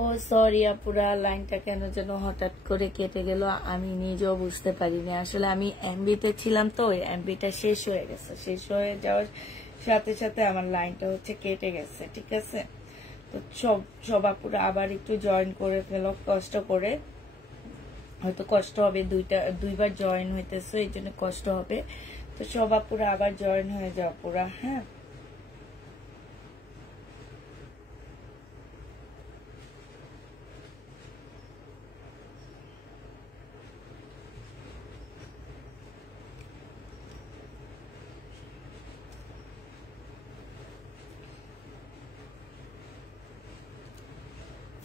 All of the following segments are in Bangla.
ও সরি আপুরা, লাইনটা কেন যেন হঠাৎ করে কেটে গেল, আমি নিজেও বুঝতে পারিনি। আসলে আমি এমবিতে ছিলাম তো, এমবিটা শেষ হয়ে গেছে, শেষ হয়ে যাওয়ার সাথে সাথে আমার লাইনটা কেটে গেছে। ঠিক আছে, তো সব আপুরা আবার একটু জয়েন করে ফেলো কষ্ট করে, হয়তো কষ্ট হবে, দুইবার জয়েন হইতেছে এই জন্য কষ্ট হবে। তো সব আপুরা আবার জয়েন হয়ে যাও পুরা। হ্যাঁ,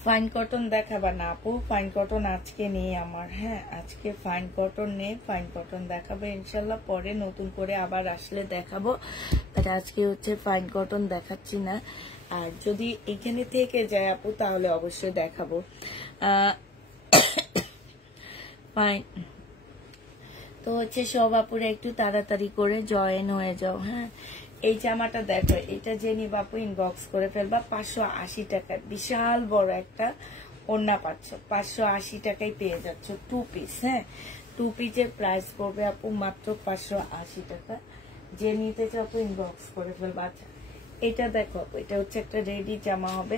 ফাইন কটন দেখাবা না আপু? ফাইন কটন আজকে নেই আমার। হ্যাঁ, আজকে ফাইন কটন নেই, ফাইন কটন দেখাবো ইনশাল্লাহ পরে নতুন করে আবার আসলে দেখাবো, বাট আজকে ফাইন কটন দেখাচ্ছি না। আর যদি এখানে থেকে যায় আপু তাহলে অবশ্যই দেখাবো। ফাইন তো সব আপুরা একটু তাড়াতাড়ি করে জয়েন হয়ে যাও। হ্যাঁ, এই জামাটা দেখো, এটা জেনি বাপু ইনবক্স করে ফেলবা। 580 টাকা, বিশাল বড় একটা ওড়না পাচ্ছ, 580 টাকায় পেয়ে যাচ্ছ 2 পিস। হ্যাঁ, 2 পিসের প্রাইস পড়বে আপু মাত্র 580 টাকা। যে নিতে চাও আপু ইনবক্স করে ফেলবা। আচ্ছা, এটা দেখো আপু, এটা একটা রেডি জামা হবে,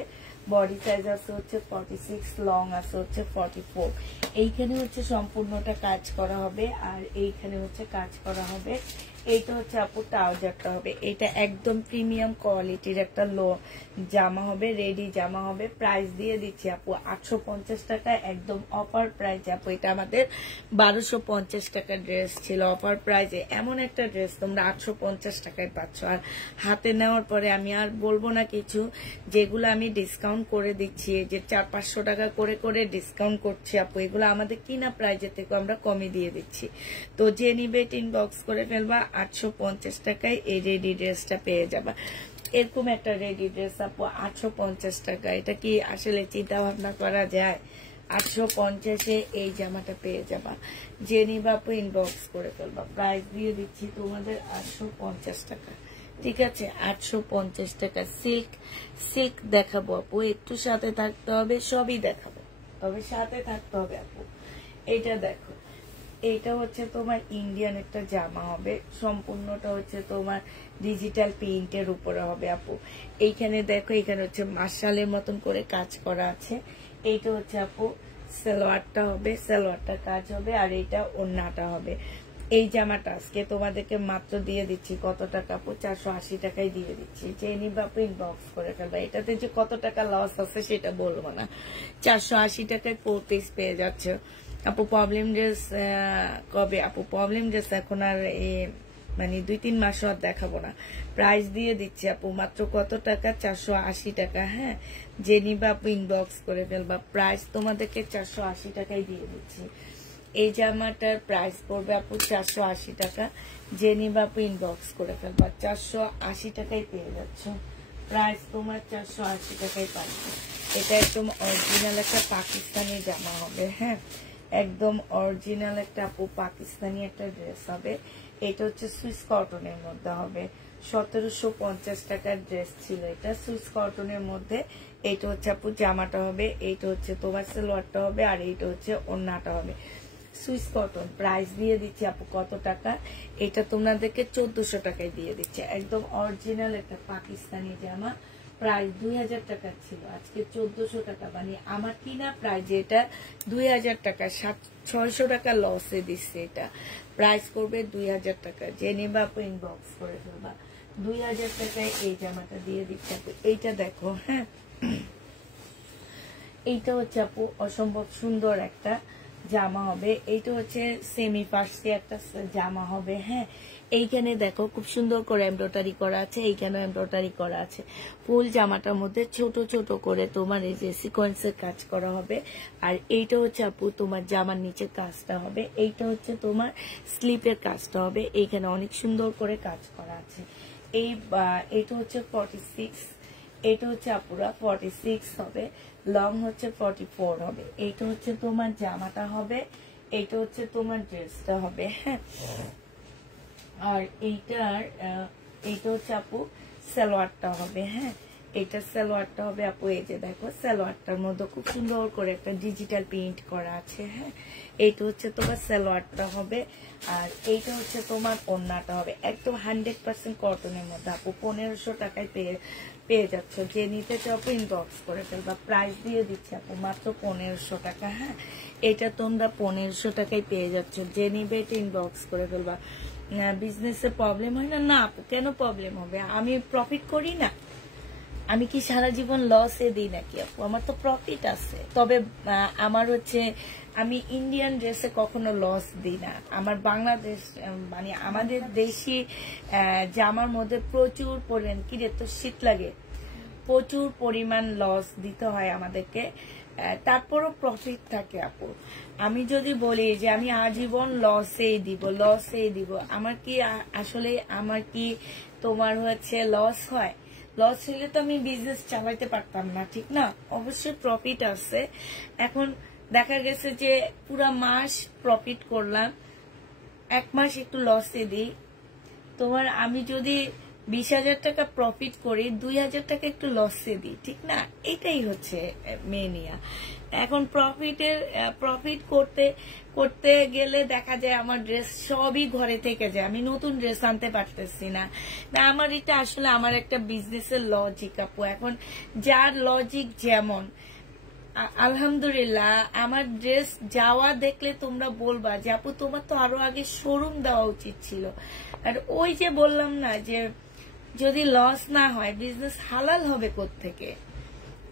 বডি সাইজ আছে 46, লং আছে 44। এইখানে সম্পূর্ণটা কাজ করা হবে, আর এইখানে কাজ করা হবে। এইটা আপু ট্রাউজারটা হবে, এটা একদম প্রিমিয়াম কোয়ালিটির একটা জামা হবে, রেডি জামা হবে। প্রাইস দিয়ে দিচ্ছি আপু 850 টাকা, একদম অফার প্রাইস আপু। এটা আমাদের 1250 টাকার ড্রেস ছিল, অফার প্রাইসে এমন একটা ড্রেস তোমরা 850 টাকায় পাচ্ছ। আর হাতে নেওয়ার পরে আমি আর বলবো না কিছু, যেগুলো আমি ডিসকাউন্ট করে দিচ্ছি, যে 400-500 টাকা করে করে ডিসকাউন্ট করছি আপু, এগুলো আমাদের কিনা প্রাইজের থেকে আমরা কমে দিয়ে দিচ্ছি। তো যে নিবে ইনবক্স করে ফেলবা, 850 টাকায় এই রেডি ড্রেসটা পেয়ে যাবা। এরকম একটা রেডি ড্রেস আপু 850 টাকা, এটা কি আসলে চিন্তা ভাবনা করা যায়? 850-এ এই জামাটা পেয়ে যাবা। যে নিবা আপু ইনবক্স করে ফেলবা, প্রাইস দিয়ে দিচ্ছি তোমাদের 850 টাকা। ঠিক আছে, 850 টাকা। সিল্ক দেখাবো আপু, একটু সাথে থাকতে হবে, সবই দেখাবো, তবে সাথে থাকতে হবে আপু। এইটা দেখো, এইটা তোমার ইন্ডিয়ান একটা জামা হবে, সম্পূর্ণটা তোমার ডিজিটাল প্রিন্টের উপরে হবে আপু। এইখানে দেখো, এখানে মার্শালের মতন করে কাজ করা আছে। এইটা আপু সালোয়ারটা হবে, সালোয়ারটা কাজ হবে, আর এইটা ওড়নাটা হবে। এই জামাটা আজকে তোমাদেরকে মাত্র দিয়ে দিচ্ছি কত টাকা আপু? 480 টাকায় দিয়ে দিচ্ছি। যে নিবা আপু ইনবক্স করে ফেলবা। এটাতে যে কত টাকা লস আছে সেটা বলবো না, 480 টাকায় 4 পিস পেয়ে যাচ্ছে আপু। প্রবলেম ড্রেস কবে আপু? প্রবলেম ড্রেস এখন আর মানে 2-3 মাসও আর দেখাবো না। প্রাইস দিয়ে দিচ্ছি আপু মাত্র কত টাকা? 480 টাকা। হ্যাঁ, যে নিবা আপু ইনবক্স করে ফেলবা, প্রাইস তোমাদেরকে 480 টাকায় দিয়ে দিচ্ছি। এই জামাটার প্রাইস পড়বে আপু 480 টাকা। যে নিবা আপু ইনবক্স করে ফেলবা, 480 টাকায় পেয়ে যাচ্ছ। প্রাইস তোমার 480 টাকায় পাচ্ছ। এটা একদম অরিজিনাল একটা পাকিস্তানি জামা হবে। হ্যাঁ, একদম অরিজিনাল একটা আপু পাকিস্তানি একটা ড্রেস হবে। এটা সুইস কটনের মধ্যে হবে। 1750 টাকার ড্রেস ছিল এটা, সুইস কটনের মধ্যে। এইটা আপু জামাটা হবে, এইটা তোমার সালোয়ারটা হবে, আর এইটা ওড়নাটা হবে। সুইস কটন, প্রাইস দিয়ে দিচ্ছি আপু কত টাকা? এটা তোমাদেরকে 1400 টাকায় দিয়ে দিচ্ছে। একদম অরিজিনাল একটা পাকিস্তানি জামা, প্রাইস 2000 টাকা ছিল, আজকে 1400 টাকা। মানে আমার কিনা প্রাইস এটা 2000 টাকা, 600 টাকা লসে দিচ্ছে। এটা প্রাইস করবে 2000 টাকা। যে নেবা আপু ইনবক্স করে ফেলবা, 2000 টাকায় এই জামাটা দিয়ে দিচ্ছে আপু। এইটা দেখো, হ্যাঁ, এইটা আপু অসম্ভব সুন্দর একটা জামা হবে। এইটা সেমি ফার্সি একটা জামা হবে। হ্যাঁ, এইখানে দেখো খুব সুন্দর করে এমব্রয়ডারি করা আছে, এইখানে এমব্রয়ডারি করা আছে। ফুল জামাটার মধ্যে ছোট ছোট করে তোমার এই যে সিকোয়েন্সের কাজ করা হবে। আর এইটা আপু তোমার জামার নিচে কাজটা হবে। এইটা তোমার স্লিপের কাজটা হবে, এইখানে অনেক সুন্দর করে কাজ করা আছে। এইটা 46, এটা আপুরা 46 হবে, লং 44 হবে। এইটা তোমার জামাটা হবে, এইটা তোমার ড্রেসটা হবে। হ্যাঁ, আর এইটা আপু সালোয়ারটা হবে। হ্যাঁ, এটা সালোয়ারটা হবে আপু, এই যে দেখো সালোয়ারটার মধ্যে খুব সুন্দর করে একটা ডিজিটাল প্রিন্ট করা আছে। হ্যাঁ, এইটা হচ্ছে তোমার সালোয়ারটা হবে, আর এইটা হচ্ছে তোমার ওড়নাটা হবে। একদম 100% কটনের মধ্যে আপু 1500 টাকায় পেয়ে যাচ্ছ। যে নিতে চাও আপু ইনবক্স করে ফেলবা। প্রাইস দিয়ে দিচ্ছি আপু মাত্র 1500 টাকা। হ্যাঁ, এটা তোমরা 1500 টাকায় পেয়ে যাচ্ছ। যে নিবে এটা ইনবক্স করে ফেলবা। বিজনেসে প্রবলেম হয় না? না আপু, কেন প্রবলেম হবে? আমি প্রফিট করি না? আমি কি সারা জীবন লসে দিই নাকি আপু? আমার তো প্রফিট আছে। তবে আমার হচ্ছে আমি ইন্ডিয়ান ড্রেসে কখনো লস দিই না। আমার বাংলাদেশ মানে আমাদের দেশি জামার মধ্যে প্রচুর পরিমাণ, কি রে তো শীত লাগে, প্রচুর পরিমাণ লস দিতে হয় আমাদেরকে, তারপরও প্রফিট থাকে আপু। আমি যদি বলি যে আমি আজীবন লসেই দিব, আমার কি আসলে আমার কি তোমার হচ্ছে লস হয়? লস হলে তো আমি বিজনেস চালাইতে পারতাম না, ঠিক না? অবশ্যই প্রফিট আছে। এখন দেখা গেছে যে পুরা মাস প্রফিট করলাম, 1 মাস একটু লসে দিই। তোমার আমি যদি 20,000 টাকা প্রফিট করি, 2,000 টাকা একটু লসে দিই, ঠিক না? এটাই হচ্ছে মেনিয়া। এখন প্রফিট করতে গেলে দেখা যায় আমার ড্রেস সবই ঘরে থেকে যায়, আমি নতুন ড্রেস আনতে পারতেছি না। আমার এটা আসলে আমার একটা বিজনেসের লজিক আপু। এখন যার লজিক যেমন, আলহামদুলিল্লাহ আমার ড্রেস যাওয়া দেখলে তোমরা বলবা যে আপু তোমার তো আরো আগে শোরুম দেওয়া উচিত ছিল। আর ওই যে বললাম না যে যদি লস না হয় বিজনেস হালাল হবে কোত্থেকে?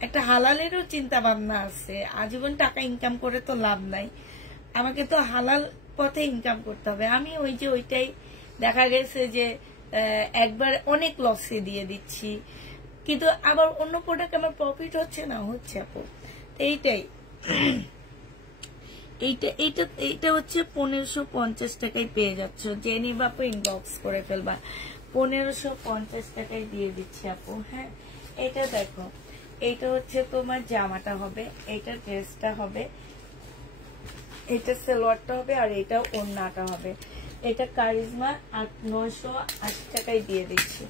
একটা হালালেরও চিন্তা ভাবনা আছে। আজীবন টাকা ইনকাম করে তো লাভ নাই, আমাকে তো হালাল পথে ইনকাম করতে হবে। আমি ওইটাই দেখা গেছে যে একবার অনেক লসে দিয়ে দিচ্ছি, কিন্তু আবার অন্য প্রোডাক্ট আমার প্রফিট হচ্ছে না, হচ্ছে আপু। এইটাই এইটা হচ্ছে 1550 টাকায় পেয়ে যাচ্ছ। যে নিবা আপু ইনবক্স করে ফেলবা। 1550 টাকায় দিয়ে দিচ্ছি আপু। হ্যাঁ, এটা দেখো, এইটা হচ্ছে তোমার জামাটা হবে, এইটা ড্রেসটা হবে, এটা সালোয়ারটা হবে, আর এটা ওড়নাটা হবে। এটা কারিজমা 980 টাকায় দিয়ে দিচ্ছি।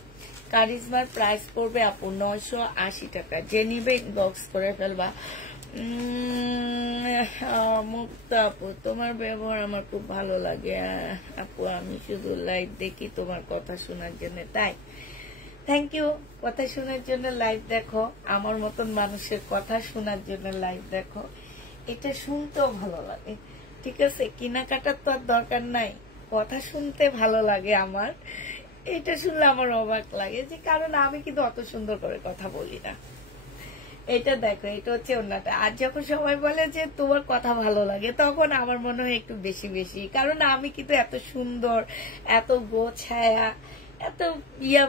কারিজমার প্রাইস পড়বে আপু 980 টাকা। যে নিবে ইনবক্স করে ফেলবা। মুক্তা আপু, তোমার ব্যবহার আমার খুব ভালো লাগে আপু। আমি শুধু লাইভ দেখি তোমার কথা শোনার জন্য, তাই থ্যাংক ইউ। কথা শোনার জন্য লাইভ দেখো, আমার মতন মানুষের কথা শোনার জন্য লাইভ দেখো। এটা শুনতেও ভালো লাগে, ঠিক আছে? কেনাকাটার তো আর দরকার নাই, কথা শুনতে ভালো লাগে আমার। এটা শুনলে আমার অবাক লাগে যে, কারণ আমি কিন্তু অত সুন্দর করে কথা বলি না। এটা দেখো, এটা হচ্ছে ওড়নাটা। আর যখন সবাই বলে যে তোমার কথা ভালো লাগে, তখন আমার মনে হয় একটু বেশি বেশি, কারণ আমি কিন্তু এত সুন্দর, এত গোছায়া, এত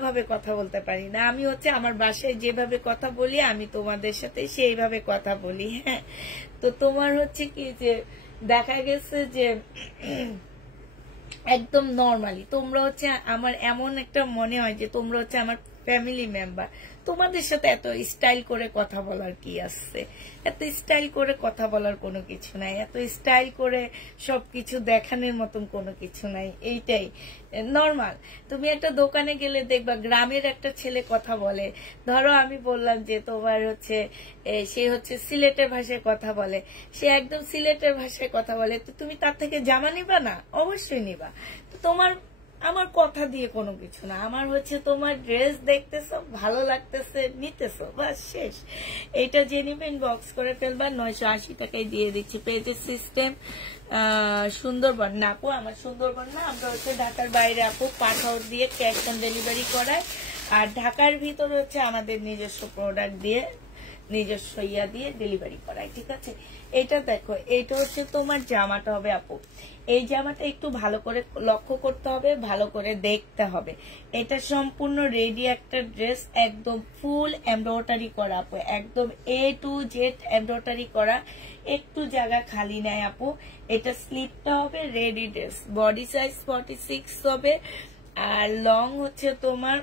ভাবে কথা বলতে পারি না। আমি হচ্ছে আমার বাসায় যেভাবে কথা বলি, আমি তোমাদের সাথে সেইভাবে কথা বলি। হ্যাঁ, তো তোমার হচ্ছে কি যে দেখা গেছে যে একদম নর্মালি তোমরা হচ্ছে আমার এমন একটা মনে হয় যে তোমরা হচ্ছে আমার ফ্যামিলি মেম্বার। তোমাদের সাথে এত স্টাইল করে কথা বলার কি আছে? এত স্টাইল করে কথা বলার কোনো কিছু নাই, এত স্টাইল করে সবকিছু দেখানোর মতন কোনো কিছু নাই। এইটাই নর্মাল। তুমি একটা দোকানে গেলে দেখবা গ্রামের একটা ছেলে কথা বলে, ধরো আমি বললাম যে তোমার হচ্ছে সে হচ্ছে সিলেটের ভাষায় কথা বলে, সে একদম সিলেটের ভাষায় কথা বলে, তো তুমি তার থেকে জামা নিবা না? অবশ্যই নিবা। তো তোমার আমার কথা দিয়ে কোনো কিছু না, আমার হচ্ছে তোমার ড্রেস দেখতেছো, ভালো লাগতেছে, নিতেছো, বাস শেষ। এইটা যে নিবে ইনবক্স করে ফেলবা। 980 টাকায় দিয়ে দিচ্ছি। পেজের সিস্টেম সুন্দরবন না আপু, আমার সুন্দরবন না, আমরা হচ্ছে ঢাকার বাইরে আপু পাঠাও দিয়ে ক্যাশ অন ডেলিভারি করায়। আর ঢাকার ভিতর হচ্ছে আমাদের নিজস্ব প্রোডাক্ট দিয়ে, নিজস্ব দিয়ে ডেলিভারি করায়, ঠিক আছে? এটা দেখো, এইটা হচ্ছে তোমার জামাটা হবে আপু। এই জামাটা একটু ভালো করে লক্ষ্য করতে হবে, ভালো করে দেখতে হবে। এটা সম্পূর্ণ রেডি একটা ড্রেস, একদম ফুল এমব্রয়ডারি করা আপু, একদম A to Z এমব্রয়ডারি করা, একটু জায়গা খালি নাই আপু। এটা স্লিপটা হবে রেডি ড্রেস, বডি সাইজ 46 হবে, আর লং হচ্ছে তোমার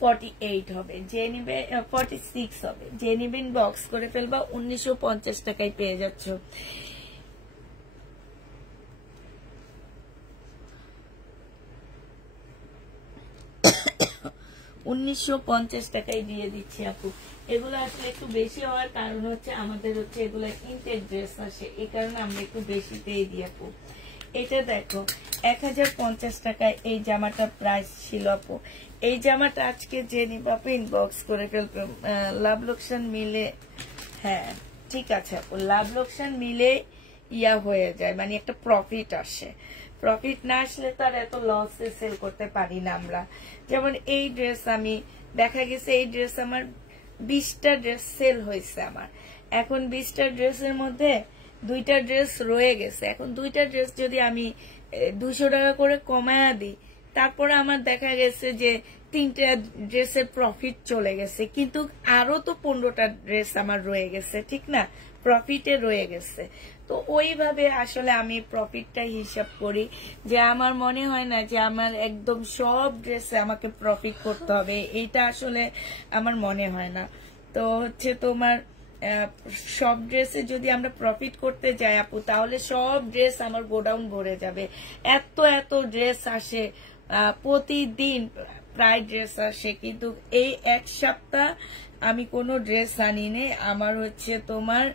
48 হবে। যে নিবে 46 হবে। যে নিবেন বক্স করে ফেলবা। 1950 টাকায় পেয়ে যাচ্ছ। 1950 টাকায় দিয়ে দিচ্ছি আপু। এগুলো আসলে একটু বেশি হওয়ার কারণ হচ্ছে আমাদের হচ্ছে এগুলো ইনটেক ড্রেস আসে, এই কারণে আমরা একটু বেশিতেই দিই আপু। এটা দেখো 1050 টাকায় এই জামাটা প্রাইস ছিল আপু। এই জামাটা আজকে যে নিবে আপু ইনবক্স করে ফেলবে। লাভ লোকসান মিলে, হ্যাঁ ঠিক আছে আপু, লাভ লোকসান মিলে ইয়া হয়ে যায়, মানে একটা প্রফিট আসে। প্রফিট না আসলে তো আর এত লসে সেল করতে পারি না আমরা। যেমন এই ড্রেস আমি দেখা গেছে এই ড্রেস আমার 20টা ড্রেস সেল হয়েছে আমার, এখন 20টা ড্রেসের মধ্যে 2টা ড্রেস রয়ে গেছে। এখন 2টা ড্রেস যদি আমি 200 টাকা করে কমায়া দিই, তারপরে আমার দেখা গেছে যে 3টা ড্রেসের প্রফিট চলে গেছে, কিন্তু আরো তো 15টা ড্রেস আমার রয়ে গেছে, ঠিক না, প্রফিটে রয়ে গেছে। তো ওইভাবে আসলে আমি প্রফিটটা হিসাব করি, যে আমার মনে হয় না যে আমার একদম সব ড্রেসে আমাকে প্রফিট করতে হবে, এইটা আসলে আমার মনে হয় না। তো হচ্ছে তোমার সব ড্রেসে যদি আমরা প্রফিট করতে যাই আপু, তাহলে সব ড্রেস আমার গোডাউন ভরে যাবে। এত এত ড্রেস আসে প্রতিদিন, প্রায় ড্রেস আসে, কিন্তু এই এক সপ্তাহ আমি কোনো ড্রেস আনিনি। আমার হচ্ছে তোমার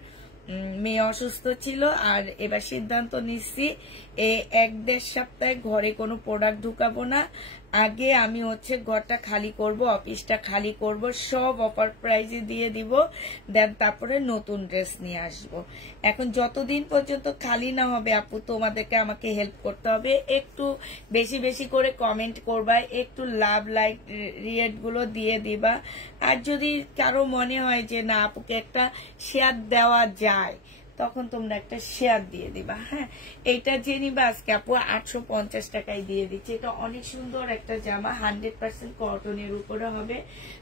মেয়ে অসুস্থ ছিল, আর এবার সিদ্ধান্ত নিচ্ছি এই 1-1.5 সপ্তাহে ঘরে কোনো প্রোডাক্ট ঢুকাবো না। আগে আমি হচ্ছে ঘরটা খালি করব, অফিসটা খালি করব, সব অফার প্রাইজে দিয়ে দিব, দেন তারপরে নতুন ড্রেস নিয়ে আসব। এখন যতদিন পর্যন্ত খালি না হবে আপু, তোমাদেরকে আমাকে হেল্প করতে হবে, একটু বেশি বেশি করে কমেন্ট করবা, একটু লাভ লাইক রিয়েট গুলো দিয়ে দিবা। আর যদি কারো মনে হয় যে না আপুকে একটা শেয়ার দেওয়া যায়, তখন তোমরা একটা শেয়ার দিয়ে দিবা। হ্যাঁ, এইটা যে নিবা আজকে আপু 850 টাকায় দিয়ে দিচ্ছি। এটা অনেক সুন্দর একটা জামা, 100% কটনের উপরে হবে,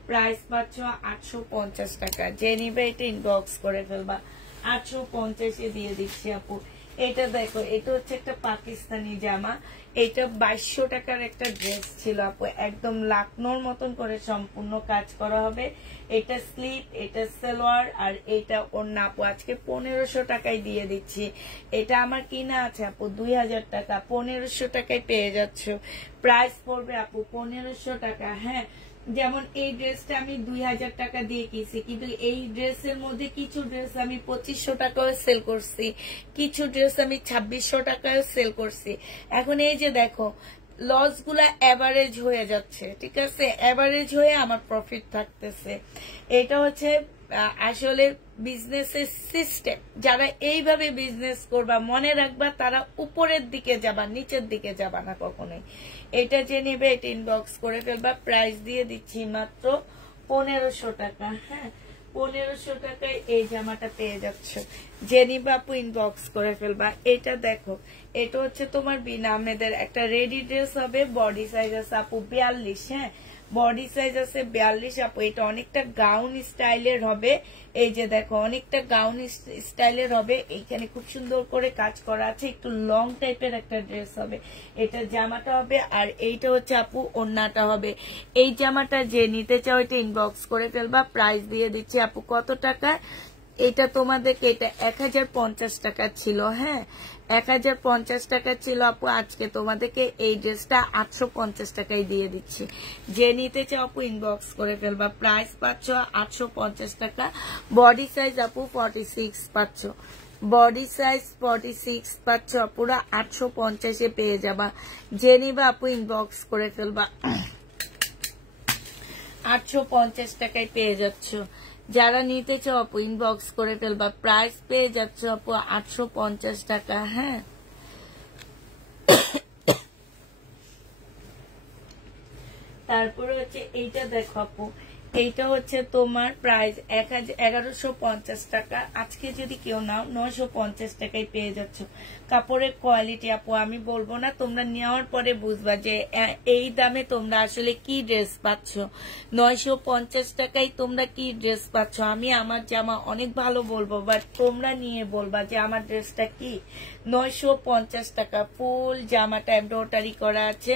প্রাইস পাচ্ছ 850 টাকা। যে নিবে এটা ইনবক্স করে ফেলবা, 850-এ দিয়ে দিচ্ছি আপু। এটা দেখো, এটা হচ্ছে একটা পাকিস্তানি জামা, এটা 2200 টাকার একটা ড্রেস ছিল আপু, একদম লাকনোর মতন করে সম্পূর্ণ কাজ করা হবে। এটা স্লিপ, এটা সালোয়ার, আর এটা ওড়না আপু আজকে 1500 টাকায় দিয়ে দিচ্ছি। এটা আমার কিনা আছে আপু 2000 টাকা, 1500 টাকায় পেয়ে যাচ্ছ। প্রাইস পড়বে আপু 1500 টাকা। হ্যাঁ, যেমন এই ড্রেসটা আমি 2000 টাকা দিয়ে কিনছি, কিন্তু এই ড্রেসের মধ্যে কিছু ড্রেস আমি 2500 টাকায় সেল করছি, কিছু ড্রেস আমি 2600 টাকায় সেল করছি। এখন এই যে দেখো, লস গুলা এভারেজ হয়ে যাচ্ছে, ঠিক আছে, এভারেজ হয়ে আমার প্রফিট থাকতেছে। এটা হচ্ছে আসলে বিজনেসের সিস্টেম। যারা এইভাবে বিজনেস করবা, মনে রাখবা তারা উপরের দিকে যাবা, নিচের দিকে যাবা না কখনোই। এটা যে নেবে এটা ইনবক্স করে ফেলবা, প্রাইস দিয়ে দিচ্ছি মাত্র 1500 টাকা। হ্যাঁ, 1500 টাকায় এই জামাটা পেয়ে যাচ্ছ। যে নিবে আপু ইনবক্স করে ফেলবা। এটা দেখো, এটা হচ্ছে তোমার বিনা আহমেদের একটা রেডি ড্রেস হবে, বডি সাইজ আছে আপু 42। হ্যাঁ, বডি সাইজ আছে 42 আপু। এটা অনেকটা গাউন স্টাইলের হবে, এই যে দেখো অনেকটা গাউন স্টাইলের হবে, এইখানে খুব সুন্দর করে কাজ করা আছে, একটু লং টাইপের একটা ড্রেস হবে। এটা জামাটা হবে, আর এইটা হচ্ছে আপু ওড়নাটা হবে। এই জামাটা যে নিতে চাও এটা ইনবক্স করে ফেলবা, প্রাইস দিয়ে দিচ্ছি আপু কত টাকা। এটা তোমাদেরকে এটা 1050 টাকা ছিল। হ্যাঁ, 1050 টাকা ছিল আপু, আজকে তোমাদেরকে এই ড্রেসটা 850 টাকায় দিয়ে দিচ্ছি। যে নিতে চাও আপু ইনবক্স করে ফেলবা, প্রাইস পাচ্ছ 850 টাকা। বডি সাইজ আপু 46 পাচ্ছ, বডি সাইজ 46 পাচ্ছ পুরো 850-এ পেয়ে যাবা। যে নিবা আপু ইনবক্স করে ফেলবা, 850 টাকায় পেয়ে যাচ্ছ। যারা নিতে চাও আপু ইনবক্স করে ফেলবা, প্রাইস পেয়ে যাচ্ছ আপু 850 টাকা। হ্যাঁ, তারপরে হচ্ছে এইটা দেখো আপু, এইটা হচ্ছে তোমার প্রাইস 1150 টাকা। আজকে যদি কেউ নাও 950 টাকায় পেয়ে যাচ্ছ। কাপড়ের কোয়ালিটি আপু আমি বলবো না, তোমরা নেওয়ার পরে বুঝবা যে এই দামে তোমরা আসলে কি ড্রেস পাচ্ছ। 950 টাকায় তোমরা কি ড্রেস পাচ্ছ। আমি আমার জামা অনেক ভালো বলবো, বাট তোমরা নিয়ে বলবা যে আমার ড্রেসটা কি। 950 টাকা ফুল জামাটা এমব্রয়ডারি করা আছে,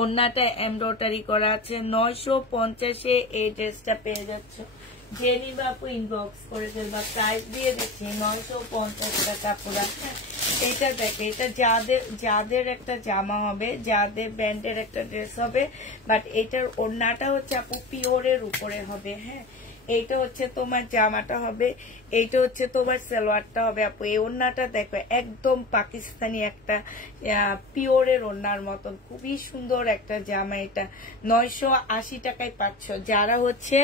ওড়নাটা এমব্রয়ডারি করা আছে। 950-এ এই ড্রেসটা পেয়ে যাচ্ছ। যে নিবা আপু ইনবক্স করে ফেলবা, প্রাইস দিয়ে দিচ্ছি 950 টাকা পুরা। এটা দেখে, এটা যাদের একটা জামা হবে, যাদের ব্র্যান্ডের একটা ড্রেস হবে, বাট এটার ওড়নাটা হচ্ছে আপু পিওরের উপরে হবে। হ্যাঁ, এইটা হচ্ছে তোমার জামাটা হবে, এইটা হচ্ছে তোমার সালোয়ারটা হবে আপু। এই ওড়নাটা দেখো একদম পাকিস্তানি একটা পিওরের ওড়নার মতন, খুবই সুন্দর একটা জামা। এটা 980 টাকায় পাচ্ছ। যারা হচ্ছে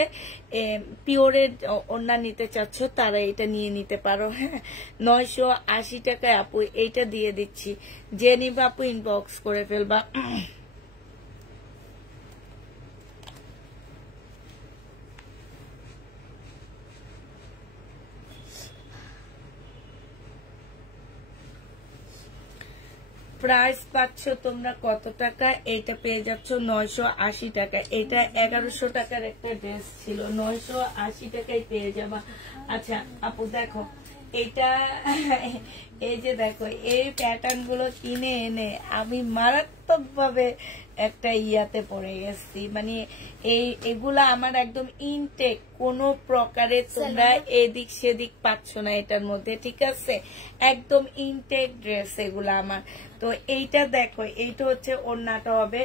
পিওরের ওড়না নিতে চাচ্ছ তারা এটা নিয়ে নিতে পারো। হ্যাঁ, 980 টাকায় আপু এইটা দিয়ে দিচ্ছি। যে নিবা আপু ইনবক্স করে ফেলবা। প্রাইস পাচ্ছ তোমরা কত টাকা? এইটা পেয়ে যাচ্ছ 980 টাকা। এটা 1100 টাকার একটা ড্রেস ছিল, 980 টাকায় পেয়ে যাবা। আচ্ছা আপু দেখো এটা, এই যে দেখো এই প্যাটার্ন গুলো কিনে এনে আমি মারাত্মক ভাবে একটা ইয়াতে পড়ে গেছি। মানে এগুলা আমার একদম ইনটেক, কোনো প্রকারে তোমরা এদিক সেদিক পাচ্ছ না এটার মধ্যে, ঠিক আছে? একদম ইনটেক ড্রেস এগুলা আমার। তো এইটা দেখো, এইটা হচ্ছে ওড়নাটা হবে,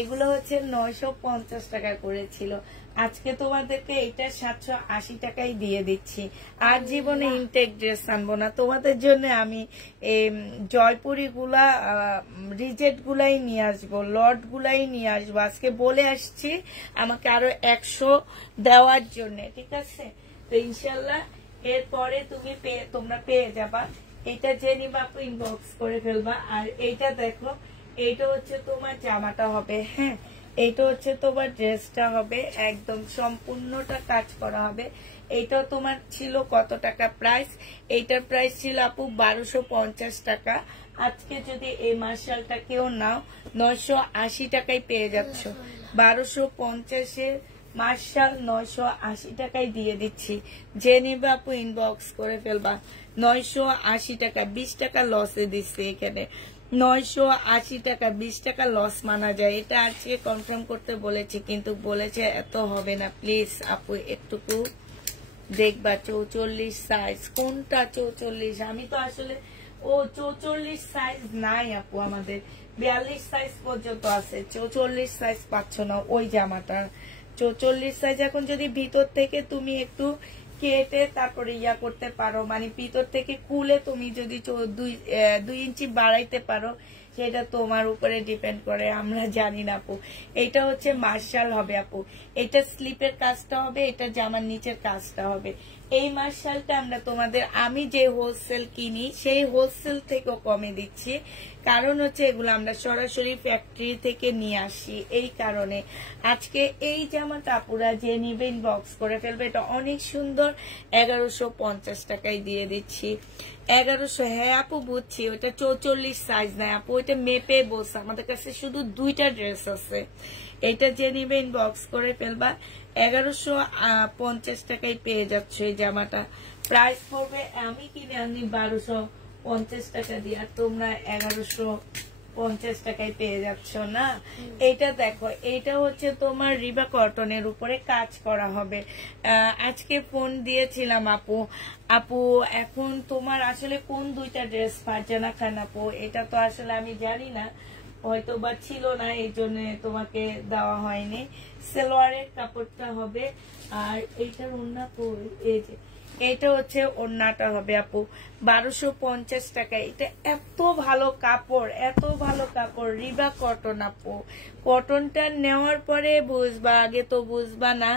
এগুলো হচ্ছে 950 টাকা করেছিল। আজকে তোমাদেরকে এটা 780 টাকায় দিয়ে দিচ্ছি। আর জীবনে ইনটেক ড্রেস আনবো না তোমাদের জন্য। আমি জয়পুরি গুলা রিজেক্ট গুলাই নিয়ে আসবো, লট গুলাই নিয়ে আসবো। আজকে বলে আসছি আমাকে আরো 100 দেওয়ার জন্য, ঠিক আছে? তো ইনশাল্লাহ এরপরে তোমরা পেয়ে যাবা। এটা যে নিবা আপু ইনবক্স করে ফেলবা। আর এইটা দেখো, এইটা হচ্ছে তোমার জামাটা হবে। হ্যাঁ, এইটা হচ্ছে তোমার ড্রেসটা হবে, একদম সম্পূর্ণটা কাজ করা হবে। এইটাও তোমার ছিল কত টাকা প্রাইস? এইটার প্রাইস ছিল আপু 1250 টাকা। আজকে যদি এই মার্শালটা কেউ নাও 980 টাকায় পেয়ে যাচ্ছ। 1250-এর মার্শাল 980 টাকায় দিয়ে দিচ্ছি। যে নিবে আপু ইনবক্স করে ফেলবা। 980 টাকা, 20 টাকা লসে দিচ্ছে এখানে। 980 টাকা, 20 টাকা লস মানা যায়। এটা আজকে কনফার্ম করতে বলেছি, কিন্তু বলেছে এত হবে না, প্লিজ আপু একটুকু দেখবা। 44 সাইজ কোনটা? 44? আমি তো আসলে 44 সাইজ নাই আপু, আমাদের 42 সাইজ পর্যন্ত আছে। 44 সাইজ পাচ্ছ না ওই জামাটা। 44 সাইজ এখন যদি ভিতর থেকে তুমি একটু কেটে তারপরে ইয়া করতে পারো, মানে ভিতর থেকে খুলে তুমি যদি 2 ইঞ্চি বাড়াইতে পারো, সেটা তোমার উপরে ডিপেন্ড করে, আমরা জানি না আপু। এটা হচ্ছে মার্শাল হবে আপু, এটা স্লিপের কাজটা হবে, এটা জামার নিচের কাজটা হবে। এই মার্শালটা আমরা তোমাদের, আমি যে হোলসেল কিনি সেই হোলসেল থেকেও কমে দিচ্ছি, কারণ হচ্ছে এগুলো আমরা সরাসরি ফ্যাক্টরি থেকে নিয়ে আসি। এই কারণে আজকে এই জামাটা আপুরা যে নিবে ইনবক্স করে ফেলবে। এটা অনেক সুন্দর, 1150 টাকায় দিয়ে দিচ্ছি। 1100? হ্যাঁ আপু বুঝছি, ওইটা 44 সাইজ নাই আপু, ওইটা মেপে বলছে। আমাদের কাছে শুধু 2টা ড্রেস আছে। এটা যে নিবে ইনবক্স করে ফেলবা। 1150 টাকায় পেয়ে যাচ্ছ এই জামাটা। প্রাইস পড়বে, আমি কিনে আনি 1250 টাকা দিয়ে, আর তোমরা 1150 টাকায় পেয়ে যাচ্ছ না। এইটা দেখো, এইটা হচ্ছে তোমার রিবা কটনের উপরে কাজ করা হবে। আজকে ফোন দিয়েছিলাম আপু এখন তোমার আসলে কোন 2টা ড্রেস ফারজানা খান আপু, এটা তো আসলে আমি জানি না, হয়তো বা ছিল না, এই জন্য তোমাকে দেওয়া হয়নি। সালোয়ারের কাপড়টা হবে, আর এইটার ওড়না তো এই যে, এটা হচ্ছে ওড়নাটা হবে আপু 1250 টাকা। এটা এত ভালো কাপড়, এত ভালো কাপড়, রিবা কটন আপু। কটনটা নেওয়ার পরে বুঝবা, আগে তো বুঝবা না।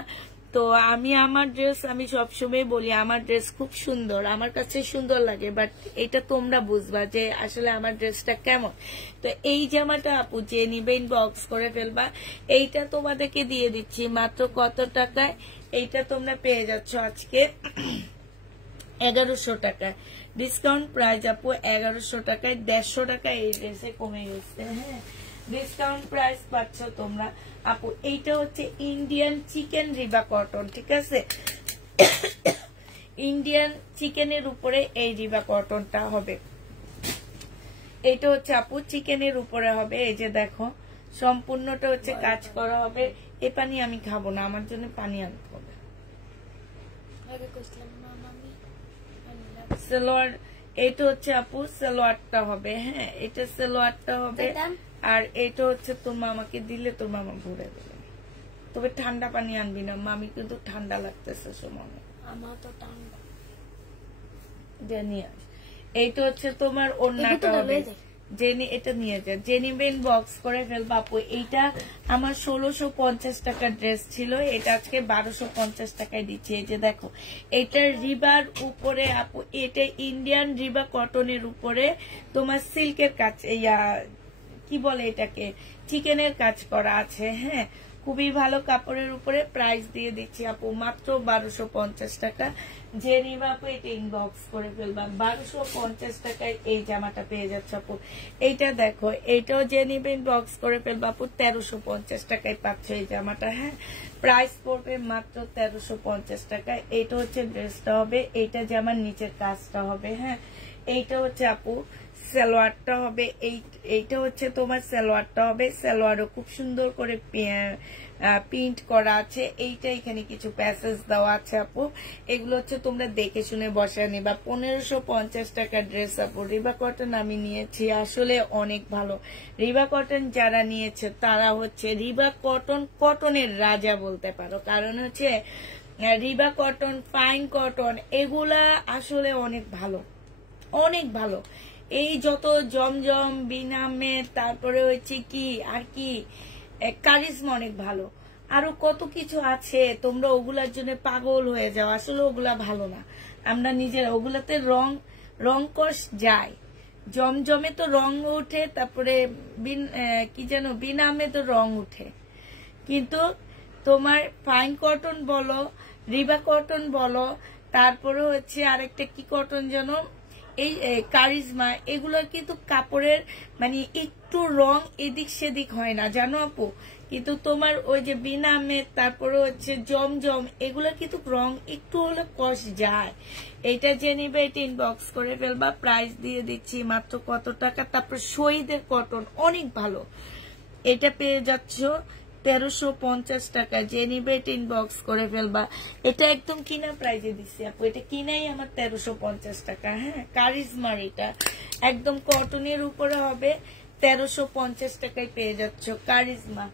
তো আমি আমার ড্রেস, আমি সবসময় বলি আমার ড্রেস খুব সুন্দর, আমার কাছে সুন্দর লাগে, বাট এটা তোমরা বুঝবা যে আসলে আমার ড্রেসটা কেমন। তো এই জামাটা আপু যে নিবে ইনবক্স করে ফেলবা। এইটা তোমাদেরকে দিয়ে দিচ্ছি মাত্র কত টাকায়? এইটা তোমরা পেয়ে যাচ্ছ আজকে 1100 টাকায়। ডিসকাউন্ট প্রাইস আপু 1100 টাকায়। 150 টাকা এই ড্রেসে কমে গেছে। হ্যাঁ, ডিসকাউন্ট প্রাইস পাচ্ছ তোমরা আপু। এইটা হচ্ছে ইন্ডিয়ান চিকেন রিবা কটন, ঠিক আছে? ইন্ডিয়ান চিকেনের উপরে এই রিবা কটনটা হবে। এইটা হচ্ছে আপু চিকেনের উপরে হবে। এই যে দেখো, সম্পূর্ণটা হচ্ছে কাজ করা হবে। এ পানি আমি খাবো না, আমার জন্য পানি আনতে হবে। সালোয়ার এটা হচ্ছে আপু সালোয়ারটা হবে, হ্যাঁ এটা সালোয়ারটা হবে। আর এটা হচ্ছে তোর মামাকে দিলে তোর মামা ভরে দেবে, তবে ঠান্ডা পানি আনবি না, মামি কিন্তু ঠান্ডা লাগতেছে সময়। আমার তো ঠান্ডা নিয়ে আস। এইটা হচ্ছে তোমার ওড়নাটা হবে, জেনি এটা নিয়ে যা, জেনি বেন বক্স করে ফেলবা আপু। এইটা আমার 1650 টাকার ড্রেস ছিল, এটা আজকে 1250 টাকায় দিচ্ছি। এই যে দেখো এটা রিবার উপরে আপু, এটা ইন্ডিয়ান রিবা কটনের উপরে তোমার সিল্কের কাজ, কি বলে এটাকে, চিকেনের কাজ করা আছে, হ্যাঁ খুবই ভালো কাপড়ের উপরে। প্রাইস দিয়ে দিচ্ছি আপু মাত্র 1250 টাকা। যে নিবা আপু এটা ইনবক্স করে ফেলবা, 1250 টাকায় এই জামাটা পেয়ে যাচ্ছে আপু। এইটা দেখো, এইটাও যে নিবে ইনবক্স করে ফেলবা আপু, 1350 টাকায় পাচ্ছ এই জামাটা, হ্যাঁ প্রাইস পড়বে মাত্র 1350 টাকায়। এইটা হচ্ছে ড্রেসটা হবে, এইটা জামার নিচের কাজটা হবে, হ্যাঁ এইটা হচ্ছে আপু সালোয়ারটা হবে। এইটা হচ্ছে তোমার সালোয়ারটা হবে, সালোয়ারও খুব সুন্দর করে প্রিন্ট করা আছে। এইটা এখানে কিছু প্যাসেজ দেওয়া আছে আপু, এগুলো হচ্ছে তোমরা দেখে শুনে বসায় নিবা। 1550 টাকার ড্রেস আপু, রিবা কটন আমি নিয়েছি, আসলে অনেক ভালো। রিবা কটন যারা নিয়েছে তারা হচ্ছে রিবা কটন কটনের রাজা বলতে পারো, কারণ হচ্ছে রিবা কটন, ফাইন কটন এগুলা আসলে অনেক ভালো, অনেক ভালো। এই যত জমজম, বিনামে, তারপরে হচ্ছে কি আর কি কারিজমা অনেক ভালো, আরো কত কিছু আছে, তোমরা ওগুলার জন্য পাগল হয়ে যাও, আসলে ওগুলা ভালো না। আমরা নিজেরা ওগুলাতে রং কষ যায়, জমজমে তো রং উঠে, তারপরে কি যেন বিনামে তো রং উঠে, কিন্তু তোমার ফাইন কটন বলো, রিবা কটন বলো, তারপরে হচ্ছে আরেকটা কি কটন যেন, এই কারিজমা, এগুলোর কিন্তু কাপড়ের মানে একটু রং এদিক সেদিক হয় না জানো আপু, কিন্তু তোমার ওই যে বিনামে, তারপরে হচ্ছে জমজম, এগুলো কিন্তু রং একটু হলে কষ যায়। এটা যে নিবে এটা ইনবক্স করে ফেলবা, প্রাইস দিয়ে দিচ্ছি মাত্র কত টাকা। তারপর শহীদের কটন অনেক ভালো, এটা পেয়ে যাচ্ছ 1350 টাকা। যে নিবে এটা ইনবক্স করে ফেলবা, এটা একদম কিনা প্রাইজে দিচ্ছি আপু, এটা কিনাই আমার 1350 টাকা, হ্যাঁ কারিজমার এটা একদম কটনের উপরে হবে, 1350 টাকায় পেয়ে যাচ্ছ কারিজমা।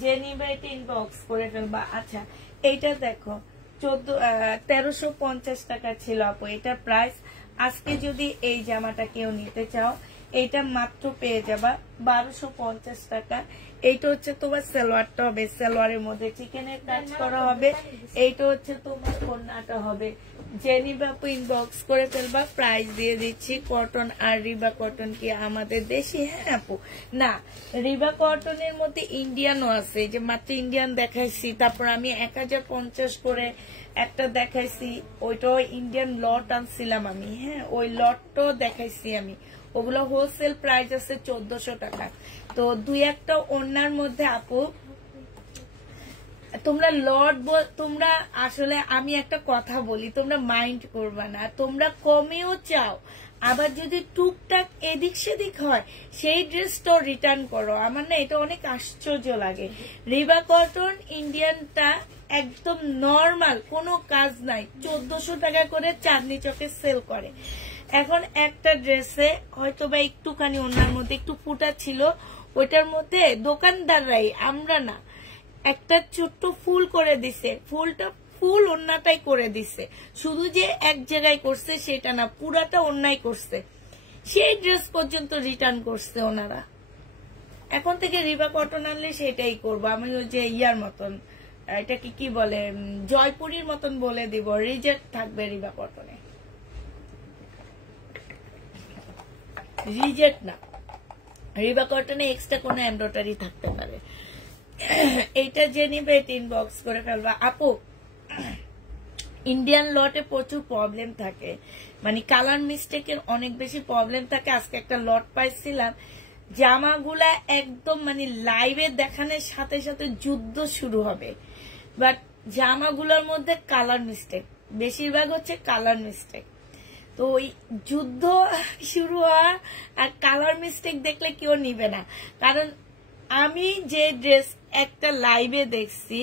যে নিবে এটা ইনবক্স করে ফেলবা। আচ্ছা এইটা দেখো 1350 টাকা ছিল আপু, এটা প্রাইস। আজকে যদি এই জামাটা কেউ নিতে চাও, এইটা মাত্র পেয়ে যাবা 1250 টাকা। এইটা হচ্ছে তোমার সালোয়ারটা হবে, সালোয়ারের মধ্যে চিকেনের কাজ করা হবে। এইটা হচ্ছে তোমার ওড়নাটা হবে। জেনিবা আপু ইনবক্স করে ফেলবা, প্রাইস দিয়ে দিচ্ছি। কটন আর রিবা কটন কি আমাদের দেশি? হ্যাঁ আপু, না রিবা কটনের মধ্যে ইন্ডিয়ানও আছে, যে মাত্র ইন্ডিয়ান দেখাইছি, তারপর আমি 1050 করে একটা দেখাইছি, ওইটাও ইন্ডিয়ান লট আনছিলাম আমি, হ্যাঁ ওই লটটাও দেখাইছি আমি, ওগুলো হোলসেল প্রাইস আছে 1400 টাকা। তো দুই একটা ওড়নার মধ্যে আপু তোমরা তোমরা আসলে আমি একটা কথা বলি, তোমরা মাইন্ড করবা না, তোমরা কমেও চাও, আবার যদি টুকটাক এদিক সেদিক হয় সেই ড্রেসটাও রিটার্ন করো। আমার না এটা অনেক আশ্চর্য লাগে। রিবা কটন ইন্ডিয়ানটা একদম নর্মাল, কোনো কাজ নাই, 1400 টাকা করে চাঁদনি চকে সেল করে। এখন একটা ড্রেসে হয়তো বা একটুখানি ওনার মধ্যে একটু ফুটা ছিল, ওইটার মধ্যে দোকানদাররাই, আমরা না, একটা ছোট্ট ফুল করে দিছে, ফুলটা ফুল ওন্নাটাই করে দিছে, শুধু যে এক জায়গায় করছে সেটা না, পুরাটা অন্যায় করছে, সেই ড্রেস পর্যন্ত রিটার্ন করছে ওনারা। এখন থেকে রিবা কটন আনলে সেটাই করবো আমি, ওই যে ইয়ার মতন, এটাকে কি বলে, জয়পুরীর মতন বলে দিব, রিজেক্ট থাকবে রিবা কটনে, রিজেক্ট না, রিবা কটনে এক্সট্রা কোনো এমব্রয়ডারি থাকতে পারে। এইটা যে নিবে এটা ইনবক্স করে ফেলবা আপু। ইন্ডিয়ান লটে প্রচুর প্রবলেম থাকে, মানে কালার মিস্টেকের অনেক বেশি প্রবলেম থাকে। আজকে একটা লট পাইছিলাম, জামাগুলা একদম মানে লাইভে দেখানোর সাথে সাথে যুদ্ধ শুরু হবে, বাট জামাগুলোর মধ্যে কালার মিস্টেক, বেশিরভাগ হচ্ছে কালার মিস্টেক। তো ওই যুদ্ধ শুরু হওয়া আর কালার মিস্টেক দেখলে কেউ নিবে না। কারণ আমি যে ড্রেস একটা লাইভে দেখছি,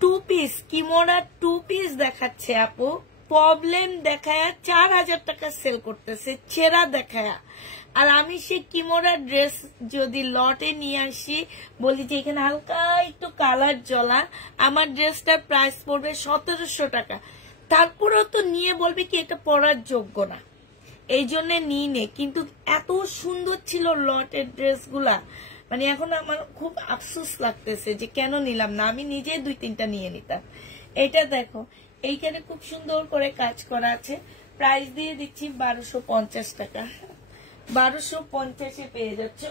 2 পিস কিমোরা 2 পিস দেখাচ্ছে আপু, প্রবলেম দেখায় 4000 টাকা সেল করতেছে ছেঁড়া দেখায়। আর আমি সে কিমোরা ড্রেস যদি লটে নিয়ে আসি বলি যে এখানে হালকা একটু কালার জ্বলা, আমার ড্রেসটার প্রাইস পড়বে 1700 টাকা, তারপরেও তো নিয়ে বলবে কি এটা পরার যোগ্য না, এই জন্য নিয়ে নে। কিন্তু এত সুন্দর ছিল লটের ড্রেসগুলা, মানে এখন আমার খুব আফসোস লাগতেছে যে কেন নিলাম না, আমি নিজে 2-3টা নিয়ে নিতাম। এটা দেখো এইখানে খুব সুন্দর করে কাজ করা আছে, প্রাইস দিয়ে দিচ্ছি 1250 টাকা, 1250-এ পেয়ে যাচ্ছে।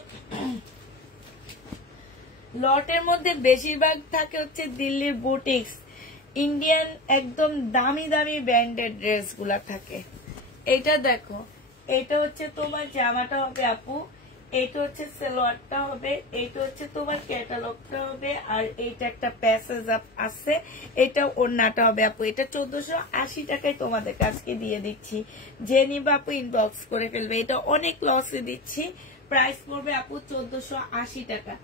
লটের মধ্যে বেশিরভাগ থাকে হচ্ছে দিল্লির বুটিক্স, ইন্ডিয়ান একদম দামি দামি ব্র্যান্ডেড ড্রেস গুলা থাকে। এটা দেখো, এটা হচ্ছে তোমার জামাটা হবে আপু, এইটা হচ্ছে সালোয়ারটা হবে, এইটা হচ্ছে তোমার ক্যাটালগটা হবে, আর এইটা একটা প্যাসেজ আপ আছে, এটা ওড়নাটা হবে আপু। এটা 1480 টাকায় তোমাদের কাছকে দিয়ে দিচ্ছি, যে নিবা আপু ইনবক্স করে ফেলবে। এটা অনেক লসে দিচ্ছি, প্রাইস পড়বে আপু 1480 টাকা।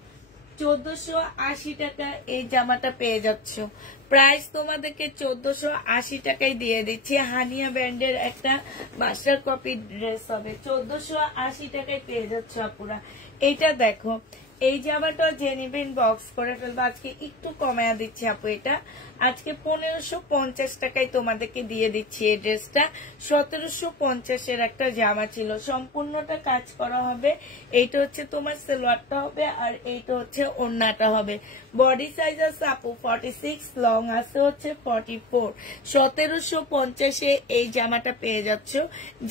1480 টাকা এই জামাটা পেয়ে যাচ্ছ, প্রাইস তোমাদেরকে 1480 টাকায় দিয়ে দিচ্ছি। হানিয়া ব্র্যান্ডের একটা মাস্টার কপি ড্রেস হবে, 1480 টাকায় পেয়ে যাচ্ছ আপুরা। এইটা দেখো, এই জামাটা যে নিবেন বক্স করে ফেলবো, আজকে একটু কমায়া দিচ্ছি আপু, এটা আজকে 1550 টাকায় তোমাদেরকে দিয়ে দিচ্ছি। এই ড্রেসটা 1750-এর একটা জামা ছিল, সম্পূর্ণটা কাজ করা হবে। এইটা হচ্ছে তোমার সালোয়ারটা হবে, আর এইটা হচ্ছে ওড়নাটা হবে। বডি সাইজ আছে আপু 46, লং আছে হচ্ছে 44। 1750-এ এই জামাটা পেয়ে যাচ্ছ,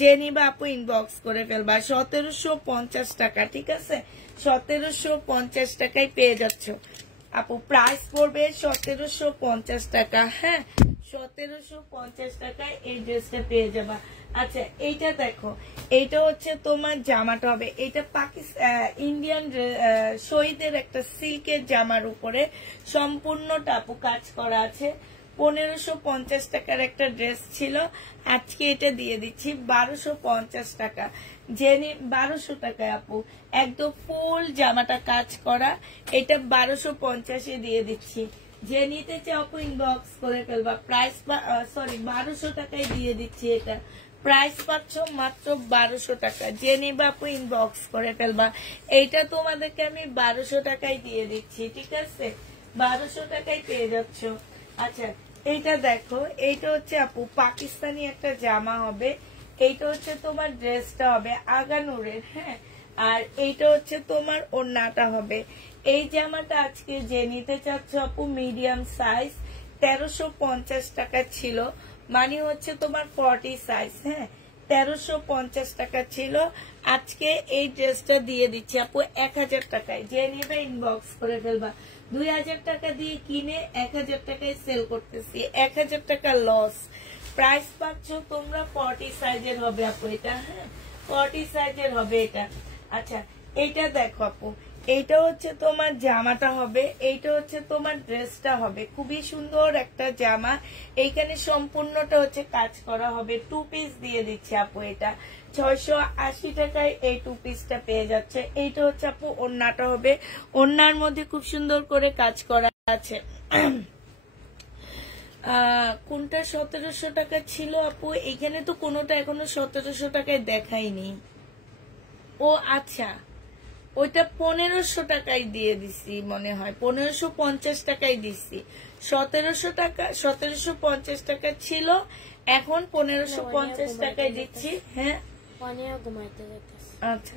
যে নিবা আপু ইনবক্স করে ফেলবা। 1750 টাকা, ঠিক আছে, 1750 টাকায় পেয়ে যাচ্ছ আপু, প্রাইস পড়বে 1750 টাকা। হ্যাঁ, 1750 টাকায় এই ড্রেসটা পেয়ে যাবা। আচ্ছা, এইটা দেখো, এইটা হচ্ছে তোমার জামাটা হবে, এটা ইন্ডিয়ান শহীদের একটা সিল্কের জামার উপরে সম্পূর্ণটা আপু কাজ করা আছে। 1550 টাকার একটা ড্রেস ছিল, আজকে এটা দিয়ে দিচ্ছি 1250 টাকা, জেনে 1200 টাকায় আপু, একদম ফুল জামাটা কাজ করা, এটা 1250-এ দিয়ে দিচ্ছি। যে নিতে চাও আপু ইনবক্স করে ফেলবা, প্রাইস 1200 টাকায় দিয়ে দিচ্ছি। এটা প্রাইস পাচ্ছ মাত্র 1200 টাকা, যে নিবা আপু ইনবক্স করে ফেলবা। এইটা তোমাদেরকে আমি 1200 টাকায় দিয়ে দিচ্ছি, ঠিক আছে, 1200 টাকায় পেয়ে যাচ্ছ। আচ্ছা, এইটা দেখো, এইটা হচ্ছে আপু পাকিস্তানি একটা জামা হবে, এইটা হচ্ছে তোমার ড্রেসটা হবে আগানুরের। হ্যাঁ, আর এইটা হচ্ছে তোমার ওড়নাটা হবে। এই জামাটা আজকে যে নিতে চাচ্ছ আপু মিডিয়াম সাইজ 1350 টাকা ছিল, মানে হচ্ছে তোমার 40 সাইজ। হ্যাঁ, 1350 টাকা ছিল, আজকে এই ড্রেসটা দিয়ে দিচ্ছি আপু 1000 টাকায়, যে নেবে ইনবক্স করে ফেলবা। 2000 টাকা দিয়ে কিনে 1000 টাকায় সেল করতেছি, 1000 টাকা লস। প্রাইস পাচ্ছ তোমরা 40 সাইজের হবে আপু এটা। হ্যাঁ, 40 সাইজের হবে এটা। আচ্ছা, এইটা দেখো আপু, এইটা হচ্ছে তোমার জামাটা হবে, এইটা হচ্ছে তোমার ড্রেসটা হবে, খুবই সুন্দর একটা জামা। এইখানে সম্পূর্ণটা হচ্ছে কাজ করা হবে, 2 পিস দিয়ে দিচ্ছে আপু। এটা 680 টাকায় এই 2 পিসটা পেয়ে যাচ্ছে। এইটা হচ্ছে আপু ওড়নাটা হবে, ওড়নার মধ্যে খুব সুন্দর করে কাজ করা আছে। কোনটা 1700 টাকা ছিল আপু? এখানে তো কোনোটা এখনো 1700 টাকায় দেখাইনি। ও আচ্ছা, ওইটা 1500 টাকায় দিয়ে দিছি মনে হয়, 1550 টাকায় দিছি। 1750 টাকা ছিল, এখন 1550 টাকায় দিচ্ছি। হ্যাঁ, আচ্ছা,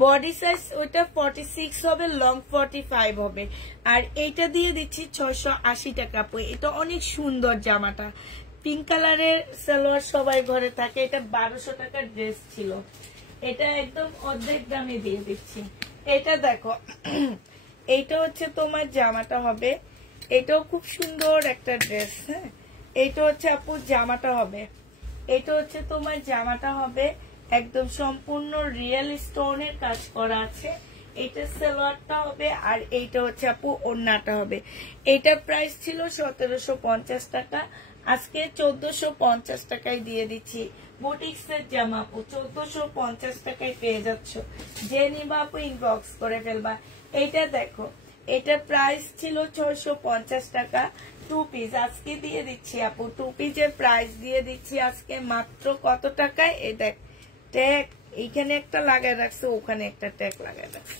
বডি সাইজ ওইটা 46 হবে, লং 45 হবে, আর এইটা দিয়ে দিচ্ছি 680 টাকা। এটা অনেক সুন্দর জামাটা, পিঙ্ক কালারের সালোয়ার সবাই ঘরে থাকে, এটা 1200 টাকার ড্রেস ছিল, এটা একদম অর্ধেক দামে দিয়ে দিচ্ছি। এটা দেখো, এইটা হচ্ছে তোমার জামাটা হবে, এটাও খুব সুন্দর একটা ড্রেস। হ্যাঁ, এইটা হচ্ছে আপু জামাটা হবে, এটা হচ্ছে তোমার জামাটা হবে, একদম সম্পূর্ণ রিয়েল স্টোনের কাজ করা আছে। এটা সালোয়ারটা হবে, আর এইটা হচ্ছে আপু ওড়নাটা হবে। এইটার প্রাইস ছিল 1750 টাকা, আজকে 1450 টাকায় দিয়ে দিচ্ছি। বুটিক্সের জামা আপু 1450 টাকায় পেয়ে যাচ্ছ, যে নিবা আপু ইনবক্স করে ফেলবা। এইটা দেখো, এটা প্রাইস ছিল 650 টাকা, টু পিস আজকে দিয়ে দিচ্ছি আপু, টু পিসের প্রাইস দিয়ে দিচ্ছি আজকে মাত্র কত টাকায়? এই দেখ ট্যাগ এইখানে একটা লাগায় রাখছে, ওখানে একটা ট্যাগ লাগায় রাখছে।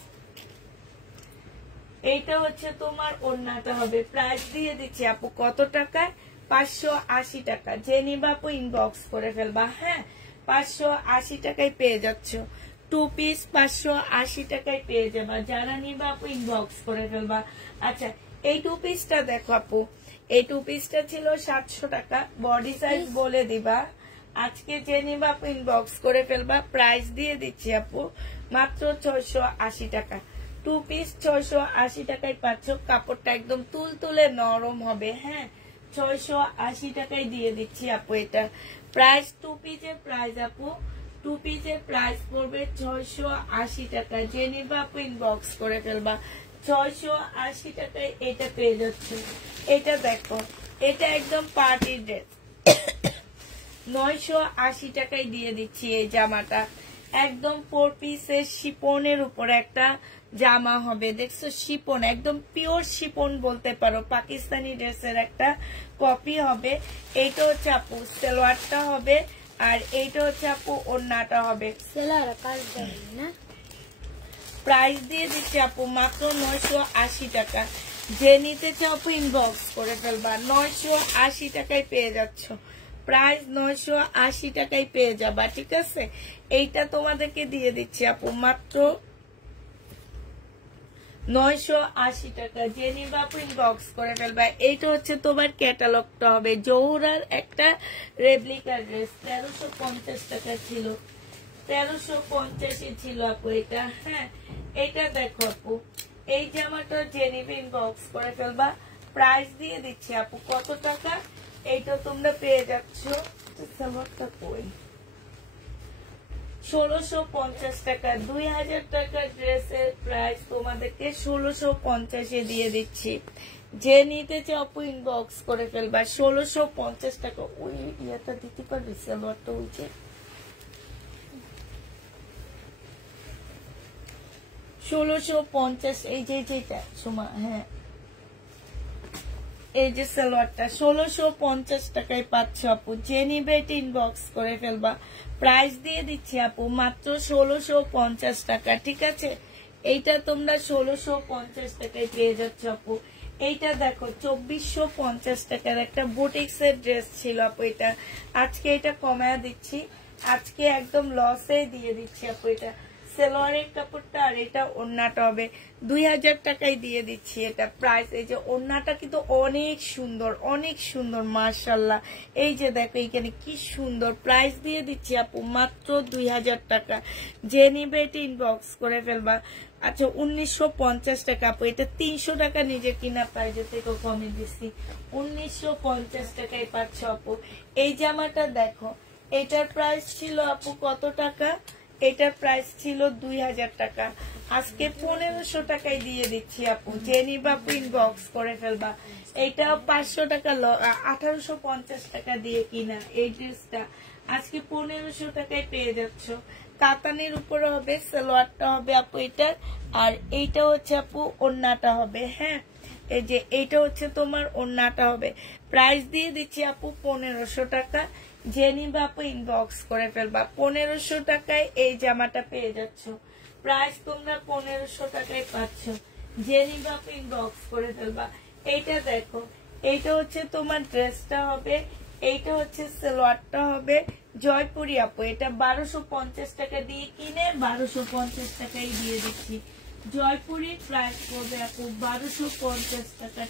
এইটা হচ্ছে তোমার ওড়নাটা হবে, প্রাইস দিয়ে দিচ্ছি আপু কত টাকায়? 580 টাকা। যে নিবা আপু ইনবক্স করে ফেলবা। হ্যাঁ 580 টাকায় পেয়ে যাচ্ছ টু পিস, 580 টাকায় পেয়ে যাবা। যারা নিবা আপু ইনবক্স করে ফেলবা। আচ্ছা এই টু পিসটা দেখো আপু, এই টু পিসটা ছিল 700 টাকা, বডি সাইজ বলে দিবা। আজকে যে নিবা আপু ইনবক্স করে ফেলবা, প্রাইস দিয়ে দিচ্ছি আপু মাত্র 680 টাকা। টু পিস 680 টাকায় পাচ্ছ, কাপড়টা একদম তুলতুলে নরম হবে। হ্যাঁ 680 টাকায় দিয়ে দিচ্ছি আপু এটা প্রাইস। টু পিসের প্রাইস আপু, টু পিসের প্রাইস পড়বে 680 টাকা। যে নিবা আপু ইনবক্স করে ফেলবা। 680 টাকায় এটা পেয়ে যাচ্ছে। এটা দেখো এটা একদম পার্টি ড্রেস, 980 টাকায় দিয়ে দিচ্ছি এই জামাটা। একদম 4 পিসের শিপনের উপরে একটা জামা হবে, দেখছো শিপন, একদম পিওর শিপন বলতে পারো, পাকিস্তানি ড্রেসের একটা কপি হবে। এইটা হচ্ছে আপু সালোয়ারটা হবে, আর এইটা হচ্ছে আপু ওড়নাটা হবে। প্রাইস দিয়ে দিচ্ছি আপু মাত্র 980 টাকা। যে নিতে চাও আপু ইনবক্স করে ফেলবা, 980 টাকায় পেয়ে যাচ্ছ। প্রাইস 980 টাকায় পেয়ে যাবা, ঠিক আছে। এইটা তোমাদেরকে দিয়ে দিচ্ছি আপু মাত্র 980 টাকা। যে নিবা আপু ইনবক্স করে ফেলবা। এইটা হচ্ছে তোমার ক্যাটালগটা হবে, জহুরার একটা রেপ্লিকা ড্রেস, 1350 টাকা ছিল, 1350 ছিল আপু এটা। হ্যাঁ এটা দেখো আপু, এই জামাটা যে নিবে ইনবক্স করে ফেলবা। প্রাইস দিয়ে দিচ্ছি আপু কত টাকা? এইটা তোমরা পেয়ে যাচ্ছ সালোয়ারটা কই, 1650 টাকা। 2000 টাকার ড্রেসের প্রাইস তোমাদেরকে 1650 দিয়ে দিচ্ছি। যে নিতে চাও আপু ইনবক্স করে ফেলবা। 1650 টাকা। ওই ইয়েটা দিতে পারবি সালোয়ারটা, ওই যে 1650, এই যে যেটা সোমা, হ্যাঁ এই যে সালোয়ারটা 1650 টাকায় পাচ্ছ আপু। যে নিবে এটা ইনবক্স করে ফেলবা। প্রাইস দিয়ে দিচ্ছি আপু মাত্র 1650 টাকা, ঠিক আছে। এইটা তোমরা 1650 টাকায় পেয়ে যাচ্ছ আপু। এইটা দেখো 2450 টাকার একটা বুটিক্স এর ড্রেস ছিল আপু, এটা আজকে এটা কমায়া দিচ্ছি, আজকে একদম লসে দিয়ে দিচ্ছি আপু। এটা সালোয়ারের কাপড়টা আর এটা ওড়নাটা হবে 2000 টাকায় দিয়ে দিচ্ছি এটা প্রাইস। এই যে ওড়নাটা কিন্তু অনেক সুন্দর, অনেক সুন্দর মাশাআল্লাহ। এই যে দেখো এইখানে কি সুন্দর, প্রাইস দিয়ে দিচ্ছি আপু মাত্র 2000 টাকা। যে নিবে এটা ইনবক্স করে ফেলবা। আচ্ছা 1950 টাকা আপু, এটা 300 টাকা নিজে কিনা প্রাইজের থেকে কমে দিচ্ছি, 1950 টাকায় পাচ্ছ আপু। এই জামাটা দেখো, এটার প্রাইস ছিল আপু কত টাকা? এটার প্রাইস ছিল 2000 টাকা, আজকে 1500 টাকায় দিয়ে দিচ্ছি আপু। যে নিবা আপু ইনবক্স করে ফেলবা। এটা 500 টাকা 1850 টাকা দিয়ে কিনা এই ড্রেসটা আজকে 1500 টাকায় পেয়ে যাচ্ছ। কাতানের উপরে হবে, সালোয়ারটা হবে আপু এটার, আর এইটা হচ্ছে আপু ওড়নাটা হবে। হ্যাঁ এই যে এইটা হচ্ছে তোমার ওড়নাটা হবে। প্রাইস দিয়ে দিচ্ছি আপু 1500 টাকা। যে নিবা আপু ইনবক্স করে ফেলবা। 1500 টাকায় এই জামাটা পেয়ে যাচ্ছ। প্রাইস তোমরা 1500 টাকায় পাচ্ছ। যে নিবা আপু ইনবক্স করে ফেলবা। এইটা দেখো, এইটা হচ্ছে তোমার ড্রেসটা হবে, এইটা হচ্ছে সালোয়ারটা হবে জয়পুরি আপু। এটা 1250 টাকা দিয়ে কিনে 1250 টাকায় দিয়ে দিচ্ছি। জয়পুরির প্রাইস পড়বে আপু 1250 টাকা,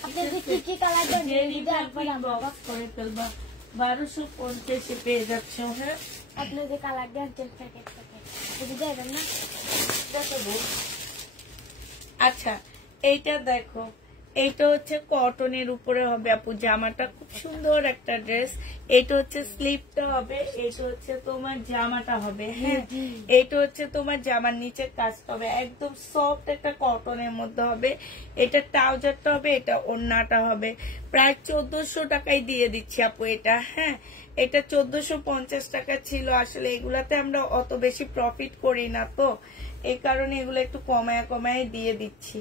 ঠিক আছে। যে নিবা আপু ইনবক্স করে ফেলবা। 1250 পেয়ে যাচ্ছ। হ্যাঁ আপনি যে কালার দেন না, আচ্ছা এইটা দেখো, এইটা হচ্ছে কটনের উপরে হবে আপু জামাটা, খুব সুন্দর একটা ড্রেস। এটা হচ্ছে স্লিপটা হবে, এটা হচ্ছে তোমার জামাটা হবে। হ্যাঁ এটা হচ্ছে তোমার জামার নিচে কাজটা হবে, একদম সফট একটা কটনের মধ্যে হবে। এটা ট্রাউজারটা হবে, এটা ওড়নাটা হবে। প্রায় 1400 টাকায় দিয়ে দিচ্ছি আপু এটা। হ্যাঁ এটা 1450 টাকা ছিল। আসলে এগুলাতে আমরা অত বেশি প্রফিট করি না, তো এই কারণে এগুলো একটু কমায় দিয়ে দিচ্ছি।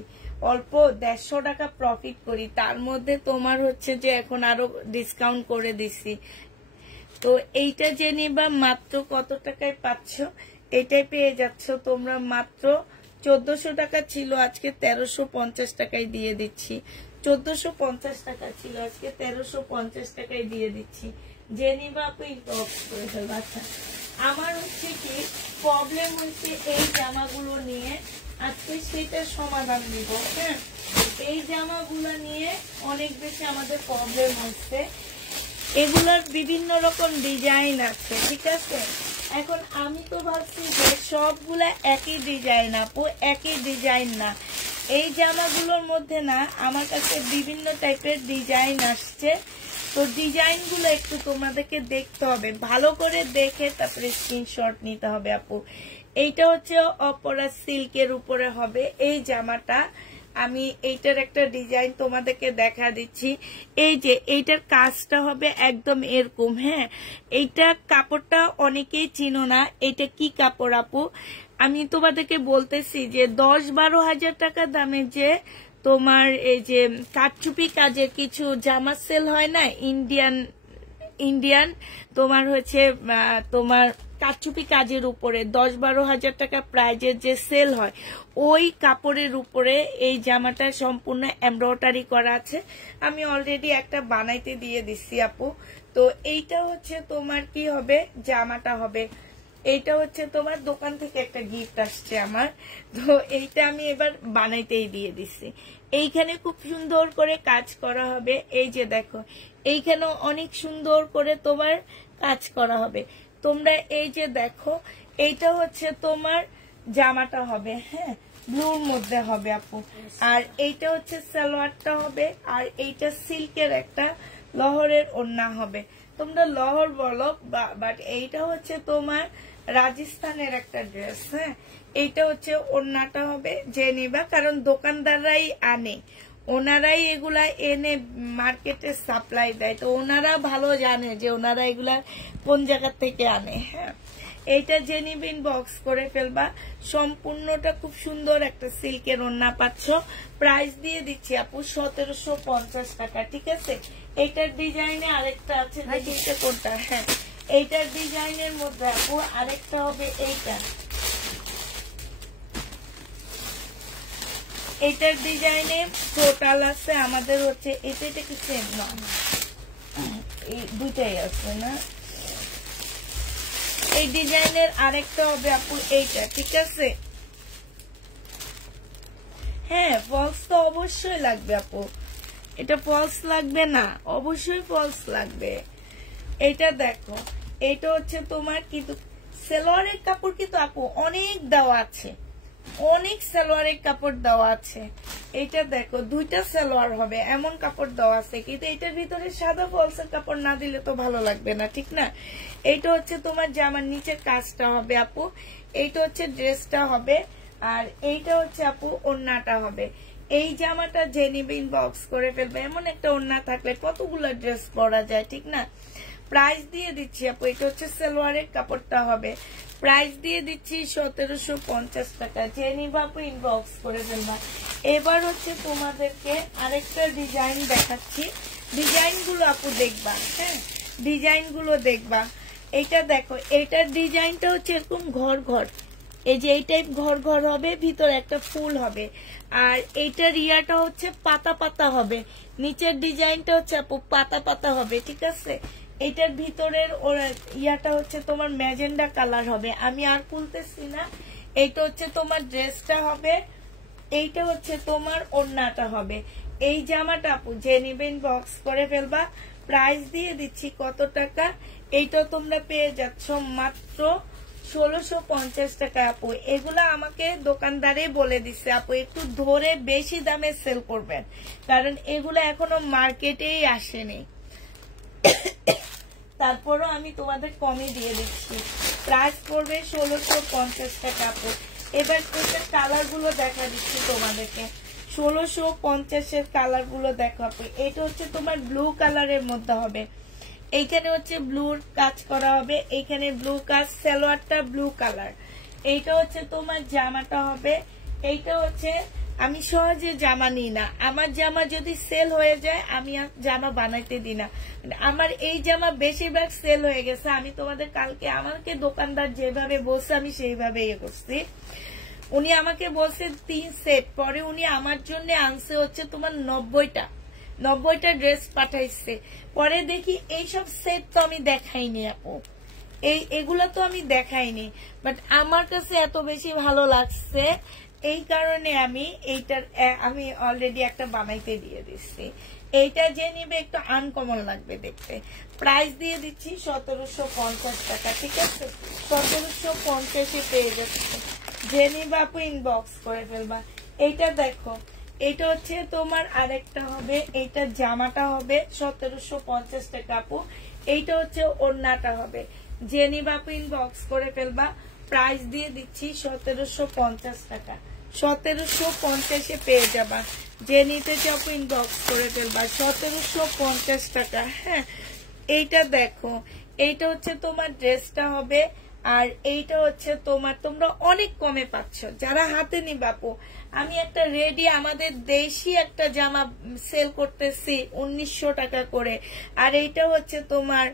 অল্প 150 টাকা প্রফিট করি, তার মধ্যে তোমার হচ্ছে যে এখন আরো ডিসকাউন্ট করে দিছি। তো এইটা যে নিবা মাত্র কত টাকায় পাচ্ছ, এটাই পেয়ে যাচ্ছ তোমরা মাত্র 1400 টাকা ছিল, আজকে 1350 টাকায় দিয়ে দিচ্ছি। 1450 টাকা ছিল, আজকে 1350 টাকায় দিয়ে দিচ্ছি। যে নিবা আপু ইনবক্স করে ফেলবা। আচ্ছা, আমার হচ্ছে কি প্রবলেম হচ্ছে এই জামাগুলো নিয়ে, আজকে সেটার সমাধান দিব। হ্যাঁ, এই জামাগুলো নিয়ে অনেক বেশি আমাদের প্রবলেম হচ্ছে। এগুলার বিভিন্ন রকম ডিজাইন আছে, ঠিক আছে। এখন আমি তো ভাবছি যে সবগুলা একই ডিজাইন, আপু একই ডিজাইন না। এই জামাগুলোর মধ্যে না আমার কাছে বিভিন্ন টাইপের ডিজাইন আসছে। তো ডিজাইন গুলো একটু তোমাদেরকে দেখতে হবে, ভালো করে দেখে তারপরে স্ক্রিনশট নিতে হবে আপু। এইটা হচ্ছে অপরা সিল্কের উপরে হবে এই জামাটা। আমি এইটার একটা ডিজাইন তোমাদেরকে দেখা দিচ্ছি। এই যে এইটার কাজটা হবে একদম এরকম। হ্যাঁ, এইটা কাপড়টা অনেকেই চিনো না, এটা কি কাপড় আপু। আমি তোমাদেরকে বলতেছি যে 10-12 হাজার টাকা দামের যে তোমার এই যে কাটচুপি কাজের কিছু জামা সেল হয় না, ইন্ডিয়ান তোমার হচ্ছে তোমার কাটচুপি কাজের উপরে 10-12 হাজার টাকা প্রাইজের যে সেল হয়, ওই কাপড়ের উপরে এই জামাটা সম্পূর্ণ এমব্রয়ডারি করা আছে। আমি অলরেডি একটা বানাইতে দিয়ে দিচ্ছি আপু। তো এইটা হচ্ছে তোমার কি হবে, জামাটা হবে। এইটা হচ্ছে তোমার দোকান থেকে একটা গিফট আসছে আমার, তো এইটা আমি এবার বানাইতেই দিয়ে দিচ্ছি। এইখানে খুব সুন্দর করে কাজ করা হবে। এই যে দেখো, এইখানেও অনেক সুন্দর করে তোমার কাজ করা হবে। তোমরা এই যে দেখো, এইটা হচ্ছে তোমার জামাটা হবে। হ্যাঁ, ব্লুর মধ্যে হবে আপু। আর এইটা হচ্ছে সালোয়ারটা হবে, আর এইটা সিল্কের একটা লহরের ওড়না হবে। তোমরা লহর বলো, বাট এইটা হচ্ছে তোমার রাজস্থানের একটা ড্রেস। হ্যাঁ, এইটা হচ্ছে ওড়নাটা হবে। যে নিবা, কারণ দোকানদাররাই আনে, ওনারাই এগুলা এনে মার্কেটে সাপ্লাই দেয়, তো ওনারা ভালো জানে যে ওনারা এগুলা কোন জায়গা থেকে আনে। হ্যাঁ, এইটা যে নিবে ইনবক্স করে ফেলবা। সম্পূর্ণটা খুব সুন্দর একটা সিল্কের ওড়না পাচ্ছ। প্রাইস দিয়ে দিচ্ছি আপু 1750 টাকা, ঠিক আছে। এইটার ডিজাইনে আরেকটা আছে, দেখি এটা কোনটা। হ্যাঁ, এইটার ডিজাইনের মধ্যে আপু আরেকটা হবে এইটা। এইটার ডিজাইনে টোটাল আছে আমাদের হচ্ছে এটা কি সেম না, এই দুইটাই আছে না। এই ডিজাইনের আরেকটা হবে আপু এইটা, ঠিক আছে। হ্যাঁ, ফলস তো অবশ্যই লাগবে আপু, এটা ফলস লাগবে না, অবশ্যই ফলস লাগবে। এটা দেখো, এটা হচ্ছে তোমার কিন্তু সালোয়ারের কাপড় কিন্তু আপু অনেক দেওয়া আছে, অনেক সালোয়ারের কাপড় দেওয়া আছে। এটা দেখো, দুইটা সালোয়ার হবে এমন কাপড় দেওয়া আছে, কিন্তু এটার ভিতরে সাদা ফলসের কাপড় না দিলে তো ভালো লাগবে না, ঠিক না। এইটা হচ্ছে তোমার জামার নিচের কাজটা হবে আপু, এইটা হচ্ছে ড্রেসটা হবে, আর এইটা হচ্ছে আপু ওড়নাটা হবে। এই জামাটা যে নিবে ইনবক্স করে ফেলবে। এমন একটা ওড়না থাকলে কতগুলো ড্রেস পরা যায়, ঠিক না। প্রাইস দিয়ে দিচ্ছি আপু, এটা হচ্ছে সালোয়ারের কাপড়টা হবে। প্রাইস দিয়ে দিচ্ছি 1750 টাকা। যে নিবা আপু ইনবক্স করে ফেলবা। এবার হচ্ছে তোমাদেরকে আরেকটা ডিজাইন দেখাচ্ছি। ডিজাইন গুলো আপু দেখবা। হ্যাঁ, ডিজাইন গুলো দেখবা। এইটা দেখো, এইটার ডিজাইনটা হচ্ছে এরকম ঘর ঘর, এই যে এই টাইপ ঘর ঘর হবে, ভিতরে একটা ফুল হবে। আর এইটার ইয়াটা হচ্ছে পাতা পাতা হবে, নিচের ডিজাইনটা হচ্ছে আপু পাতা পাতা হবে, ঠিক আছে। এটার ভিতরের ইয়াটা হচ্ছে তোমার ম্যাজেন্ডা কালার হবে। আমি আর খুলতেছি না। এইটা হচ্ছে তোমার ড্রেসটা হবে, এইটা হচ্ছে তোমার ওড়নাটা হবে। এই জামাটা আপু যে নিবেন বক্স করে ফেলবা। প্রাইস দিয়ে দিচ্ছি কত টাকা, এইটা তোমরা পেয়ে যাচ্ছ মাত্র 1650 টাকা আপু। এগুলা আমাকে দোকানদারে বলে দিচ্ছে আপু একটু ধরে বেশি দামে সেল করবেন, কারণ এগুলা এখনো মার্কেটেই আসেনি। তারপরও আমি তোমাদের কমে দিয়ে দিচ্ছি। প্রাইস পড়বে 1650 টাকা আপু। এবার এটার কালার গুলো দেখা দিচ্ছি তোমাদেরকে। 1650 এর কালার গুলো দেখো আপু। এটা হচ্ছে তোমার ব্লু কালারের মধ্যে হবে। এইখানে হচ্ছে ব্লুর কাজ করা হবে, এইখানে ব্লু কাজ, সালোয়ারটা ব্লু কালার। এইটা হচ্ছে তোমার জামাটা হবে। এইটা হচ্ছে আমি সহজে জামা নিই না, আমার জামা যদি সেল হয়ে যায় আমি আর জামা বানাইতে দিই না। আমার এই জামা বেশিরভাগ সেল হয়ে গেছে। আমি তোমাদের কালকে আমাকে দোকানদার যেভাবে বলছে আমি সেইভাবে ইয়ে করছি। উনি আমাকে বলছে 3 সেট, পরে উনি আমার জন্য আনছে হচ্ছে তোমার 90টা ড্রেস পাঠাইছে। পরে দেখি এইসব সেট তো আমি দেখাইনি আপু, এগুলো তো আমি দেখাইনি, বাট আমার কাছে এত বেশি ভালো লাগছে এই কারণে আমি অলরেডি একটা বানাইতে দিয়ে দিচ্ছি। এইটা যে নিবে একটু আনকমন লাগবে দেখতে। প্রাইস দিয়ে দিচ্ছি 1750 টাকা, ঠিক আছে? 1750 পেয়ে যাচ্ছে। যে নিবে আপু ইনবক্স করে ফেলবা। এইটা দেখো, এটা হচ্ছে তোমার আরেকটা হবে, এইটা জামাটা হবে 1750 টাকা আপু। এইটা হচ্ছে ওড়নাটা হবে। যে নিবে আপু ইনবক্স করে ফেলবা। প্রাইস দিয়ে দিচ্ছি 1750 টাকা। 1750 পেয়ে যাবা। যে নিতে চাও ইনবক্স করে ফেলবা। 1750 টাকা। হ্যাঁ, এইটা দেখো, এইটা হচ্ছে তোমার ড্রেসটা হবে, আর এইটা হচ্ছে তোমরা অনেক কমে পাচ্ছ যারা হাতে নিবা আপু। আমি একটা রেডি আমাদের দেশি একটা জামা সেল করতেছি 1900 টাকা করে, আর এইটা হচ্ছে তোমার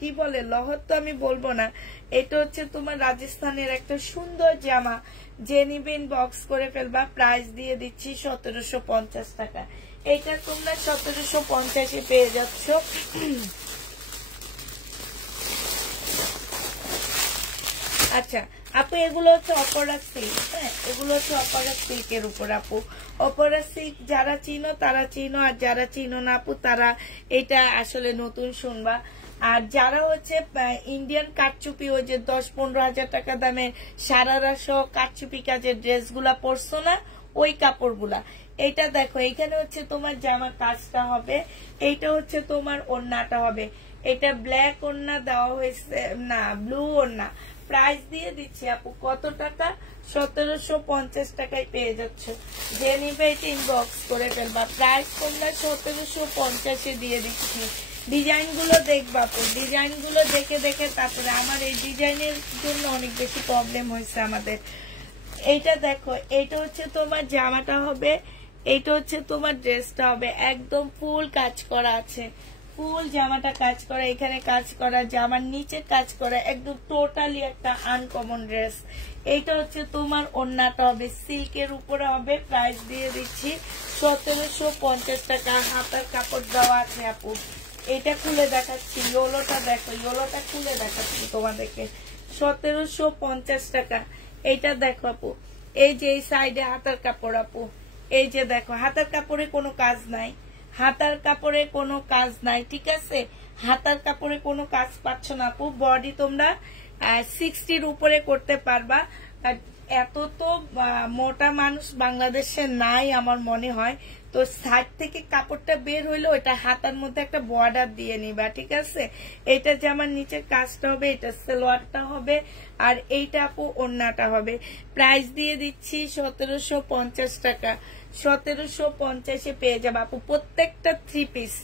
কি বলে লহর, তো আমি বলবো না। এটা হচ্ছে তোমার রাজস্থানের একটা সুন্দর জামা। যে নিবে ইনবক্স করে ফেলবা। প্রাইস দিয়ে দিচ্ছি 1750 টাকা। এটা তোমরা 1750 পেয়ে যাচ্ছ। আচ্ছা আপু, এগুলো হচ্ছে অপরা সিল্ক। হ্যাঁ, এগুলো হচ্ছে অপরা সিল্কের উপর আপু। অপরা সিল্ক যারা চিনো তারা চিনো, আর যারা চিনো না আপু তারা এটা আসলে নতুন শুনবা। আর যারা হচ্ছে ইন্ডিয়ান কাটচুপি, ওই যে 10-15 হাজার টাকা দামের সারারা সহ কাটচুপি কাজের ড্রেসগুলা পরছো না, ওই কাপড়গুলা। এটা দেখো, এখানে হচ্ছে তোমার জামার কাজটা হবে, এইটা হচ্ছে তোমার ওড়নাটা হবে। এটা ব্ল্যাক ওড়না দেওয়া হয়েছে, না ব্লু ওড়না। প্রাইস দিয়ে দিচ্ছি আপু কত টাকা? 1750 টাকায় পেয়ে যাচ্ছ। যে নিবে এটা ইনবক্স করে ফেলবা। প্রাইস তোমরা 1750 দিয়ে দিচ্ছি। ডিজাইন গুলো দেখবা আপু, ডিজাইন গুলো দেখে দেখে তারপরে আমার এই ডিজাইনের জন্য অনেক বেশি প্রবলেম হয়েছে আমাদের। এইটা দেখো, এইটা হচ্ছে তোমার জামাটা হবে, এইটা হচ্ছে তোমার ড্রেসটা হবে। একদম ফুল কাজ করা আছে, ফুল জামাটা কাজ করা, এখানে কাজ করা, জামার নিচে কাজ করা, একদম টোটালি একটা আনকমন ড্রেস। এইটা হচ্ছে তোমার ওড়নাটা হবে, সিল্কের উপরে হবে। প্রাইস দিয়ে দিচ্ছি 1750 টাকা। হাতার কাপড় দেওয়া আছে আপু। এটা খুলে দেখাচ্ছি, ইয়োলোটা দেখো, ইয়োলোটা খুলে দেখাচ্ছি তোমাদেরকে। 1750 টাকা। এইটা দেখো আপু, এই যে এই সাইডে হাতার কাপড় আপু, এই যে দেখো হাতার কাপড়ে কোনো কাজ নাই, হাতার কাপড়ে কোনো কাজ নাই, ঠিক আছে? হাতার কাপড়ে কোনো কাজ পাচ্ছ না আপু। বডি তোমরা 60-র উপরে করতে পারবা। এত তো মোটা মানুষ বাংলাদেশে নাই আমার মনে হয়। তো সাইড থেকে কাপড়টা বের হইলো, এটা হাতার মধ্যে একটা বর্ডার দিয়ে নিবা, ঠিক আছে? এটা জামার নিচে কাজটা হবে, এটা সালোয়ারটা হবে, আর এইটা আপু ওড়নাটা হবে। প্রাইস দিয়ে দিচ্ছি 1750 টাকা। 1750 পেয়ে যাবে আপু প্রত্যেকটা 3 পিস।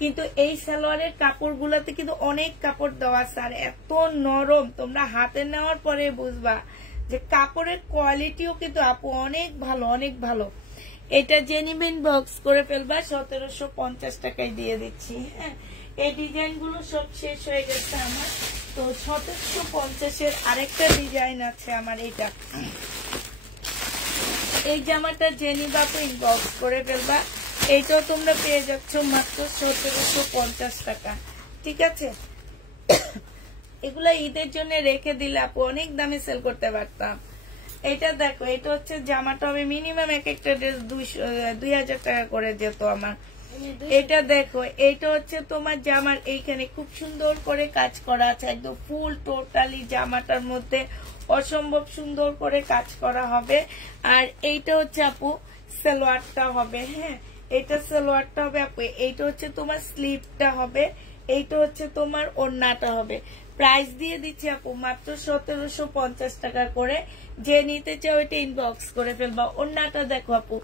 কিন্তু এই সালোয়ারের কাপড় গুলাতে কিন্তু অনেক কাপড় দেওয়া আছে, আর এত নরম, তোমরা হাতে নেওয়ার পরে বুঝবা যে কাপড়ের কোয়ালিটিও কিন্তু আপু অনেক ভালো, অনেক ভালো। এটা জেনিমেন বক্স করে ফেলবা। 1750 টাকায় দিয়ে দিচ্ছি। হ্যাঁ, এই ডিজাইন গুলো সব শেষ হয়ে গেছে আমার। তো 1750-এর আরেকটা ডিজাইন আছে আমার। এইটা, এই জামাটা জেনিবা ইনবক্স করে ফেলবা। এইটাও তোমরা পেয়ে যাচ্ছ মাত্র 1750 টাকা, ঠিক আছে? এগুলা ঈদের জন্য রেখে দিলে আপু অনেক দামে সেল করতে পারতাম। এটা দেখো, এটা হচ্ছে জামাটা হবে মিনিমাম এক একটা ড্রেস 2000 টাকা করে যেত আমার। এটা দেখো, এইটা হচ্ছে তোমার জামার এইখানে খুব সুন্দর করে কাজ করা আছে, একদম ফুল টোটালি জামাটার মধ্যে অসম্ভব সুন্দর করে কাজ করা হবে। আর এইটা হচ্ছে আপু সালোয়ারটা হবে। হ্যাঁ, এটা সালোয়ারটা হবে আপু। এইটা হচ্ছে তোমার স্লিভটা হবে, এইটা হচ্ছে তোমার ওড়নাটা হবে। প্রাইস দিয়ে দিচ্ছি আপু মাত্র 1750 টাকা করে। যে নিতে চাও এটা ইনবক্স করে ফেলবা। ওন্নাটা দেখো আপু,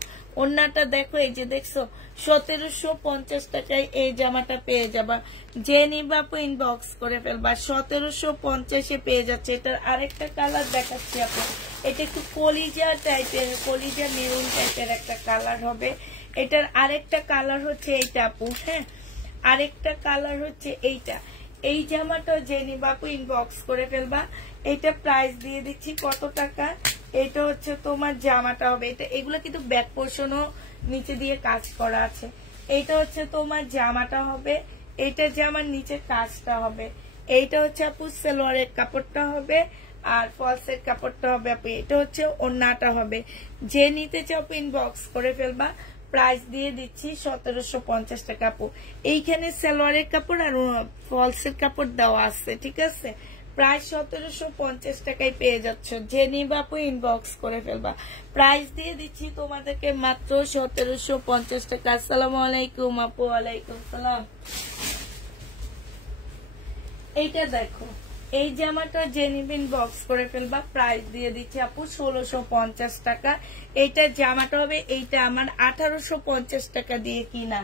ওন্নাটা দেখো, এই যে দেখছো 1750 টাকায় এই জামাটা পেয়ে যাবা। যে নিবা আপু ইনবক্স করে ফেলবা। 1750-এ পেয়ে যাচ্ছে। এটার আরেকটা কালার দেখাচ্ছি আপু, এটা একটু কলিজা টাইপের, কলিজা মেরুন টাইপের একটা কালার হবে। এটার আরেকটা কালার হচ্ছে এইটা আপু, হ্যাঁ আরেকটা কালার হচ্ছে এইটা। এই জামাটা যে নিবা আপু ইনবক্স করে ফেলবা। এটা প্রাইস দিয়ে দিচ্ছি কত টাকা, এটা হচ্ছে তোমার জামাটা হবে এটা, এগুলো কিন্তু ব্যাক পোর্শনও নিচে দিয়ে কাজ করা আছে। এটা হচ্ছে তোমার জামাটা হবে, এটা জামার নিচে কাজটা হবে। এইটা হচ্ছে আপু সালোয়ারের কাপড়টা হবে, আর ফলসের কাপড়টা হবে আপু। এটা হচ্ছে ওড়নাটা হবে। যে নিতে চাও আপু ইনবক্স করে ফেলবা। প্রাইস দিয়ে দিচ্ছি 1750 টাকা আপু। এইখানে সালোয়ারের কাপড় আর ফলসের কাপড় দেওয়া আছে, ঠিক আছে। প্রাইস 1750 টাকায় পেয়ে যাচ্ছ। যে নিবা আপু ইনবক্স করে ফেলবা। প্রাইস দিয়ে দিচ্ছি তোমাদেরকে মাত্র 1750 টাকা। আসসালামু আলাইকুম আপু। ওয়ালাইকুম সালাম। এইটা দেখো, এই জামাটা যে নিবে ইনবক্স করে ফেলবা। প্রাইস দিয়ে দিচ্ছি আপু 1650 টাকা। এইটা জামাটা হবে, এইটা আমার 1850 টাকা দিয়ে কিনা।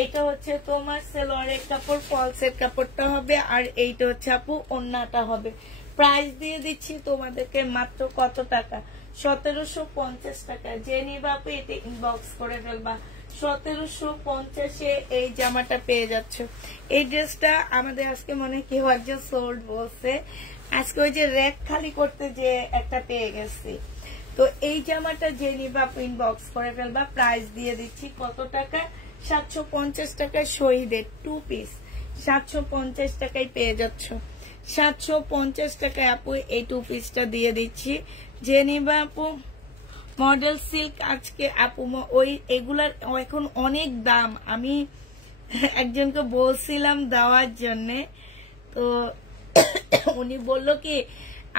এইটা হচ্ছে তোমার সালোয়ারের কাপড়, ফলসের কাপড়টা হবে, আর এইটা হচ্ছে আপু ওন্নাটা হবে। প্রাইস দিয়ে দিচ্ছি তোমাদেরকে মাত্র কত টাকা, 1750 টাকা। যে নিবা আপু এটা ইনবক্স করে ফেলবা। 1750-এ এই জামাটা পেয়ে যাচ্ছ। এই ড্রেসটা আমাদের আজকে মনে কেউ একজন সোল্ড বলছে, আজকে ওই যে র্যাক খালি করতে যে একটা পেয়ে গেছি। তো এই জামাটা যে নিবা আপু ইনবক্স করে ফেলবা। প্রাইস দিয়ে দিচ্ছি কত টাকা, 750 টাকায় শহীদের 2 পিস 750 টাকায় পেয়ে যাচ্ছ। 750 টাকায় আপু এই 2 পিসটা দিয়ে দিচ্ছি। যে নিবা আপু মডেল সিল্ক, আজকে আপু ওই এগুলার এখন অনেক দাম। আমি একজনকে বলছিলাম দেওয়ার জন্যে, তো উনি বলল কি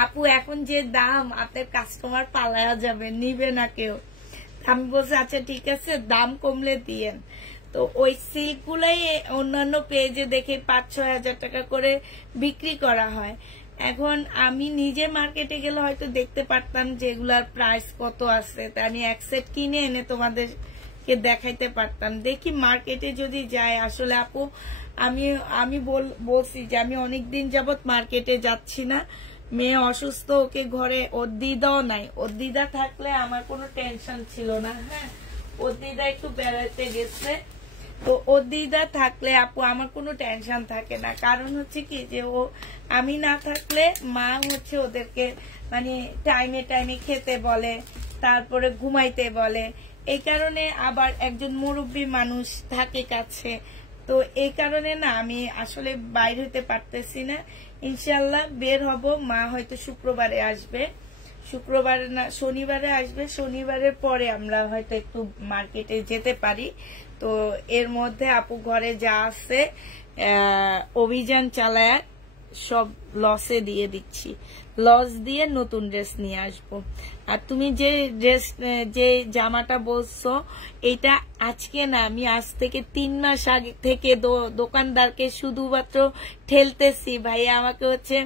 আপু এখন যে দাম আপনার কাস্টমার পালায়া যাবে, নিবে না কেউ। আমি বলছি আচ্ছা ঠিক আছে, দাম কমলে দিয়েন। তো ওই সিল্ক গুলাই অন্যান্য পেজে দেখে 5-6 হাজার টাকা করে বিক্রি করা হয়। এখন আমি নিজে মার্কেটে গেলে হয়তো দেখতে পারতাম যে এগুলার প্রাইস কত আছে, তা আমি এক সেট কিনে এনে তোমাদেরকে দেখাইতে পারতাম। দেখি মার্কেটে যদি যাই। আসলে আপু আমি বলছি যে আমি অনেকদিন যাবত মার্কেটে যাচ্ছি না। মেয়ে অসুস্থ, ওকে ঘরে ওর দিদাও নাই। ওর দিদা থাকলে আমার কোনো টেনশন ছিল না, হ্যাঁ ওর দিদা একটু বেড়াতে গেছে। তো ওর দিদা থাকলে আপু আমার কোনো টেনশন থাকে না। কারণ হচ্ছে কি যে আমি না থাকলে মা হচ্ছে ওদেরকে মানে টাইমে টাইমে খেতে বলে, তারপরে ঘুমাইতে বলে। এই কারণে আবার একজন মুরব্বী মানুষ থাকে কাছে, তো এই কারণে না আমি আসলে বাইর হতে পারতেছি না। ইনশাল্লাহ বের হব। মা হয়তো শুক্রবারে আসবে, শুক্রবারে না শনিবারে আসবে। শনিবারের পরে আমরা হয়তো একটু মার্কেটে যেতে পারি। তো এর মধ্যে আপু ঘরে যা আছে অভিযান চালায় সব লসে দিয়ে দিচ্ছি, লস দিয়ে নতুন ড্রেস নিয়ে আসবো। আর তুমি যে জামাটা বলছো এটা আজকে না, আমি আজ থেকে 3 মাস আগে থেকে দোকানদারকে শুধুমাত্র ঠেলতেছি। ভাইয়া আমাকে হচ্ছে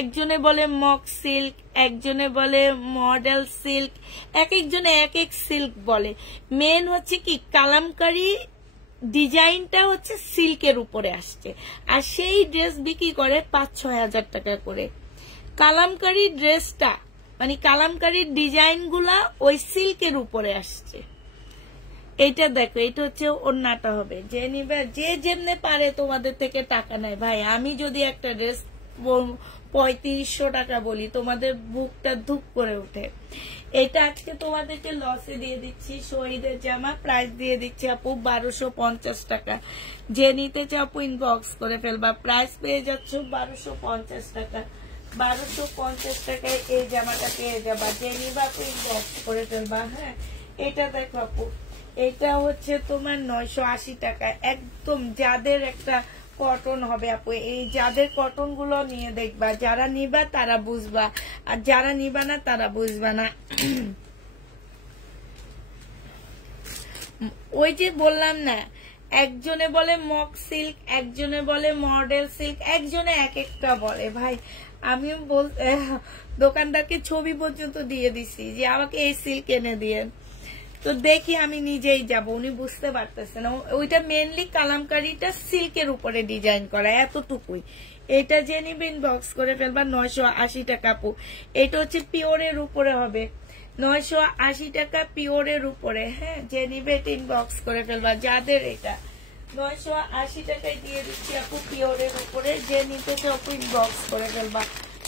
একজনে বলে মক সিল্ক, একজনে বলে মডেল সিল্ক, এক একজনে এক এক সিল্ক বলে। মেন হচ্ছে কি কালামকারী ডিজাইনটা হচ্ছে সিল্কের উপরে আসছে, আর সেই ড্রেস বিক্রি করে 5-6 হাজার টাকা করে। কালামকারী ড্রেসটা মানে কালামকারীর ডিজাইন গুলা ওই সিল্কের উপরে আসছে। এইটা দেখো, এটা হচ্ছে ওড়নাটা হবে। যে নিবে যে যেমনে পারে তোমাদের থেকে টাকা নেয়। ভাই আমি যদি একটা ড্রেস 3500 টাকা বলি, তোমাদের বুকটা ধুপ করে উঠে। এটা আজকে তোমাদেরকে লসে দিয়ে দিচ্ছি। শহীদের জামা প্রাইস দিয়ে দিচ্ছি আপু 1250 টাকা। যে নিতে চাও আপু ইনবক্স করে ফেলবা। প্রাইস পেয়ে যাচ্ছ 1250 টাকা। 1250 টাকায় এই জামাটা পেয়ে যাবা। যে নিবা আপু ইনবক্স করে ফেলবা। হ্যাঁ এটা দেখো আপু, এটা হচ্ছে তোমার 980 টাকা। একদম যাদের একটা কটন হবে আপু, এই যাদের কটন গুলো নিয়ে দেখবা, যারা নিবা তারা বুঝবা, আর যারা নিবা না তারা বুঝবা না। ওই যে বললাম না একজনে বলে মক সিল্ক, একজনে বলে মডেল সিল্ক, একজনে এক একটা বলে। ভাই আমি দোকানদারকে ছবি পর্যন্ত দিয়ে দিছি যে আমাকে এই সিল্ক এনে দিয়ে, তো দেখি আমি নিজেই যাব, উনি বুঝতে পারতেছেন। ওইটা মেনলি কালামকারীটা সিল্কের উপরে ডিজাইন করা, এতটুকুই। এটা যে নিবে ইনবক্স করে ফেলবা 980 টাকা আপু। এটা হচ্ছে পিওরের উপরে হবে, 980 টাকা পিওরের উপরে। হ্যাঁ, যে নিবে এটা ইনবক্স করে ফেলবা। যাদের এটা 980 টাকায় দিয়ে দিচ্ছি আপু পিওরের উপরে, যে নিতে চাও আপু ইনবক্স করে ফেলবা,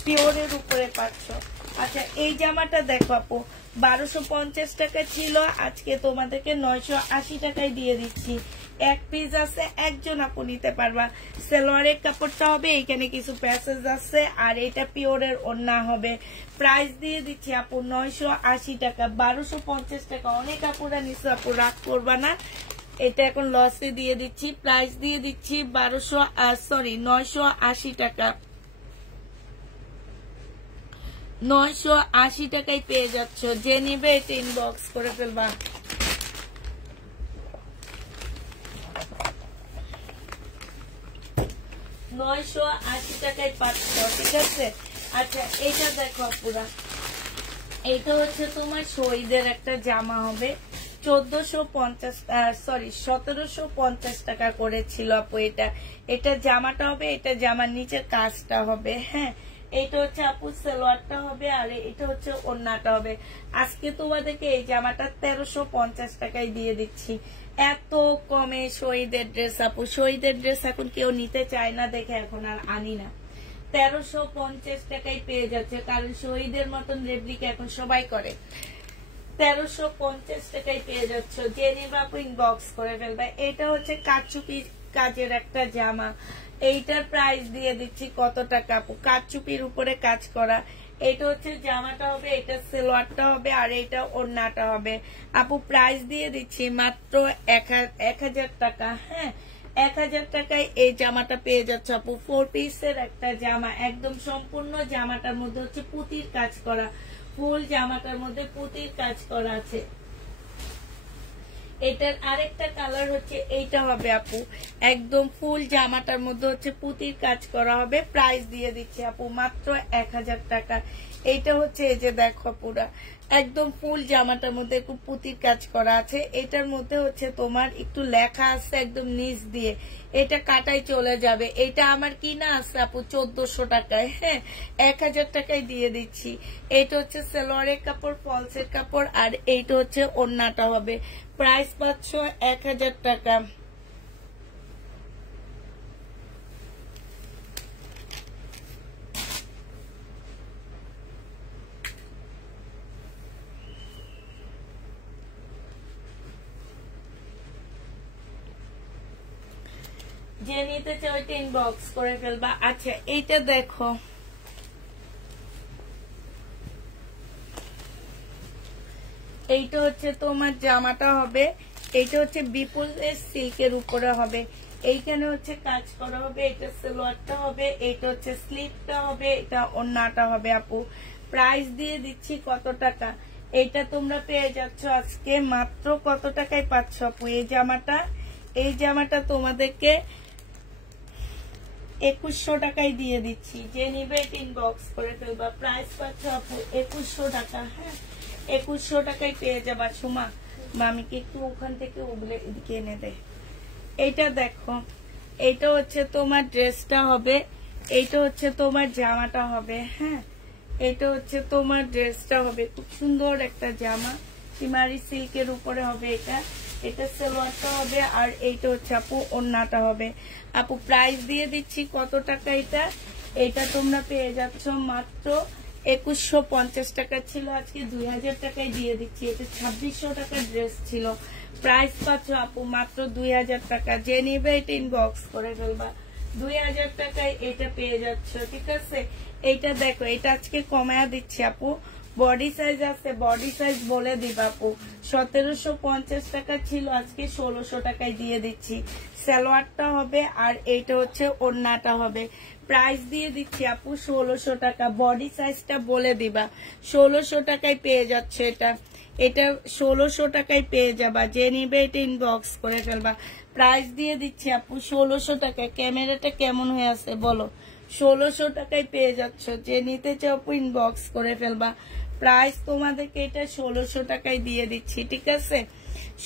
পিওরের উপরে পাচ্ছ। আচ্ছা এই জামাটা দেখো আপু 1250 টাকা ছিল, আজকে তোমাদেরকে 980 টাকায় দিয়ে দিচ্ছি। এক পিস আছে, একজন আপু নিতে পারবা। সালোয়ারের কাপড়টা হবে, এখানে কিছু প্যাসেজ আছে, আর এটা পিওরের ওড়না হবে। প্রাইস দিয়ে দিচ্ছি আপু 980 টাকা, 1250 টাকা। অনেক আপুরা নিচ্ছে আপু, রাগ করবা না, এটা এখন লসে দিয়ে দিচ্ছি। প্রাইস দিয়ে দিচ্ছি 980 টাকা, 980 টাকায় পেয়ে যাচ্ছ। যে নিবে এটা ইনবক্স করে ফেলবা। $980 টাকায় পাচ্ছ, ঠিক আছে। আচ্ছা এইটা দেখো পুরা, এইটা হচ্ছে তোমার শহীদের একটা জামা হবে, 1750 টাকা করেছিল আপু। এটা জামাটা হবে, এটা জামার নিচের কাজটা হবে। হ্যাঁ, এটা হচ্ছে আপু সালোয়ারটা হবে, আর এটা হচ্ছে ওড়নাটা হবে। আজকে তোমাদেরকে এই জামাটা 1350 টাকায় দিয়ে দিচ্ছি। এত কমে শহীদের ড্রেস আপু, শহীদের ড্রেস এখন কেউ নিতে চায় না দেখে এখন আর আনি না। 1350 টাকায় পেয়ে যাচ্ছে, কারণ শহীদের মতন রেপ্লিকা এখন সবাই করে। 1350 টাকায় পেয়ে যাচ্ছ, যে নিবে আপু ইনবক্স করে ফেলবে। এটা হচ্ছে কারচুপি কাজের একটা জামা, এইটার প্রাইস দিয়ে দিচ্ছি কত টাকা আপু, কারচুপির উপরে কাজ করা। এটা হচ্ছে জামাটা হবে, এটা সালোয়ারটা হবে, আর এটা ওড়নাটা হবে আপু। প্রাইস দিয়ে দিচ্ছি মাত্র 1000 টাকা। হ্যাঁ, 1000 টাকায় এই জামাটা পেয়ে যাচ্ছে আপু। 4 পিসের একটা জামা, একদম সম্পূর্ণ জামাটার মধ্যে হচ্ছে পুঁতির কাজ করা, ফুল জামাটার মধ্যে পুঁতির কাজ করা আছে। এটার আরেকটা কালার হচ্ছে এইটা হবে আপু, একদম ফুল জামাটার মধ্যে হচ্ছে পুঁতির কাজ করা হবে। প্রাইস দিয়ে দিচ্ছি আপু মাত্র 1000 টাকা। এইটা হচ্ছে এই যে দেখো পুরা একদম ফুল জামাটার মধ্যে একটু পুঁতির কাজ করা আছে। এটার মধ্যে হচ্ছে তোমার একটু লেখা আছে একদম নিচ দিয়ে, এটা কাটাই চলে যাবে। এটা আমার কিনা আছে আপু 1400 টাকায়। হ্যাঁ, 1000 টাকায় দিয়ে দিচ্ছি। এটা হচ্ছে সালোয়ারের কাপড়, ফলসের কাপড়, আর এইটা হচ্ছে ওড়নাটা হবে। প্রাইস পাচ্ছ 1000 টাকা। যে নিতে চাও ওইটা ইনবক্স করে ফেলবা। আচ্ছা এইটা দেখো, এইটা হচ্ছে তোমার জামাটা হবে, এইটা হচ্ছে বিপুল সিল্কের উপরে হবে। এইখানে হচ্ছে কাজ করা হবে, এটা সালোয়ারটা হবে, এটা হচ্ছে স্লিপটা হবে, এটা ওড়নাটা হবে আপু। প্রাইস দিয়ে দিচ্ছি কত টাকা, এইটা তোমরা পেয়ে যাচ্ছ আজকে মাত্র কত টাকায় পাচ্ছ আপু এই জামাটা। এই জামাটা তোমাদেরকে 2100 টাকায় দিয়ে দিচ্ছি। যে নিবে ইনবক্স করে ফেলবা। প্রাইস পাচ্ছ আপু 2100 টাকা। হ্যাঁ, 2100 টাকায় পেয়ে যাবা। সুমা মামিকে একটু ওখান থেকে ওগুলো এদিকে এনে দে। এইটা দেখো, এইটা হচ্ছে তোমার ড্রেসটা হবে, এইটা হচ্ছে তোমার জামাটা হবে। হ্যাঁ, এটা হচ্ছে তোমার ড্রেসটা হবে, খুব সুন্দর একটা জামা, সিমারি সিল্কের উপরে হবে। এটা সালোয়ারটা হবে, আর এইটা হচ্ছে আপু ওড়নাটা হবে। আপু প্রাইস দিয়ে দিচ্ছি কত টাকা এটা তোমরা পেয়ে যাচ্ছ মাত্র 2150 টাকা ছিল, আজকে 2000 টাকায় দিয়ে দিচ্ছি। এটা 2600 টাকার ড্রেস ছিল। প্রাইস পাচ্ছ আপু মাত্র 2000 টাকা। যে নিবে এটা ইনবক্স করে ফেলবা। 2000 টাকায় এটা পেয়ে যাচ্ছ, ঠিক আছে। এইটা দেখো, এটা আজকে কমায়া দিচ্ছি আপু। বডি সাইজ আছে, বডি সাইজ বলে দিবা আপু। 1750 টাকা ছিল, আজকে 1600 টাকায় দিয়ে দিচ্ছি। সালোয়ারটা হবে, আর এইটা হচ্ছে ওড়নাটা হবে। প্রাইস দিয়ে দিচ্ছি আপু 1600 টাকা। বডি সাইজটা বলে দিবা, 1600 টাকায় পেয়ে যাচ্ছে এটা। এটা 1600 টাকায় পেয়ে যাবা, যে নিবে এটা ইনবক্স করে ফেলবা। প্রাইস দিয়ে দিচ্ছি আপু 1600 টাকা। ক্যামেরাটা কেমন হয়ে আছে বলো? 1600 টাকায় পেয়ে যাচ্ছ, যে নিতে চাও আপু ইনবক্স করে ফেলবা। প্রাইস তোমাদেরকে এটা 1600 টাকায় দিয়ে দিচ্ছি, ঠিক আছে?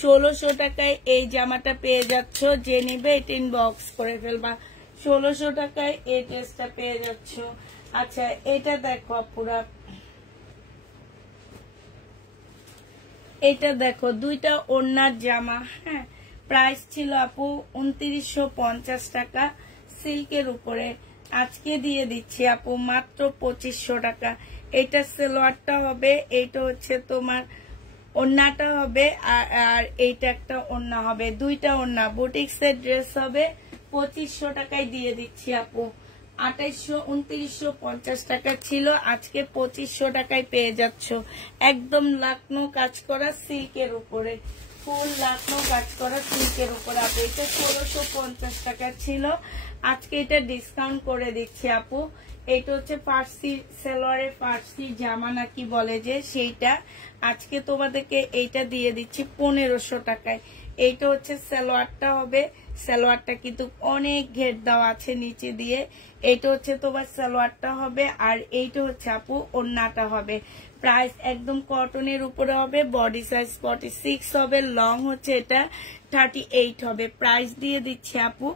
1600 টাকায় এই জামাটা পেয়ে যাচ্ছ, যে নিবে এটা ইনবক্স করে ফেলবা। 1600 টাকায় এই ড্রেসটা পেয়ে যাচ্ছ। আচ্ছা এটা দেখো আপুরা, এটা দেখো দুইটা ওড়নার জামা। হ্যাঁ, প্রাইস ছিল আপু 2950 টাকা সিল্কের উপরে। আজকে দিয়ে দিচ্ছি আপু মাত্র 2500 টাকা। এটা সালোয়ারটা হবে, এইটা হচ্ছে তোমার ওড়নাটা হবে, আর এইটা একটা ওড়না হবে। দুইটা ওড়না বুটিক্সের ড্রেস হবে। 2500 টাকায় দিয়ে দিচ্ছি আপু। 2950 টাকা ছিল, আজকে 2500 টাকায় পেয়ে যাচ্ছ। একদম লাকনো কাজ করা সিল্কের উপরে, ফুল লাকনো কাজ করা সিল্কের উপরে আপু। এটা 1650 টাকা ছিল, আজকে এটা ডিসকাউন্ট করে দিচ্ছি আপু। এটা হচ্ছে ফার্সি সালোয়ারের ফার্সি জামা নাকি বলে যে, সেইটা আজকে তোমাদেরকে এইটা দিয়ে দিচ্ছি 1500 টাকায়। এইটা হচ্ছে সালোয়ারটা হবে, সালোয়ারটা কিন্তু অনেক ঘের দেওয়া আছে নিচে দিয়ে। এইটা হচ্ছে তোমার সালোয়ারটা হবে, আর এইটা হচ্ছে আপু ওড়নাটা হবে। প্রাইস একদম কটনের উপরে হবে, বডি সাইজ 46 হবে, লং হচ্ছে এটা 38 হবে। প্রাইস দিয়ে দিচ্ছি আপু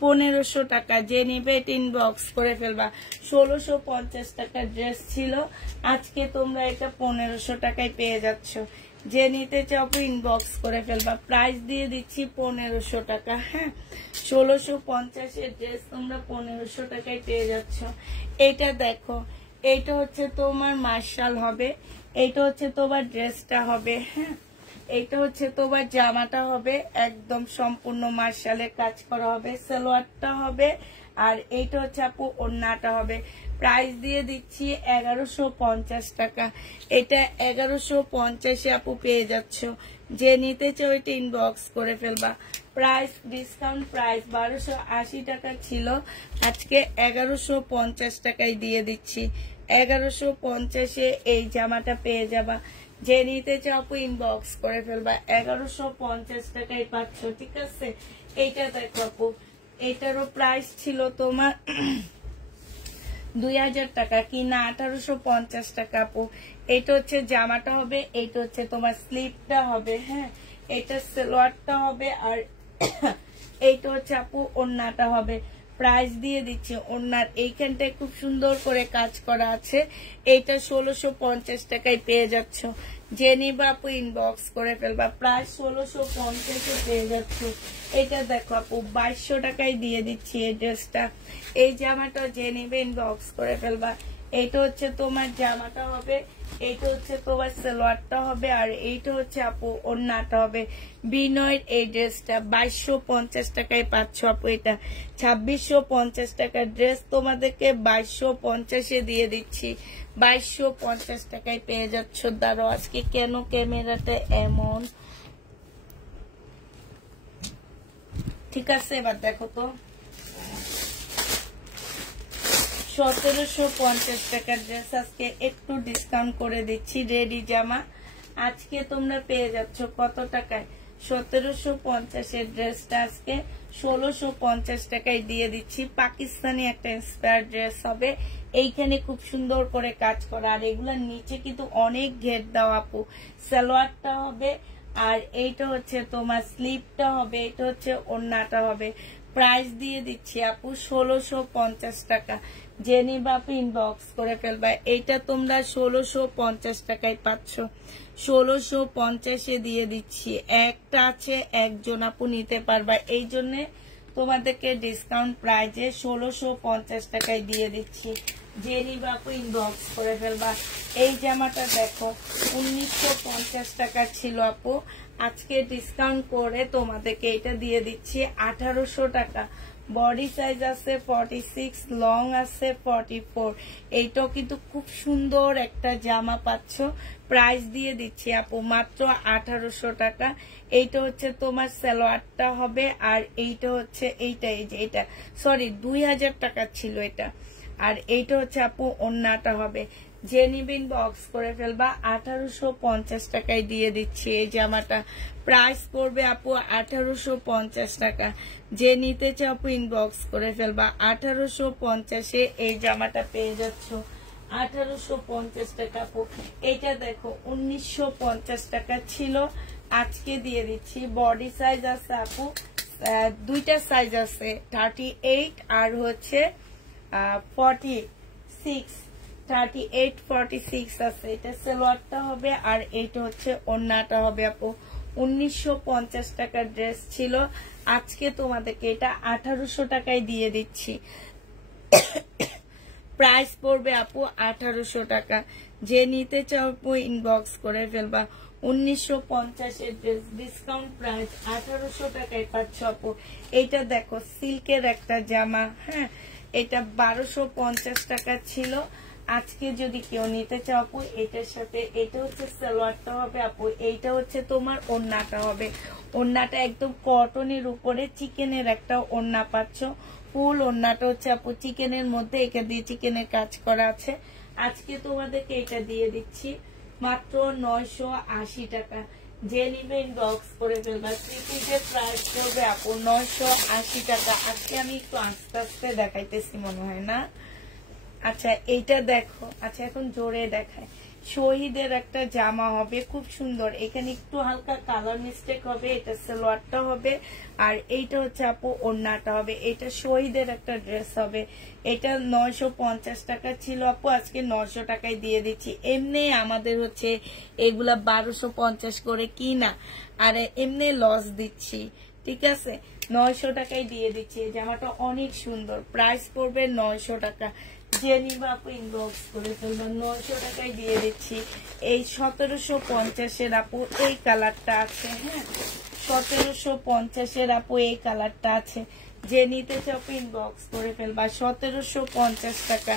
1500 টাকা, যে নিবে এটা ইনবক্স করে ফেলবা। 1650 টাকার ড্রেস ছিল, আজকে তোমরা এটা 1500 টাকায় পেয়ে যাচ্ছ। যে নিতে চাও ইনবক্স করে ফেলবা। প্রাইস দিয়ে দিচ্ছি 1500 টাকা। হ্যাঁ, 1650 এর ড্রেস তোমরা 1500 টাকায় পেয়ে যাচ্ছ। এটা দেখো, এইটা হচ্ছে তোমার মার্শাল হবে, এইটা হচ্ছে তোমার ড্রেসটা হবে। হ্যাঁ, এইটা হচ্ছে তোমার জামাটা হবে, একদম সম্পূর্ণ মার্শালের কাজ করা হবে, সালোয়ারটা হবে, আর এইটা হচ্ছে আপু ওড়নাটা হবে। প্রাইস দিয়ে দিচ্ছি 1150 টাকা। এটা 1150 আপু পেয়ে যাচ্ছ। যে নিতে চাও এটা ইনবক্স করে ফেলবা। প্রাইস ডিসকাউন্ট প্রাইস 1280 টাকা ছিল, আজকে 1150 টাকায় দিয়ে দিচ্ছি। 1150 এই জামাটা পেয়ে যাবা। যে নিতে চাও ইনবক্স করে ফেলবা। 1150 টাকায় পাচ্ছ, ঠিক আছে? এইটা দেখো আপু, এটারও প্রাইস ছিল তোমার 2000 টাকা, কি না 1850 টাকা আপু। এটা হচ্ছে জামাটা হবে, এইটা হচ্ছে তোমার স্লিপটা হবে। হ্যাঁ, এটা সালোয়ারটা হবে, আর এইটা হচ্ছে আপু ওড়নাটা হবে। প্রাইস দিয়ে দিচ্ছি, ওড়নার এইখানটায় খুব সুন্দর করে কাজ করা আছে। এইটা 1650 টাকায় পেয়ে যাচ্ছ। যে নিবা আপু ইনবক্স করে ফেলবা। প্রাইস 1650 পেয়ে যাচ্ছ। এটা দেখো আপু 2200 টাকায় দিয়ে দিচ্ছি এই ড্রেসটা। এই জামাটা যে নিবে ইনবক্স করে ফেলবা। এইটা হচ্ছে তোমার জামাটা হবে, এইটা হচ্ছে তোমার সালোয়ারটা হবে, আর এইটা হচ্ছে আপু ওড়নাটা হবে। বিনয়ের এই ড্রেসটা 2250 টাকায় পাচ্ছ আপু। এটা 2650 টাকার ড্রেস তোমাদেরকে 2250 দিয়ে দিচ্ছি। 2250 টাকায় পেয়ে যাচ্ছ। দাঁড়াও, আজকে কেন ক্যামেরাটা এমন, ঠিক আছে? এবার দেখো তো, 1750 টাকার ড্রেস আজকে একটু ডিসকাউন্ট করে দিচ্ছি। রেডি জামা আজকে তোমরা পেয়ে যাচ্ছ কত টাকায়? 1750 এর ড্রেসটা আজকে 1650 টাকায় দিয়ে দিচ্ছি। পাকিস্তানি একটা ইন্সপায়ার ড্রেস হবে, এইখানে খুব সুন্দর করে কাজ করা, আর এগুলার নিচে কিন্তু অনেক ঘের দেওয়া আপু। সালোয়ারটা হবে, আর এইটা হচ্ছে তোমার স্লিপটা হবে, এটা হচ্ছে ওড়নাটা হবে। প্রাইস দিয়ে দিচ্ছি আপু 1650 টাকা। যে নিবা আপু ইনবক্স করে ফেলবা। এইটা তোমরা 1650 টাকায় পাচ্ছ। 1650 দিয়ে দিচ্ছি। একটা আছে, একজন আপু নিতে পারবা, এই জন্য তোমাদেরকে ডিসকাউন্ট প্রাইজে 1650 টাকায় দিয়ে দিচ্ছি। যে নিবা আপু ইনবক্স করে ফেলবা। এই জামাটা দেখো 1950 টাকা ছিল আপু, আজকে ডিসকাউন্ট করে তোমাদেরকে এটা দিয়ে দিচ্ছি 1800 টাকা। বডি সাইজ আছে 46, লং আছে 44। এইটাও কিন্তু খুব সুন্দর একটা জামা পাচ্ছ। প্রাইস দিয়ে দিচ্ছি আপু মাত্র 1800 টাকা। এইটা হচ্ছে তোমার সালোয়ারটা হবে, আর এইটা হচ্ছে এইটা, এই যে এটা সরি 2000 টাকা ছিল এটা। আর এইটা হচ্ছে আপু ওন্নাটা হবে। যে নিবেন বক্স করে ফেলবা, 1850 টাকায় দিয়ে দিচ্ছি এই জামাটা। প্রাইস পড়বে আপু 1850 টাকা। যে নিতে চাও আপু ইনবক্স করে ফেলবা, 1850-এ এই জামাটা পেয়ে যাচ্ছ। 1850 টাকা আপু। এইটা দেখো 1950 টাকা ছিল, আজকে দিয়ে দিচ্ছি। বডি সাইজ আছে আপু দুইটা সাইজ আছে, 38 আর হচ্ছে 46, 38 46 আছে। এটা সালোয়ারটা হবে, আর এইটা হচ্ছে ওন্নাটা হবে আপু। 1950 টাকার ড্রেস ছিল, আজকে তোমাদেরকে এটা 1800 টাকায় দিয়ে দিচ্ছি। প্রাইস পড়বে আপু 1800 টাকা। যে নিতে চাও আপু ইনবক্স করে ফেলবা। 1950-এর ড্রেস ডিসকাউন্ট প্রাইস 1800 টাকায় পাচ্ছ আপু। এইটা দেখো সিল্কের একটা জামা, হ্যাঁ এটা 1250 টাকা ছিল, আজকে যদি কেউ নিতে চাও আপু এটার সাথে এটা হচ্ছে সালোয়ারটা হবে আপু, এইটা হচ্ছে তোমার ওন্নাটা হবে। ওন্নাটা একদম কটনের উপরে চিকেনের একটা ওন্না পাচ্ছ। ফুল ওন্নাটা হচ্ছে আপু চিকেনের মধ্যে, এখান দিয়ে চিকেনের কাজ করা আছে। আজকে তোমাদেরকে এটা দিয়ে দিচ্ছি মাত্র 980 টাকা। যে নিবে ইনবক্স করে ফেলবা। থ্রি পিসের প্রাইস করবে আপু 980 টাকা। আজকে আমি একটু আস্তে আস্তে দেখাইতেছি মনে হয় না। আচ্ছা এইটা দেখো, আচ্ছা এখন জোরে দেখায়। শহীদের একটা জামা হবে খুব সুন্দর, এখানে একটু হালকা কালার মিস্টেক হবে। এটা সালোয়ারটা হবে, আর এইটা হচ্ছে আপু ওন্নাটা হবে। এটা শহীদের একটা ড্রেস হবে। এটা 950 টাকা ছিল আপু, আজকে 900 টাকায় দিয়ে দিচ্ছি। এমনি আমাদের হচ্ছে এগুলা 1250 করে কিনা, আর এমনি লস দিচ্ছি, ঠিক আছে। 900 টাকায় দিয়ে দিচ্ছি। এই জামাটা অনেক সুন্দর, প্রাইস পড়বে 900 টাকা। যে নিবা আপু ইনবক্স করে ফেলবো, 900 টাকায় দিয়ে দিচ্ছি। এই 1750-এর আপু এই কালারটা আছে, হ্যাঁ 1750-এর আপু এই কালারটা আছে। যে নিতে চাও আপু ইনবক্স করে ফেলবা। 1750 টাকা।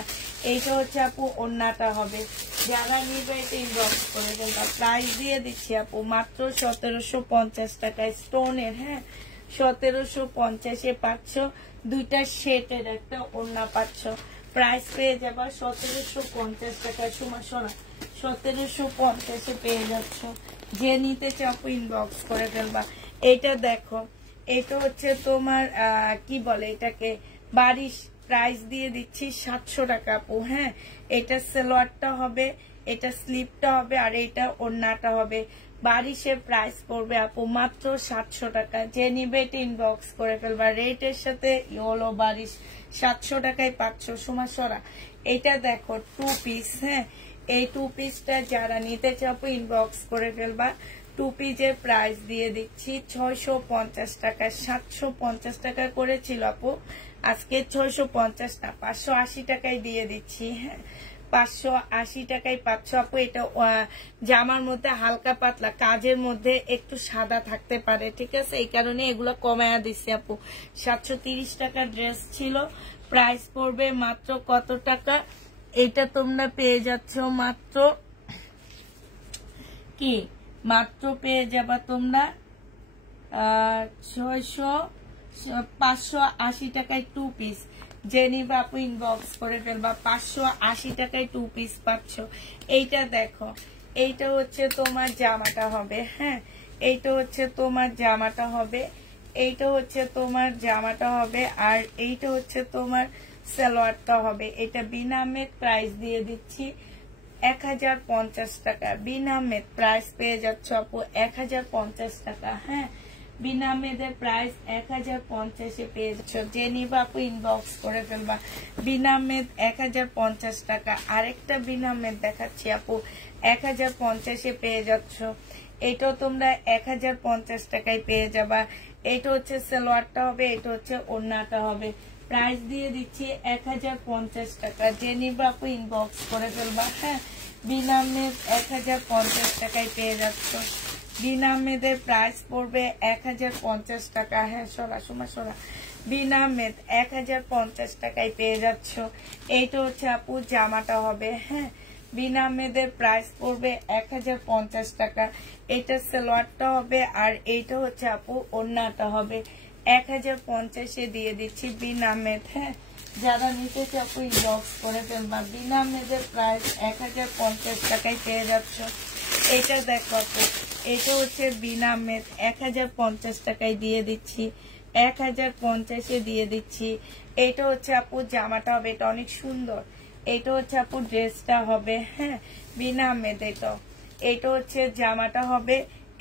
এইটা হচ্ছে আপু ওন্নাটা হবে। যারা নিবে এটা ইনবক্স করে ফেলবা। প্রাইস দিয়ে দিচ্ছি আপু মাত্র 1750 টাকায় স্টোনের, হ্যাঁ 1750-এ পাচ্ছ। দুইটা সেটের একটা ওন্না পাচ্ছ। প্রাইস পেয়ে যাবা 1750 টাকা। সোনা 1750-এ পেয়ে যাচ্ছ। যে নিতে চাও ইনবক্স করে ফেলবা। এটা দেখো, এটা হচ্ছে তোমার কি বলে এটাকে বারিশ। প্রাইস দিয়ে দিচ্ছি 700 টাকা আপু, হ্যাঁ এটা সালোয়ারটা হবে, এটা স্লিপটা হবে, আর এটা ওন্নাটা হবে। বারিশের প্রাইস পড়বে আপু মাত্র 700 টাকা। যে নিবে এটা ইনবক্স করে ফেলবা। রেটের সাথে ইয়েলো বারিশ 700 টাকায় পাচ্ছ। সোনা এটা দেখো 2 পিস, হ্যাঁ এই 2 পিসটা যারা নিতে চাও ইনবক্স করে ফেলবা। 2 পিসের প্রাইস দিয়ে দিচ্ছি 650 টাকা। 750 টাকা করেছিল আপু, আজকে 650 না 580 টাকায় দিয়ে দিচ্ছি, হ্যাঁ 580 টাকায় পাচ্ছ আপু। এটা জামার মধ্যে হালকা পাতলা কাজের মধ্যে একটু সাদা থাকতে পারে, ঠিক আছে, এই কারণে এগুলো কমায়া দিচ্ছি আপু। 730 টাকার ড্রেস ছিল, প্রাইস পড়বে মাত্র কত টাকা? এটা তোমরা পেয়ে যাচ্ছ মাত্র কি মাত্র পেয়ে যাবা তোমরা 580 টাকায় 2 পিস। যে নিবা আপু ইনবক্স করে ফেলবা। 580 টাকায় 2 পিস পাচ্ছ। এইটা দেখো, এইটা হচ্ছে তোমার জামাটা হবে, হ্যাঁ এইটা হচ্ছে তোমার জামাটা হবে, এইটা হচ্ছে তোমার জামাটা হবে, আর এইটা হচ্ছে তোমার সালোয়ারটা হবে। এটা বিনামের প্রাইস দিয়ে দিচ্ছি 1050 টাকা। বিনামের প্রাইস পেয়ে যাচ্ছ আপু 1050 টাকা, হ্যাঁ বিনামেদের প্রাইস 1050-এ পেয়ে যাচ্ছ। যে নিবা আপু ইনবক্স করে ফেলবা। বিনামেদ 1050 টাকা। আরেকটা বিনামেদ দেখাচ্ছি আপু 1050-এ পেয়ে যাচ্ছ। এটাও তোমরা 1050 টাকায় পেয়ে যাবা। এটা হচ্ছে সালোয়ারটা হবে, এটা হচ্ছে ওড়নাটা হবে। প্রাইস দিয়ে দিচ্ছি 1050 টাকা। যে নিবা আপু ইনবক্স করে ফেলবা, হ্যাঁ বিনামেদ 1050 টাকায় পেয়ে যাচ্ছ। বিনামেদের প্রাইস পড়বে 1050 টাকা, হ্যাঁ সরা বিনা মেদ 1050 টাকায় পেয়ে যাচ্ছ। এইটা হচ্ছে আপু জামাটা হবে, হ্যাঁ বিনা মেদের প্রাইস পড়বে 1050 টাকা। এটা সালোয়ারটা হবে আর এইটা হচ্ছে আপু ওড়নাটা হবে 1050-এ দিয়ে দিচ্ছি বিনা মেদ। হ্যাঁ যারা নিতে চাও আপু ইনবক্স করে ফেলবা। বিনা মেদের প্রাইস 1050 টাকায় পেয়ে যাচ্ছ। এটা দেখো আপু, এটা হচ্ছে বিনা মেদ 1050 টাকায় দিয়ে দিচ্ছি, 1050-এ দিয়ে দিচ্ছি। এটা হচ্ছে আপু জামাটা হবে, এটা অনেক সুন্দর। এটা হচ্ছে আপু ড্রেসটা হবে, হ্যাঁ বিনা মেদ। এটা হচ্ছে জামাটা হবে,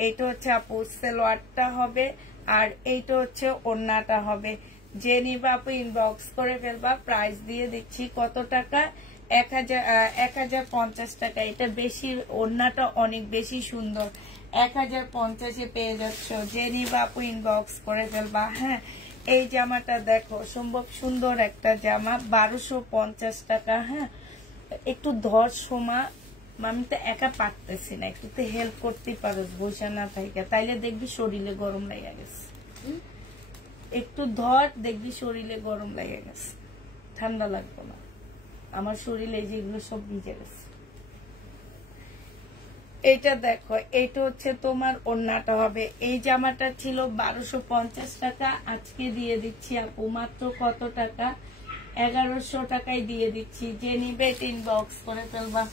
এটা হচ্ছে আপু সালোয়ারটা হবে আর এইটা হচ্ছে ওড়নাটা হবে। যে নিবা আপু ইনবক্স করে ফেলবা। প্রাইস দিয়ে দিচ্ছি কত টাকা? 1050 টাকা। এটা বেশি, ওড়নাটা অনেক বেশি সুন্দর। 1050-এ পেয়ে যাচ্ছ। যে নিবা আপু ইনবক্স করে ফেলবা। হ্যাঁ এই জামাটা দেখো সম্ভব সুন্দর একটা জামা, 1250 টাকা। হ্যাঁ একটু ধর সোমা, আমি তো একা পারতেছি না, একটু তো হেল্প করতেই পারো বসে না থাকে, তাইলে দেখবি শরীরে গরম লেগে গেছে। একটু ধর, দেখবি শরীরে গরম লেগে গেছে, ঠান্ডা লাগবে না। আমার শরীরে যেগুলো সব ভিজে গেছে। এটা দেখো, এটা হচ্ছে তোমার ওড়নাটা হবে। এই জামাটা ছিল 1250 টাকা, আজকে দিয়ে দিচ্ছি আপু মাত্র কত টাকা? 1100 টাকায় দিয়ে দিচ্ছি। যে নিবে ইনবক্স করে ফেলবা।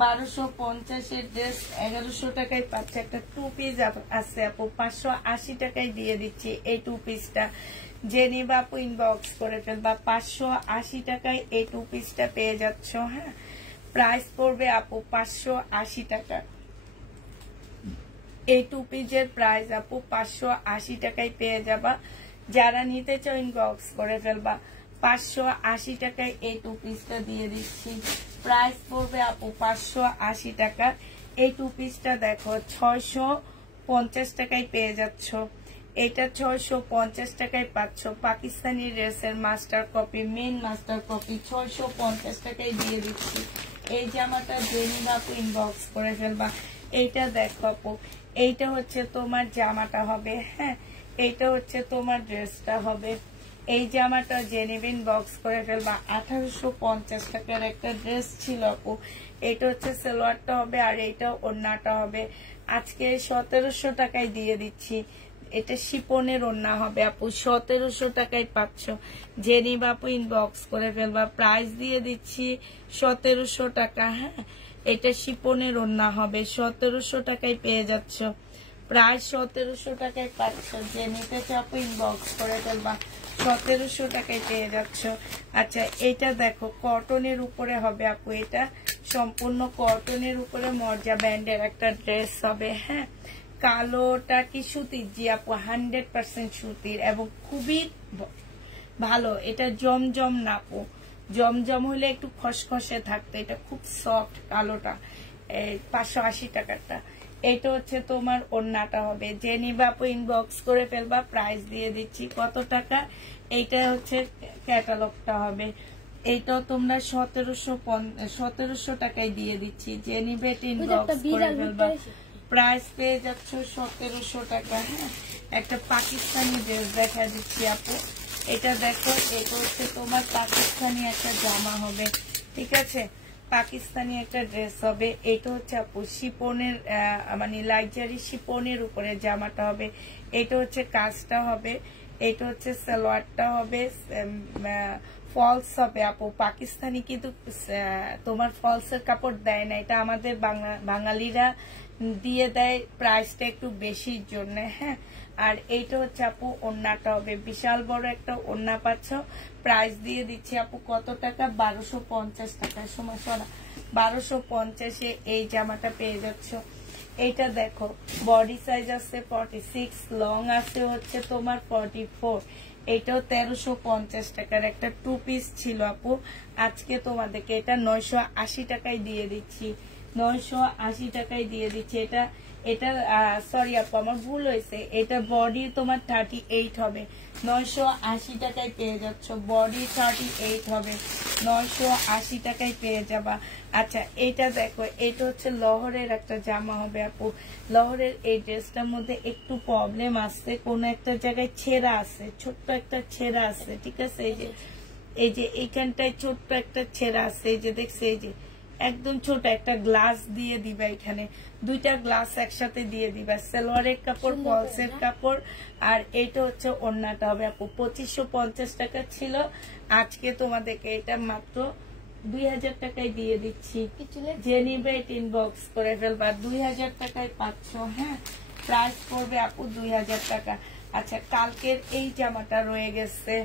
1250-এর ড্রেস 1100 টাকায় পাচ্ছে। একটা টু পিস আছে আপু 580 টাকায় দিয়ে দিচ্ছি এই টু পিসটা। যে নিবা আপু ইনবক্স করে ফেলবা। 580 টাকায় এই টু পিসটা পেয়ে যাচ্ছ। হ্যাঁ প্রাইস পড়বে আপু 580 টাকা। এই টু পিসের প্রাইস আপু 580 টাকায় পেয়ে যাবা। যারা নিতে চাও ইনবক্স করে ফেলবা। 580 টাকায় এই টু পিসটা দিয়ে দিচ্ছি। প্রাইস পড়বে আপু 580 টাকা। এই টু পিসটা দেখো 650 টাকায় পেয়ে যাচ্ছ। এটা 650 টাকায় পাচ্ছ। পাকিস্তানি ড্রেসের master copy, main master copy 650 টাকায় দিয়ে দিচ্ছি। এই জামাটা জেনিন আপু ইনবক্স করে ফেলবা। এইটা দেখো আপু, এইটা হচ্ছে তোমার জামাটা হবে। হ্যাঁ এইটা হচ্ছে তোমার ড্রেসটা হবে। এই জামাটা জেনিবিন বক্স করে ফেলবা। 1850 টাকার একটা ড্রেস ছিল আপু। এটা হচ্ছে সালোয়ারটা হবে আর এইটা ওড়নাটা হবে। আজকে 1700 টাকায় দিয়ে দিচ্ছি। এটা শিপনের ওড়না হবে আপু, 1700 টাকায় পাচ্ছ। জেনি বাপু ইনবক্স করে ফেলবা। প্রাইস দিয়ে দিচ্ছি 1700 টাকা। হ্যাঁ এটা শিপনের ওড়না হবে, 1700 টাকায় পেয়ে যাচ্ছ। প্রায় 1700 টাকায় পাচ্ছ। যে নিতে চাপো ইনবক্স করে ফেলবা। 1700 টাকায় পেয়ে যাচ্ছ। আচ্ছা এটা দেখো কটনের উপরে হবে আপু। এটা সম্পূর্ণ কটনের উপরে মর্জা ব্যান্ডের একটা ড্রেস হবে। হ্যাঁ কালোটা কি সুতির? জি আপু 100% সুতির এবং খুবই ভালো। এটা জমজম না আপু, জমজম হলে একটু খসখসে থাকতো, এটা খুব সফট কালোটা। 580 টাকারটা। এটা হচ্ছে তোমার ওড়নাটা হবে। যে নিবা আপু ইনবক্স করে ফেলবা। প্রাইস দিয়ে দিচ্ছি কত টাকা? এইটা হচ্ছে ক্যাটালগটা হবে। এইটাও তোমরা 1700 টাকায় দিয়ে দিচ্ছি। যে নিবে ইনবক্স করে ফেলবা। প্রাইস পেয়ে যাচ্ছ 1700 টাকা। হ্যাঁ একটা পাকিস্তানি ড্রেস দেখা দিচ্ছি আপু। এটা দেখো, এটা হচ্ছে তোমার পাকিস্তানি একটা জামা হবে, ঠিক আছে? পাকিস্তানি একটা ড্রেস হবে। এটা হচ্ছে আপু শিপনের, মানে লাক্সারি শিপনের উপরে জামাটা হবে। এটা হচ্ছে কাজটা হবে। এটা হচ্ছে সালোয়ারটা হবে, ফলস হবে আপু। পাকিস্তানি কিন্তু তোমার ফলসের কাপড় দেয় না, এটা আমাদের বাঙালিরা দিয়ে দেয়, প্রাইসটা একটু বেশির জন্য। হ্যাঁ আর এইটা হচ্ছে আপু ওড়নাটা হবে, বিশাল বড় একটা ওড়না পাচ্ছ। প্রাইস দিয়ে দিচ্ছি আপু কত টাকা? 1250 টাকা। সমস্যা 1250-এ এই জামাটা পেয়ে যাচ্ছ। এইটা দেখো বডি সাইজ আছে 46, লং আছে হচ্ছে তোমার 44। এটাও 1350 টাকার একটা টু পিস ছিল আপু। আজকে তোমাদেরকে এটা 980 টাকায় দিয়ে দিচ্ছি। 980 টাকায় দিয়ে দিচ্ছি। এটা এটা সরি আপু আমার ভুল হয়েছে, এটা বডি তোমার 38 হবে, 980 টাকায় পেয়ে যাচ্ছ। বডি 38 হবে, 980 টাকায় পেয়ে যাবা। আচ্ছা এটা দেখো, এটা হচ্ছে লহরের একটা জামা হবে আপু। লহরের এই ড্রেসটার মধ্যে একটু প্রবলেম আসছে, কোন একটা জায়গায় ছেঁড়া আছে, ছোট্ট একটা ছেঁড়া আছে, ঠিক আছে? এই যে এইখানটায় ছোট্ট একটা ছেঁড়া আছে, এই যে দেখছে, এই যে একদম ছোট একটা গ্লাস দিয়ে দিবা, এখানে দুইটা গ্লাস একসাথে দিয়ে দিবা। সালোয়ারের কাপড়, ফলসের কাপড়, আর এটা হচ্ছে ওড়নাটা হবে আপু। 2550 টাকা ছিল, আজকে তোমাদেরকে এটা মাত্র 2000 টাকায় দিয়ে দিচ্ছি। যে নিবে ইনবক্স করে ফেলবা, 2000 টাকায় পাচ্ছ। হ্যাঁ, প্রাইস পড়বে আপু 2000 টাকা। আচ্ছা কালকের এই জামাটা রয়ে গেছে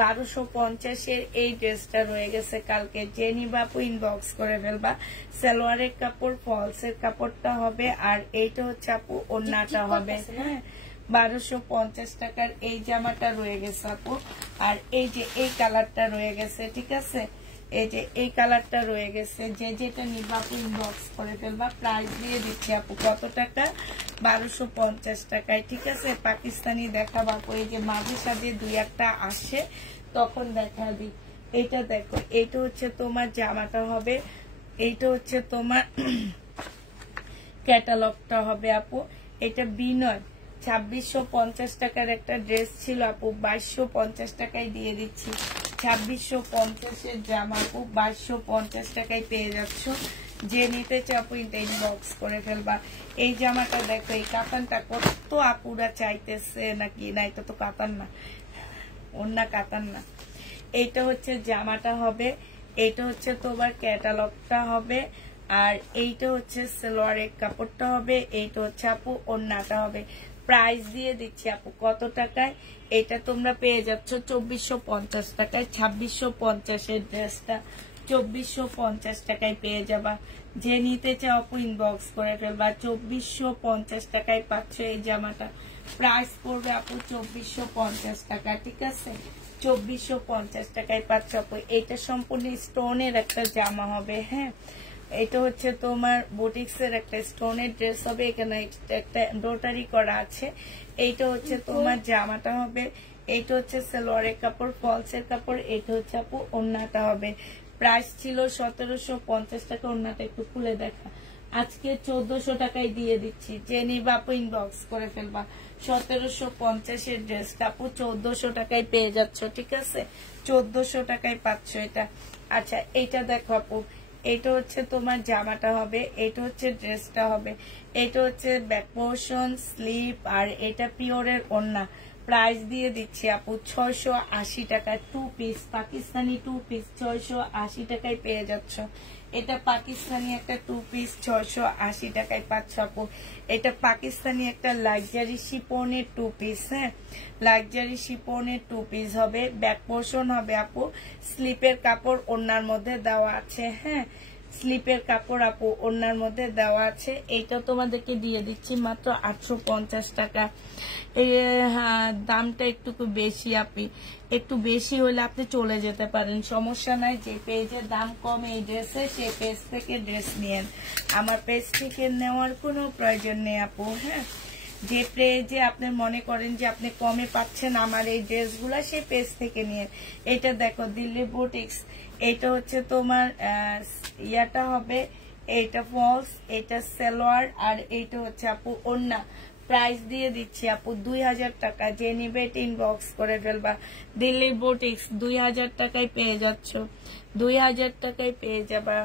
1250-এর, এই ড্রেসটা রয়ে গেছে কালকে। যে নিবা আপু ইনবক্স করে ফেলবা। সালোয়ারের কাপড়, ফলসের কাপড়টা হবে, আর এইটা হচ্ছে আপু ওড়নাটা হবে। হ্যাঁ, 1250 টাকার এই জামাটা রয়ে গেছে আপু। আর এই যে এই কালারটা রয়ে গেছে, ঠিক আছে? এই যে এই কালারটা রয়ে গেছে, যে যেটা নিবা আপু ইনবক্স করে ফেলবা। প্রাইস দিয়ে দিচ্ছি আপু কত টাকা? 1250 টাকায়, ঠিক আছে? পাকিস্তানি দেখাবো আপু, এই যে মাঝে সাঝে দুই একটা আসে তখন দেখা দিই। এটা দেখো, এইটা হচ্ছে তোমার জামাটা হবে, এইটা হচ্ছে তোমার ক্যাটালগটা হবে আপু। এটা বিনয় 2650 টাকার একটা ড্রেস ছিল আপু, 2250 টাকায় দিয়ে দিচ্ছি। 2650-এর জামা আপু 2250 টাকায় পেয়ে যাচ্ছ। যে নিতে চাপু ইনবক্স করে ফেলবা। এই জামাটা দেখো, এই কাতানটা কত আপুরা চাইতেছে নাকি, না এটা তো কাতান না, ওন্না কাতান না। এইটা হচ্ছে জামাটা হবে, এইটা হচ্ছে তোমার ক্যাটালগটা হবে, আর এইটা হচ্ছে সালোয়ারের কাপড়টা হবে, এইটা হচ্ছে আপু ওড়নাটা হবে। প্রাইস দিয়ে দিচ্ছি আপু কত টাকায়? এটা তোমরা পেয়ে যাচ্ছ 2450 টাকায়। 2650-এর ড্রেসটা 2450 টাকায় পেয়ে যাবা। যে নিতে চাও আপু ইনবক্স করে ফেলবা। 2450 টাকায় পাচ্ছ এই জামাটা। প্রাইস পড়বে আপু 2450 টাকা, ঠিক আছে? 2450 টাকায় পাচ্ছ আপু। এটা সম্পূর্ণ স্টোনের একটা জামা হবে। হ্যাঁ, এটা হচ্ছে তোমার বুটিক্স এর একটা স্টোনের ড্রেস হবে, এখানে একটা এমব্রয়ডারি করা আছে। এইটা হচ্ছে তোমার জামাটা হবে, এইটা হচ্ছে সালোয়ারের কাপড়, ফলসের কাপড়, এইটা হচ্ছে আপু ওড়নাটা হবে। প্রাইস ছিল 1750 টাকা। ওড়নাটা একটু খুলে দেখা, আজকে 1400 টাকায় দিয়ে দিচ্ছি। যে নিবা আপু ইনবক্স করে ফেলবা। 1750-এর ড্রেসটা আপু 1400 টাকায় পেয়ে যাচ্ছ, ঠিক আছে? 1400 টাকায় পাচ্ছ এটা। আচ্ছা এইটা দেখো আপু, এটা হচ্ছে তোমার জামাটা হবে, এটা হচ্ছে ড্রেসটা হবে, এটা হচ্ছে ব্যাক পোর্শন, স্লিপ, আর এটা পিওরের ওড়না। প্রাইস দিয়ে দিচ্ছি আপু 680 টাকা। 2 পিস পাকিস্তানি 2 পিস 680 টাকায় পেয়ে যাচ্ছ। এটা পাকিস্তানি একটা 2 পিস 680 টাকায় পাচ্ছ আপু। এটা পাকিস্তানি একটা লাক্সারি শিপনের 2 পিস। হ্যাঁ, লাক্সারি শিপনের 2 পিস হবে। ব্যাক পোর্শন হবে আপু, স্লিপের কাপড় ওড়নার মধ্যে দেওয়া আছে। হ্যাঁ, স্লিপের কাপড় আপু ওড়নার মধ্যে দেওয়া আছে। এইটা তোমাদেরকে দিয়ে দিচ্ছি মাত্র 850 টাকা। হ্যাঁ, দামটা একটু বেশি আপনি, একটু বেশি হলে আপনি চলে যেতে পারেন, সমস্যা নাই। যে পেজের দাম কম এই ড্রেসে, সেই পেজ থেকে ড্রেস নিয়েন, আমার পেজ থেকে নেওয়ার কোনো প্রয়োজন নেই আপু। হ্যাঁ, যে পেজে আপনি মনে করেন যে আপনি কমে পাচ্ছেন আমার এই ড্রেসগুলা, সেই পেজ থেকে নিয়ে। এটা দেখো দিল্লি বুটিক্স, এটা হচ্ছে তোমার ইয়াটা হবে, এইটা ফলস, এটা সালোয়ার, আর এইটা হচ্ছে আপু ওড়না। প্রাইস দিয়ে দিচ্ছি আপু 2000 টাকা। যে নিবে ইনবক্স করে ফেলবা। দিল্লি বুটিক্স 2000 টাকায় পেয়ে যাচ্ছ, 2000 টাকায় পেয়ে যাবা।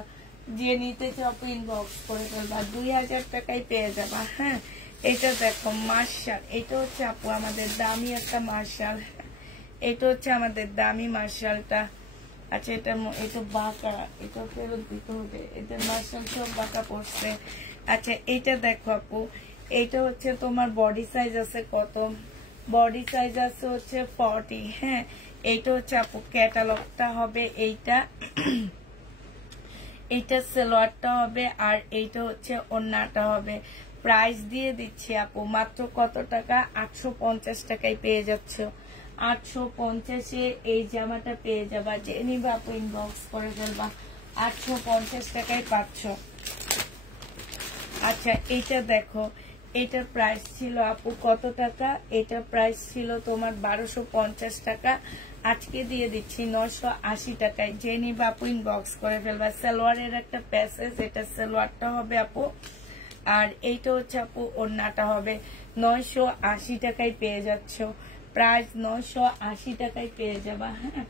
যে নিতে চাও আপু ইনবক্স করে ফেলবা, 2000 টাকায় পেয়ে যাবা। হ্যাঁ, এটা দেখো মার্শাল, এটা হচ্ছে আপু আমাদের দামি একটা মার্শাল। এটা হচ্ছে আমাদের দামি মার্শালটা। আচ্ছা এটা বাঁকা, এটা ফেরত দিতে হবে, এটা মার্শাল সব বাঁকা পড়ছে। আচ্ছা এইটা দেখো আপু, এইটা হচ্ছে তোমার বডি সাইজ আছে কত? বডি সাইজ আছে হচ্ছে 40। হ্যাঁ, এইটা হচ্ছে আপু ক্যাটালগটা হবে, এইটা এইটা সালোয়ারটা হবে, আর এইটা হচ্ছে ওড়নাটা হবে। প্রাইস দিয়ে দিচ্ছি আপু মাত্র কত টাকা? 850 টাকায় পেয়ে যাচ্ছ। 850-এ এই জামাটা পেয়ে যাবা। যে নিবা আপু ইনবক্স করে ফেলবা। 850 টাকায় পাচ্ছ। আচ্ছা এইটা দেখো, এটার প্রাইস ছিল আপু কত টাকা? এটার প্রাইস ছিল তোমার 1250 টাকা, আজকে দিয়ে দিচ্ছি 980 টাকায়। যে নিবা আপু ইনবক্স করে ফেলবা। সালোয়ারের একটা প্যাসেজ, এটা সালোয়ারটা হবে আপু, আর এইটা হচ্ছে আপু ওড়নাটা হবে। 980 টাকায় পেয়ে যাচ্ছ, প্রাইস 980 টাকায় পেয়ে যাবা। হ্যাঁ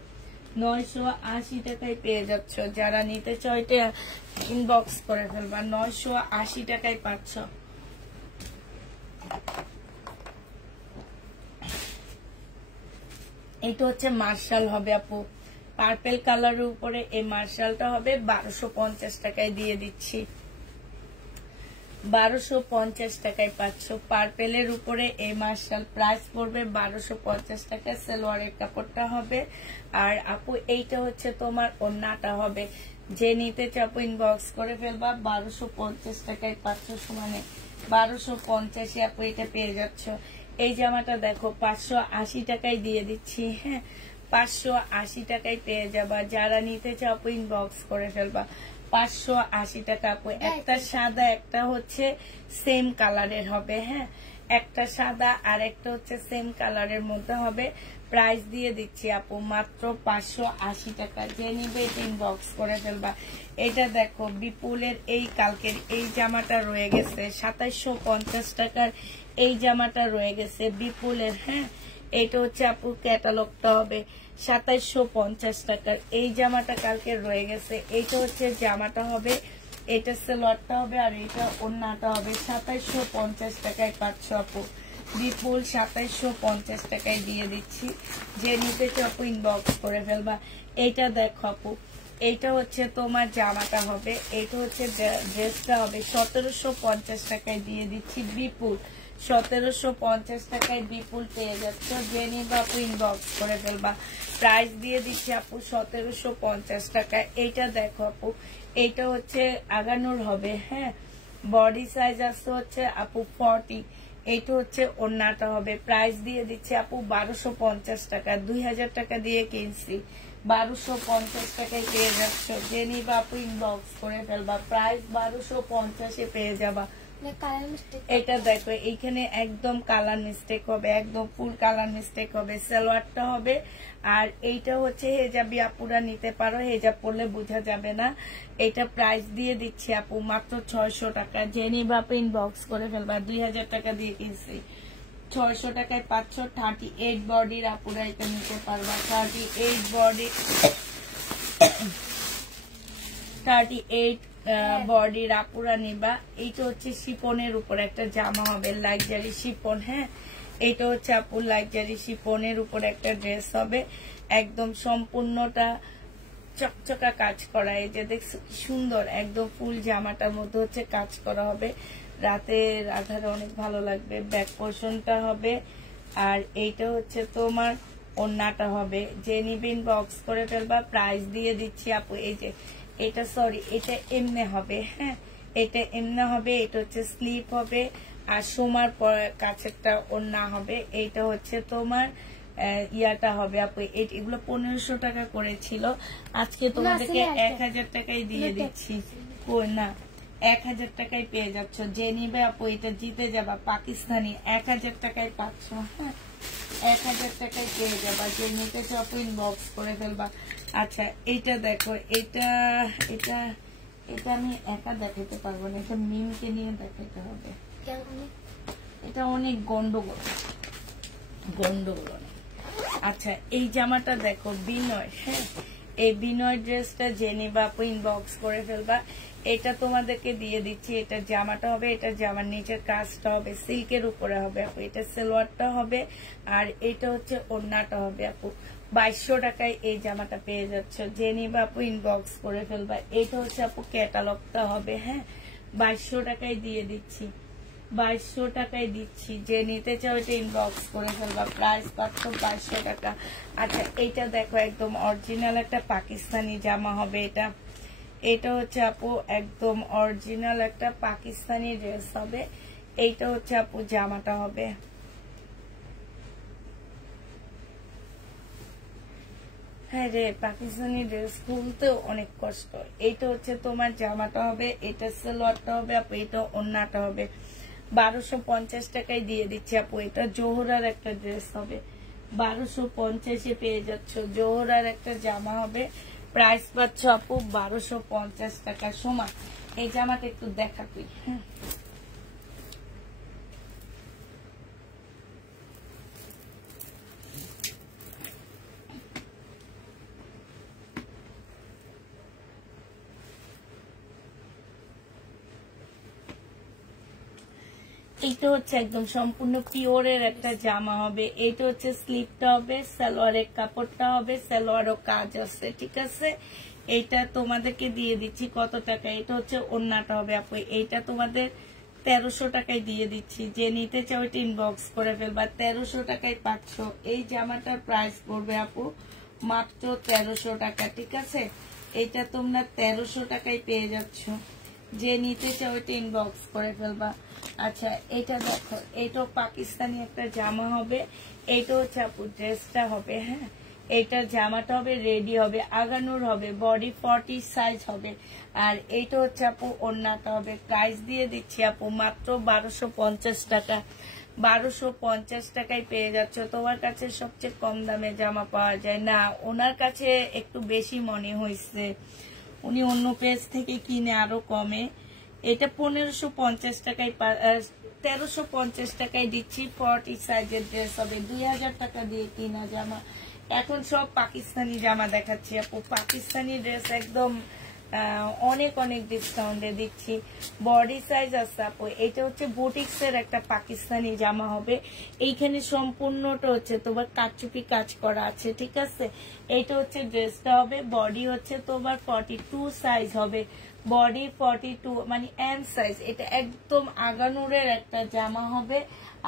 980 টাকায় পেয়ে যাচ্ছ, যারা নিতে চাও এটা ইনবক্স করে ফেলবা। 980 টাকায় পাচ্ছ। এইটা হচ্ছে মার্শাল হবে আপু, পার্পেল কালারের উপরে এই মার্শালটা হবে 1250 টাকায় দিয়ে দিচ্ছি। 1250 টাকায় পাচ্ছ, পার্পেলের উপরে এই মার্শাল, প্রাইস পড়বে 1250 টাকা। সালোয়ারের কাপড়টা হবে, আর আপু এইটা হচ্ছে তোমার ওড়নাটা হবে। যে নিতে চাপো ইনবক্স করে ফেলবা। 1250 টাকায় পাচ্ছ, সমানে 1250 আপু এটা পেয়ে যাচ্ছ। এই জামাটা দেখো 580 টাকায় দিয়ে দিচ্ছি। হ্যাঁ 580 টাকায় পেয়ে যাবা, যারা নিতে চাও আপু ইনবক্স করে ফেলবা। 580 টাকা আপু, একটা সাদা একটা হচ্ছে সেম কালারের হবে। হ্যাঁ একটা সাদা আর একটা হচ্ছে সেম কালারের মধ্যে হবে। প্রাইস দিয়ে দিচ্ছি আপু মাত্র 580 টাকা। যে নিবে এটা ইনবক্স করে ফেলবা। এটা দেখো বিপুলের এই কালকের এই জামাটা রয়ে গেছে 2750 টাকার, এই জামাটা রয়ে গেছে বিপুলের। হ্যাঁ এটা হচ্ছে আপু ক্যাটালগটা হবে 2750 টাকার। এই জামাটা কালকে রয়ে গেছে, এইটা হচ্ছে জামাটা হবে, এটা সালোয়ারটা হবে, আর এটা ওড়নাটা হবে। 2750 টাকায় পাচ্ছ আপু, বিপুল 2750 টাকায় দিয়ে দিচ্ছি। যে নিতে চাও আপু ইনবক্স করে ফেলবা। এইটা দেখো আপু, এইটা হচ্ছে তোমার জামাটা হবে, এইটা হচ্ছে ড্রেসটা হবে। 1750 টাকায় দিয়ে দিচ্ছি বিপুল, 1750 টাকায় বিপুল পেয়ে যাচ্ছ। যে নিবা আপু ইনবক্স করে ফেলবা। প্রাইস দিয়ে দিচ্ছি আপু 1750 টাকা। এইটা দেখো আপু, এইটা হচ্ছে আগানোর হবে। হ্যাঁ বডি সাইজ আসতে হচ্ছে আপু 40, এইটা হচ্ছে ওড়নাটা হবে। প্রাইস দিয়ে দিচ্ছি আপু 1250 টাকা, 2000 টাকা দিয়ে কিনছি, 1250 টাকায় পেয়ে যাচ্ছ। যে নিবা আপু ইনবক্স করে ফেলবা। প্রাইস 1250 পেয়ে যাবা। এটা দেখো এইখানে একদম কালার মিস্টেক হবে, একদম ফুল কালার মিস্টেক হবে। সালোয়ারটা হবে, আর এইটা হচ্ছে হেজাবি আপুরা নিতে পারো, হেজাব পরলে বোঝা যাবে না। এটা প্রাইস দিয়ে দিচ্ছি আপু মাত্র 600 টাকা। যে নিবা আপু ইনবক্স করে ফেলবা। 2000 টাকা দিয়ে কিনছি, 600 টাকায় পাচ্ছ। 38 বডির আপুরা এটা নিতে পারবা। 38 বডি, 38 বডির আপুরা নিবা। এইটা হচ্ছে শিপনের উপর একটা জামা হবে, লাক্সারি শিপন। হ্যাঁ এইটা হচ্ছে আপু লাক্সারি শিপনের উপর একটা ড্রেস হবে, একদম সম্পূর্ণটা চকচকা কাজ করা। এই যে দেখছো কি সুন্দর, একদম ফুল জামাটার মধ্যে হচ্ছে কাজ করা হবে। রাতের আধারে অনেক ভালো লাগবে। ব্যাক পোর্শনটা হবে, আর এইটা হচ্ছে তোমার ওড়নাটা হবে। যে নিবেন বক্স করে ফেলবা। প্রাইস দিয়ে দিচ্ছি আপু, এই যে এটা সরি এটা এমনে হবে। হ্যাঁ এটা এমনে হবে, এটা হচ্ছে স্লিপ হবে, আর সোমার কাছেরটা ওড়না হবে। এইটা হচ্ছে তোমার ইয়াটা হবে আপু। এগুলো 1500 টাকা করেছিল, আজকে তোমাদেরকে 1000 টাকায় দিয়ে দিচ্ছি। না 1000 টাকায় পেয়ে যাচ্ছ। যে নিবে আপু এটা জিতে যাবা, পাকিস্তানি 1000 টাকায় পাচ্ছ। হ্যাঁ 1000 টাকায় পেয়ে যাবা। যে নিতে চাও আপু ইনবক্স করে ফেলবা। আচ্ছা এইটা দেখো, এটা এটা এটা আমি একা দেখাতে পারবো না, এটা মিমকে নিয়ে দেখাতে হবে। এটা অনেক গন্ডগোল গন্ডগোল। আচ্ছা এই জামাটা দেখো বিনয়। হ্যাঁ এই বিনয় ড্রেসটা যে নিবা আপু ইনবক্স করে ফেলবা। এটা তোমাদেরকে দিয়ে দিচ্ছি। এটা জামাটা হবে, এটা জামার নিচের কাজটা হবে, সিল্কের উপরে হবে আপু। এটা সালোয়ারটা হবে, আর এটা হচ্ছে ওড়নাটা হবে আপু। 2200 টাকায় এই জামাটা পেয়ে যাচ্ছ। যে নিবা আপু ইনবক্স করে ফেলবা। এটা হচ্ছে আপু ক্যাটালগটা হবে। হ্যাঁ 2200 টাকায় দিয়ে দিচ্ছি, 2200 টাকায় দিচ্ছি। যে নিতে চাও এটা ইনবক্স করে ফেলবা। প্রাইস পাচ্ছ 2200 টাকা। আচ্ছা এইটা দেখো একদম অরিজিনাল একটা পাকিস্তানি জামা হবে। এটা এটা হচ্ছে আপু একদম অরিজিনাল একটা পাকিস্তানি ড্রেস হবে। এইটা হচ্ছে আপু জামাটা হবে। হ্যাঁ রে, পাকিস্তানি ড্রেস খুলতে অনেক কষ্ট। এইটা হচ্ছে তোমার জামাটা হবে, এটা সালোয়ারটা হবে আপু, এটা ওড়নাটা হবে। 1250 টাকায় দিয়ে দিচ্ছি আপু। এটা জোহরার একটা ড্রেস হবে, 1250-এ পেয়ে যাচ্ছ। জোহরার একটা জামা হবে, প্রাইস পাচ্ছ আপু 1250 টাকা সমান। এই জামাটা একটু দেখা তুই। হ্যাঁ, এইটা হচ্ছে একদম সম্পূর্ণ পিওরের একটা জামা হবে। এইটা হচ্ছে স্লিপটা হবে, সালোয়ারের কাপড়টা হবে, সালোয়ারও কাজ আছে, ঠিক আছে। এইটা তোমাদেরকে দিয়ে দিচ্ছি কত টাকা, এটা হচ্ছে ওড়নাটা হবে আপু। এইটা তোমাদের 1300 টাকায় দিয়ে দিচ্ছি। যে নিতে চাও এটা ইনবক্স করে ফেলবা, 1300 টাকায় পাচ্ছ। এই জামাটার প্রাইস পড়বে আপু মাত্র 1300 টাকা, ঠিক আছে। এইটা তোমরা 1300 টাকায় পেয়ে যাচ্ছ। যে নিতে চাও এটা ইনবক্স করে ফেলবা। আচ্ছা, এটা দেখো, এইটাও পাকিস্তানি একটা জামা হবে। এইটা হচ্ছে আপু ড্রেসটা হবে। হ্যাঁ, এইটা জামাটা হবে, রেডি হবে, আগানোর হবে, বডি 40 সাইজ হবে। আর এইটা হচ্ছে আপু ওড়নাটা হবে। প্রাইস দিয়ে দিচ্ছি আপু মাত্র 1250 টাকা। 1250 টাকায় পেয়ে যাচ্ছ। তোমার কাছে সবচেয়ে কম দামে জামা পাওয়া যায় না, ওনার কাছে একটু বেশি মনে হয়েছে, উনি অন্য পেজ থেকে কিনে আরো কমে। এটা 1550 টাকায় 1350 টাকায় দিচ্ছি। 40 সাইজের ড্রেস হবে, 2000 টাকা দিয়ে কিনা জামা। এখন সব পাকিস্তানি জামা দেখাচ্ছি আপু, পাকিস্তানি ড্রেস একদম অনেক অনেক ডিসকাউন্টে দিচ্ছি। বডি সাইজ আছে আপু। এটা হচ্ছে বুটিক্স এর একটা পাকিস্তানি জামা হবে। এইখানে সম্পূর্ণটা হচ্ছে তোমার কাচুপি কাজ করা আছে, ঠিক আছে। এইটা হচ্ছে ড্রেসটা হবে, বডি হচ্ছে তোমার 42 সাইজ হবে, বডি 42 মানে এম সাইজ। এটা একদম আগানুরের একটা জামা হবে।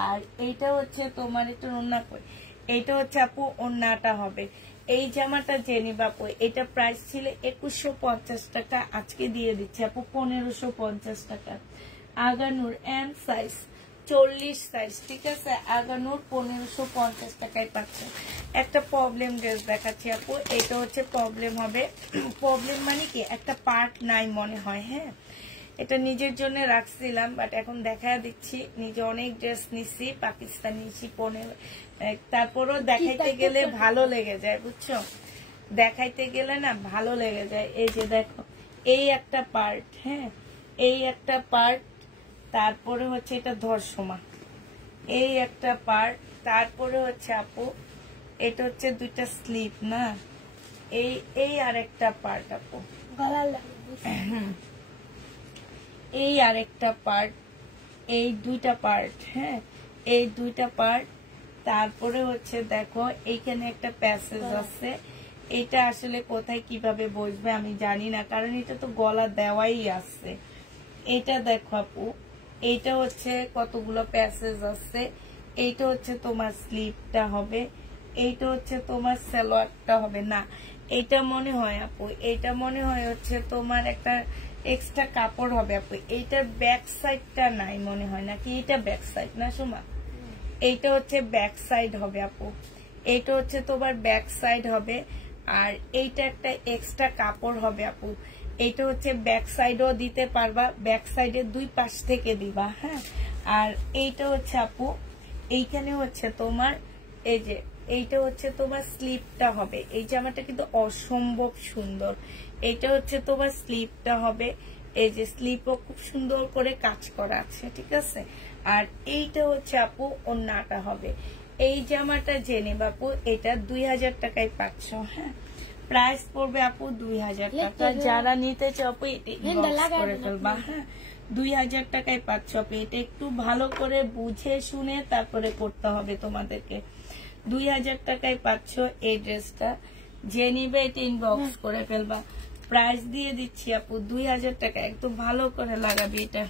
আর এইটা হচ্ছে তোমার একটু ওড়না করে, এইটা হচ্ছে আপু ওড়নাটা হবে। এই জামাটা জেনি বাপু, এটা প্রাইস ছিল 2150 টাকা, আজকে দিয়ে দিচ্ছে আপু 1550 টাকা। আগানুর এম সাইজ 40 সাইজ, ঠিক আছে। আগানুর 1550 টাকায় পাচ্ছে। একটা প্রবলেম ড্রেস দেখাচ্ছি আপু। এটা হচ্ছে প্রবলেম হবে। প্রবলেম মানে কি, একটা পার্ট নাই মনে হয়। হ্যাঁ, এটা নিজের জন্য রাখছিলাম, বাট এখন দেখা দিচ্ছি। নিজে অনেক ড্রেস নিচ্ছি পাকিস্তানি শিপনের, তারপরও দেখাইতে গেলে ভালো লেগে যায়, বুঝছো। দেখাইতে গেলে না ভালো লেগে যায়। এই যে দেখো, এই একটা পার্ট, হ্যাঁ, এই একটা পার্ট, তারপরে হচ্ছে এটা ধর্ষমা, এই একটা পার্ট, তারপরে হচ্ছে আপু এটা হচ্ছে দুইটা স্লিপ না, এই আর একটা পার্ট আপু, এই আরেকটা পার্ট, এই দুইটা পার্ট, হ্যাঁ, এই দুইটা পার্ট। তারপরে হচ্ছে দেখো এইখানে একটা প্যাসেজ আছে। এটা আসলে কোথায় কিভাবে বসবে আমি জানি না, কারণ এটা তো গলা দেওয়াই আছে। এটা দেখো আপু, এইটা হচ্ছে কতগুলো প্যাসেজ আছে। এইটা হচ্ছে তোমার স্লিপটা হবে, এইটা হচ্ছে তোমার সালোয়ারটা হবে। না, এটা মনে হয় আপু, এটা মনে হয় হচ্ছে তোমার একটা এক্সট্রা কাপড় হবে আপু। এইটার ব্যাক সাইডটা নাই মনে হয়, নাকি এটা ব্যাক সাইড না সোমা? এইটা হচ্ছে ব্যাক সাইড হবে আপু, এইটা হচ্ছে তোমার ব্যাক সাইড হবে। আর এইটা একটা এক্সট্রা কাপড় হবে আপু। এইটা হচ্ছে ব্যাক সাইডও দিতে পারবা, ব্যাক সাইডের দুই পাশ থেকে দিবা। হ্যাঁ, আর এইটা হচ্ছে আপু, এইখানে হচ্ছে তোমার এই যে এইটা হচ্ছে তোমার স্লিপটা হবে। এই জামাটা কিন্তু অসম্ভব সুন্দর। এইটা হচ্ছে তোমার স্লিপটা হবে, এই যে স্লিপও খুব সুন্দর করে কাজ করা আছে, ঠিক আছে। আর এইটা হচ্ছে আপু ওড়নাটা হবে। এই জামাটা জেনে বাপু, এটা 2000 টাকায় পাচ্ছ। হ্যাঁ, প্রাইস পড়বে আপু 2000 টাকা। যারা নিতে চাও আপু ইনবক্স করে ফেলবা। হ্যাঁ, 2000 টাকায় পাচ্ছ আপু। এটা একটু ভালো করে বুঝে শুনে তারপরে করতে হবে তোমাদেরকে। 2000 টাকায় পাচ্ছ এই ড্রেসটা। যে নিবে এটা ইনবক্স করে ফেলবা। প্রাইস দিয়ে দিচ্ছি আপু 2000 টাকা। একটু ভালো করে লাগাবি এটা।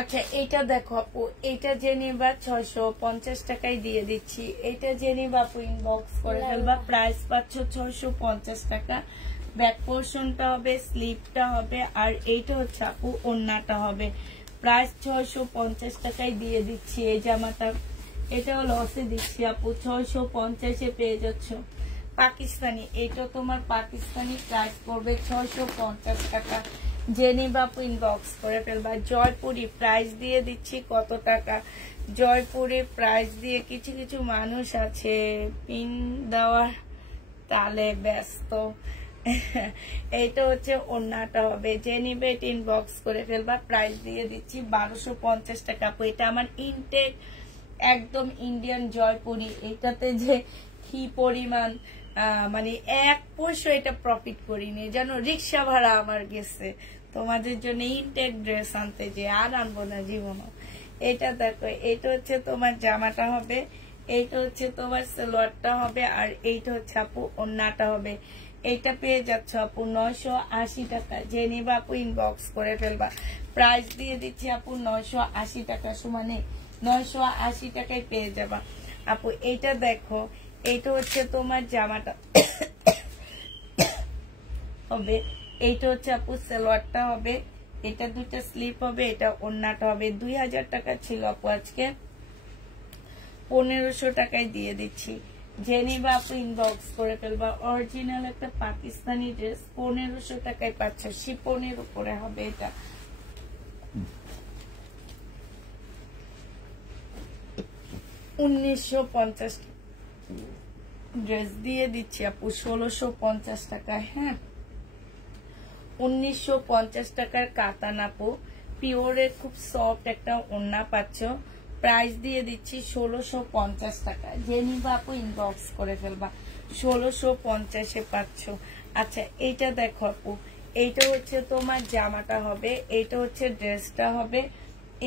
আচ্ছা, এটা দেখো আপু, এটা যে নিবা 650 টাকায় দিয়ে দিচ্ছি। এটা যে নিবা আপু ইনবক্স করে ফেলবা। প্রাইস পাচ্ছ 650 টাকা। ব্যাক পোর্শনটা হবে, স্লিপটা হবে, আর এইটা হচ্ছে আপু ওড়নাটা হবে। প্রাইস 650 টাকায় দিয়ে দিচ্ছি এই জামাটা। এটাও লসে দিচ্ছি আপু, 650 পেয়ে যাচ্ছ। পাকিস্তানি, এটা তোমার পাকিস্তানি প্রাইস পড়বে 650 টাকা। জেনিবা আপু ইনবক্স করে ফেলবা। জয়পুরি প্রাইস দিয়ে দিচ্ছি কত টাকা? জয়পুরি প্রাইস দিয়ে কিছু কিছু মানুষ আছে পিন দেওয়ার তালে ব্যস্ত। এইটা হচ্ছে ওড়নাটা হবে, জেনিবা এটা ইনবক্স করে ফেলবা। প্রাইস দিয়ে দিচ্ছি 1250 টাকা আপু। এটা আমার ইনটেক একদম ইন্ডিয়ান জয়পুরি। এটাতে যে কি পরিমাণ মানে 1 পয়সা এটা প্রফিট করিনি জানো, রিক্সা ভাড়া আমার গেছে তোমাদের জন্য ইনটেক ড্রেস আনতে, যে আর আনবো না জীবনও। এটা দেখো, এটা হচ্ছে তোমার জামাটা হবে, এইটা হচ্ছে তোমার সালোয়ারটা হবে, আর এইটা হচ্ছে আপু ওড়নাটা হবে। এইটা পেয়ে যাচ্ছ আপু 980 টাকা। যে নিবা আপু ইনবক্স করে ফেলবা। প্রাইস দিয়ে দিচ্ছি আপু 980 টাকা, সমানে 980 টাকায় পেয়ে যাবা আপু। এইটা দেখো, এইটা হচ্ছে তোমার জামাটা হবে, এইটা হচ্ছে আপু সালোয়ারটা হবে, এটা দুটো স্লিপ হবে, এটা ওড়নাটা হবে। 2000 টাকা ছিল আপু, আজকে 1500 টাকায় দিয়ে দিচ্ছি। জেনিবা আপু ইনবক্স করে ফেলবা। অরিজিনাল একটা পাকিস্তানি ড্রেস 1500 টাকায় পাচ্ছ, শিপনের উপরে হবে। এটা 1950 ড্রেস দিয়ে দিচ্ছি আপু 1650 টাকায়। হ্যাঁ, 1950 টাকার কাতান আপু, পিওরের খুব সফট একটা ওড়না পাচ্ছ। প্রাইস দিয়ে দিচ্ছি 1650 টাকা। জেনিবা আপু ইনবক্স করে ফেলবা। 1650-এ পাচ্ছ। আচ্ছা, এইটা দেখো আপু, এইটা হচ্ছে তোমার জামাটা হবে, এইটা হচ্ছে ড্রেসটা হবে,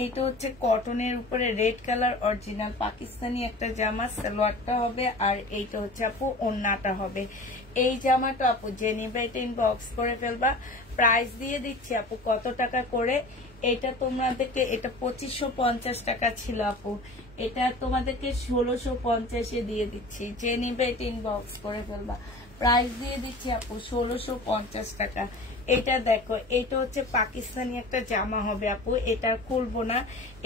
এইটা হচ্ছে কটনের উপরে রেড কালার অরিজিনাল পাকিস্তানি একটা জামা, সালোয়ারটা হবে, আর এইটা হচ্ছে আপু ওড়নাটা হবে। এই জামাটা আপু জেনিবা এটা ইনবক্স করে ফেলবা। প্রাইস দিয়ে দিচ্ছি আপু কত টাকা করে? এটা তোমাদেরকে, এটা 2550 টাকা ছিল আপু, এটা তোমাদেরকে 1650-এ দিয়ে দিচ্ছি। জেনিবা এটা ইনবক্স করে ফেলবা। প্রাইস দিয়ে দিচ্ছি আপু 1650 টাকা। এটা দেখো, এটা হচ্ছে পাকিস্তানি একটা জামা হবে আপু, এটা খুলবো না।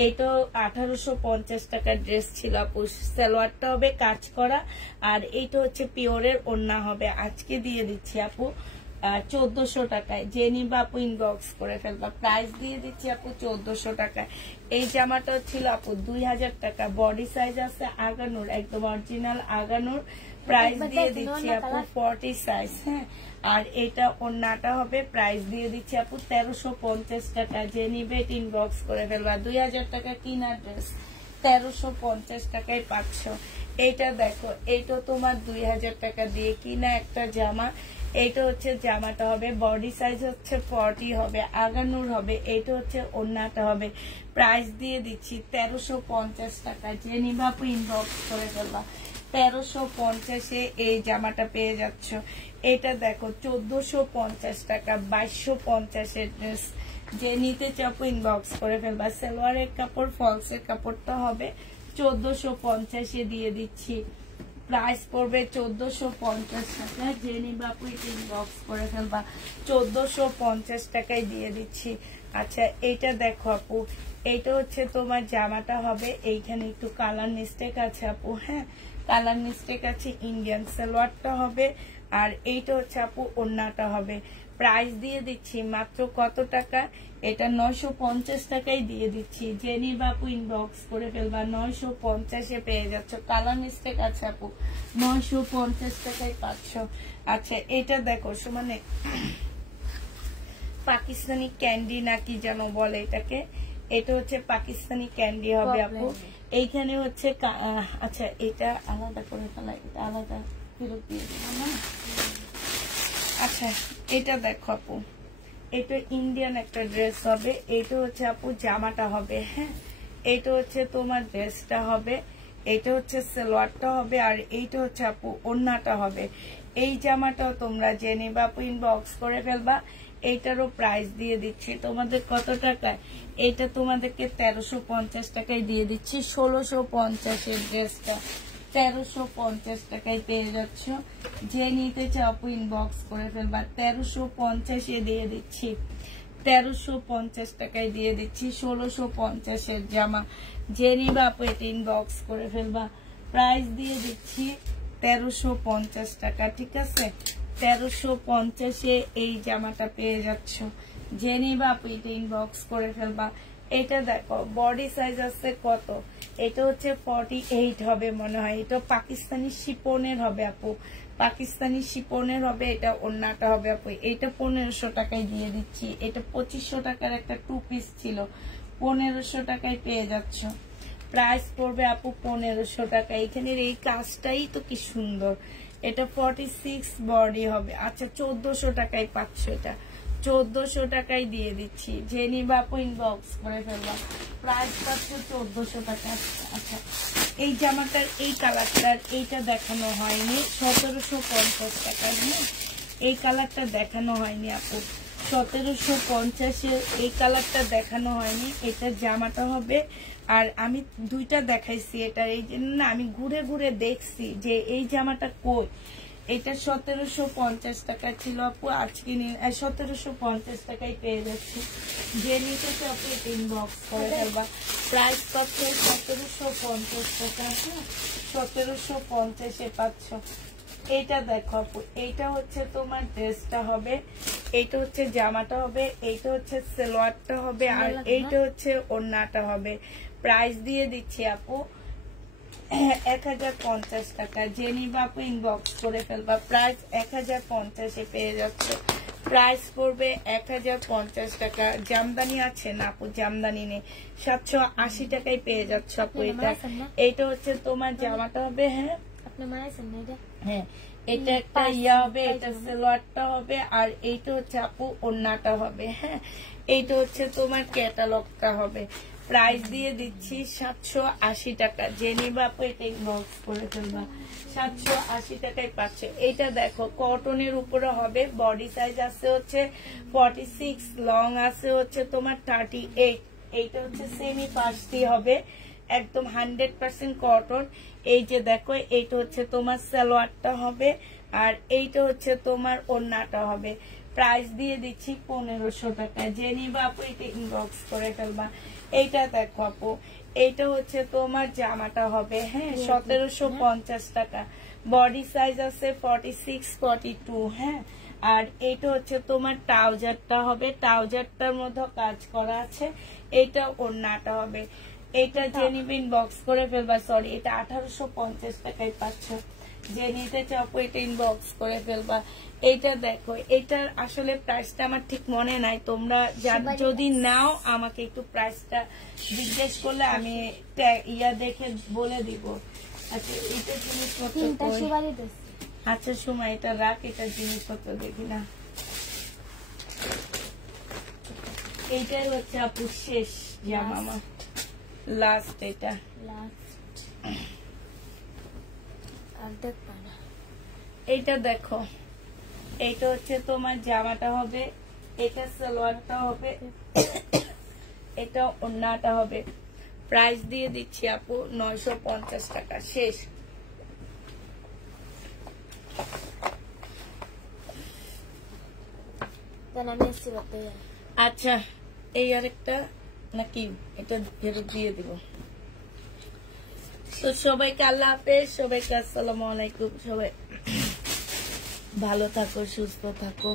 এটা 1850 টাকার ড্রেস ছিল আপু, সালোয়ারটা হবে কাজ করা, আর এইটা হচ্ছে পিওরের ওড়না হবে। আজকে দিয়ে দিচ্ছি আপু 1400 টাকায়। জেনিবা আপু ইনবক্স করে ফেলবা। প্রাইস দিয়ে দিচ্ছি আপু 1400 টাকায়। এই জামাটা ছিল আপু 2000 টাকা। বডি সাইজ আছে আগানোর, একদম অরিজিনাল আগানোর। প্রাইস দিয়ে দিচ্ছি আপু 40 সাইজ। হ্যাঁ, আর এটা ওড়নাটা হবে। প্রাইস দিয়ে দিচ্ছি আপু 1350 টাকা। জেনিবেট ইনবক্স করে ফেলবা। 2000 টাকা কিনা ড্রেস 1350 টাকায় পাচ্ছ। এইটা দেখো, এইটা তোমার 2000 টাকা দিয়ে কিনা একটা জামা। এইটা হচ্ছে জামাটা হবে, বডি সাইজ হচ্ছে 40 হবে, আগানোর হবে। এইটা হচ্ছে ওড়নাটা হবে। প্রাইস দিয়ে দিচ্ছি 1350 টাকা। জেনিবা আপু ইনবক্স করে ফেলবা। 1350-এ এই জামাটা পেয়ে যাচ্ছ। এটা দেখো 1450 টাকা, 2250-এর ড্রেস। যে নিতে চাপো ইনবক্স করে ফেলবা। সালোয়ারের কাপড়, ফলসের কাপড়টা হবে 1450-এ দিয়ে দিচ্ছি। প্রাইস পড়বে 1450 টাকা। জেনি বাপু এটা ইনবক্স করে ফেলবা। 1450 টাকায় দিয়ে দিচ্ছি। আচ্ছা, এইটা দেখো আপু, এইটা হচ্ছে তোমার জামাটা হবে। এইখানে একটু কালার মিস্টেক আছে আপু। হ্যাঁ, কালার মিস্টেক আছে। ইন্ডিয়ান সালোয়ারটা হবে, আর এইটা হচ্ছে আপু ওড়নাটা হবে। প্রাইস দিয়ে দিচ্ছি মাত্র কত টাকা? এটা 950 টাকায় দিয়ে দিচ্ছি। জেনি বাপু ইনবক্স করে ফেলবা। 950-এ পেয়ে যাচ্ছ। কালার মিস্টেক আছে আপু, 950 টাকায় পাচ্ছ। আচ্ছা, এটা দেখো, সমানে পাকিস্তানি ক্যান্ডি নাকি যেন বলে এটাকে। এটা হচ্ছে পাকিস্তানি ক্যান্ডি হবে আপু। এইখানে হচ্ছে আচ্ছা, এটা আলাদা করে ফেলা, এটা আলাদা ফেরত দিয়ে দিলাম না। আচ্ছা, এটা দেখো আপু, এটা ইন্ডিয়ান একটা ড্রেস হবে। এটা হচ্ছে আপু জামাটা হবে। হ্যাঁ, এটা হচ্ছে তোমার ড্রেসটা হবে, এটা হচ্ছে সালোয়ারটা হবে, আর এইটা হচ্ছে আপু ওড়নাটা হবে। এই জামাটাও তোমরা জেনে বাপু ইনবক্স করে ফেলবা। এইটারও প্রাইস দিয়ে দিচ্ছি তোমাদের কত টাকায়? এটা তোমাদেরকে 1350 টাকায় দিয়ে দিচ্ছি। 1650-এর ড্রেসটা 1350 টাকায় পেয়ে যাচ্ছ। যে নিতে চাও আপু ইনবক্স করে ফেলবা। 1350-এ দিয়ে দিচ্ছি। 1350 টাকায় দিয়ে দিচ্ছি। 1650-এর জামা, যে নিবা আপু এটা ইনবক্স করে ফেলবা। প্রাইস দিয়ে দিচ্ছি 1350 টাকা, ঠিক আছে? 1350-এ এই জামাটা পেয়ে যাচ্ছ, যে নিবা আপু এটা ইনবক্স করে ফেলবা। এটা দেখো বডি সাইজ আছে কত, এটা হচ্ছে 48 হবে মনে হয়। এটা পাকিস্তানি শিপনের হবে আপু, পাকিস্তানি শিপনের হবে। এটা ওন্নাটা হবে আপু। এটা 1500 টাকায় দিয়ে দিচ্ছি। এটা 2500 টাকার একটা 2 পিস ছিল, 1500 টাকায় পেয়ে যাচ্ছ। প্রাইস পড়বে আপু 1500 টাকা। এখানের এই কাজটাই তো কি সুন্দর। এটা 46 বডি হবে। আচ্ছা 1400 টাকায় পাচ্ছ, এটা 1400 টাকায় দিয়ে দিচ্ছি, যে নিবা আপু ইনবক্স করে ফেলবা। প্রাইস পাচ্ছ 1400 টাকা। আচ্ছা এই জামাটার এই কালারটার এইটা দেখানো হয়নি, 1750 টাকা। হ্যাঁ এই কালারটা দেখানো হয়নি আপু, 1750-এর এই কালারটা দেখানো হয়নি। এটা জামাটা হবে, আর আমি দুইটা দেখাইছি এটা, এই জন্য না আমি ঘুরে ঘুরে দেখছি যে এই জামাটা কই। এটা 1750 টাকা ছিল আপু, আজকে 1750 টাকায় পেয়ে যাচ্ছি, যে নিতে আপু ইনবক্স করে ফেলবা। প্রাইস পাচ্ছ 1750 টাকা। হ্যাঁ 1750-এ পাচ্ছ। এইটা দেখো আপু, এইটা হচ্ছে তোমার ড্রেসটা হবে, এইটা হচ্ছে জামাটা হবে, এইটা হচ্ছে সালোয়ারটা হবে, আর এইটা হচ্ছে ওড়নাটা হবে। প্রাইস দিয়ে দিচ্ছি আপু 1050 টাকা, যে নিবা আপু ইনবক্স করে ফেলবা। প্রাইস 1050-এ পেয়ে যাচ্ছে। প্রাইস পড়বে 1050 টাকা। জামদানি আছে না আপু? জামদানি নেই, 780 টাকায় পেয়ে যাচ্ছ আপু। এইটা হচ্ছে তোমার জামাটা হবে। হ্যাঁ হ্যাঁ এটা একটা ইয়া হবে, এটা সালোয়ারটা হবে, আর এইটা হচ্ছে আপু ওড়নাটা হবে। হ্যাঁ এইটা হচ্ছে তোমার ক্যাটালগটা হবে। প্রাইস দিয়ে দিচ্ছি 780 টাকা, যে নিবা আপু এটা ইনবক্স করে ফেলবা। 780 টাকায় পাচ্ছে। এটা দেখো কটনের উপরে হবে, বডি সাইজ আছে হচ্ছে 46, লং আছে হচ্ছে তোমার 38। এইটা হচ্ছে সেমি পার্সি হবে, একদম 100% কটন। এই যে দেখো এইটা হচ্ছে তোমার সালোয়ারটা হবে, আর এইটা হচ্ছে তোমার ওড়নাটা হবে। প্রাইস দিয়ে দিচ্ছি 1500 টাকা, যে নিবা আপু এটা ইনবক্স করে ফেলবা। এইটা দেখো আপু, এইটা হচ্ছে তোমার জামাটা হবে। হ্যাঁ 1750 টাকা, বডি সাইজ আছে 46, 42। হ্যাঁ আর এইটা হচ্ছে তোমার ট্রাউজারটা হবে, ট্রাউজারটার মধ্যে কাজ করা আছে। এইটা ওড়নাটা হবে। এটা যে নিবে ইনবক্স করে ফেলবা। সরি এটা 1850 টাকায় পাচ্ছ, যে নিতে চাও এটা ইনবক্স করে ফেলবা। এইটা দেখো, এটার আসলে প্রাইসটা আমার ঠিক মনে নাই, তোমরা যদি নাও আমাকে একটু প্রাইসটা জিজ্ঞেস করলে আমি ইয়া দেখে বলে দিব। আচ্ছা এটা জিনিসপত্র, আচ্ছা সময় এটা রাখ, এটা জিনিসপত্র দেখি না। এইটাই হচ্ছে আপু শেষ জামা আমার, লাস্ট। এটা এইটা দেখো, এইটা হচ্ছে তোমার জামাটা হবে, এটা সালোয়ারটা হবে, এটা ওড়নাটা হবে। প্রাইস দিয়ে দিচ্ছি আপু 950 টাকা। শেষ। আচ্ছা এই আরেকটা নাকি এটা দিয়ে দিব। তো সবাইকে আল্লাহ হাফেজ, সবাইকে আসসালামু আলাইকুম। সবাই ভালো থাকো, সুস্থ থাকো।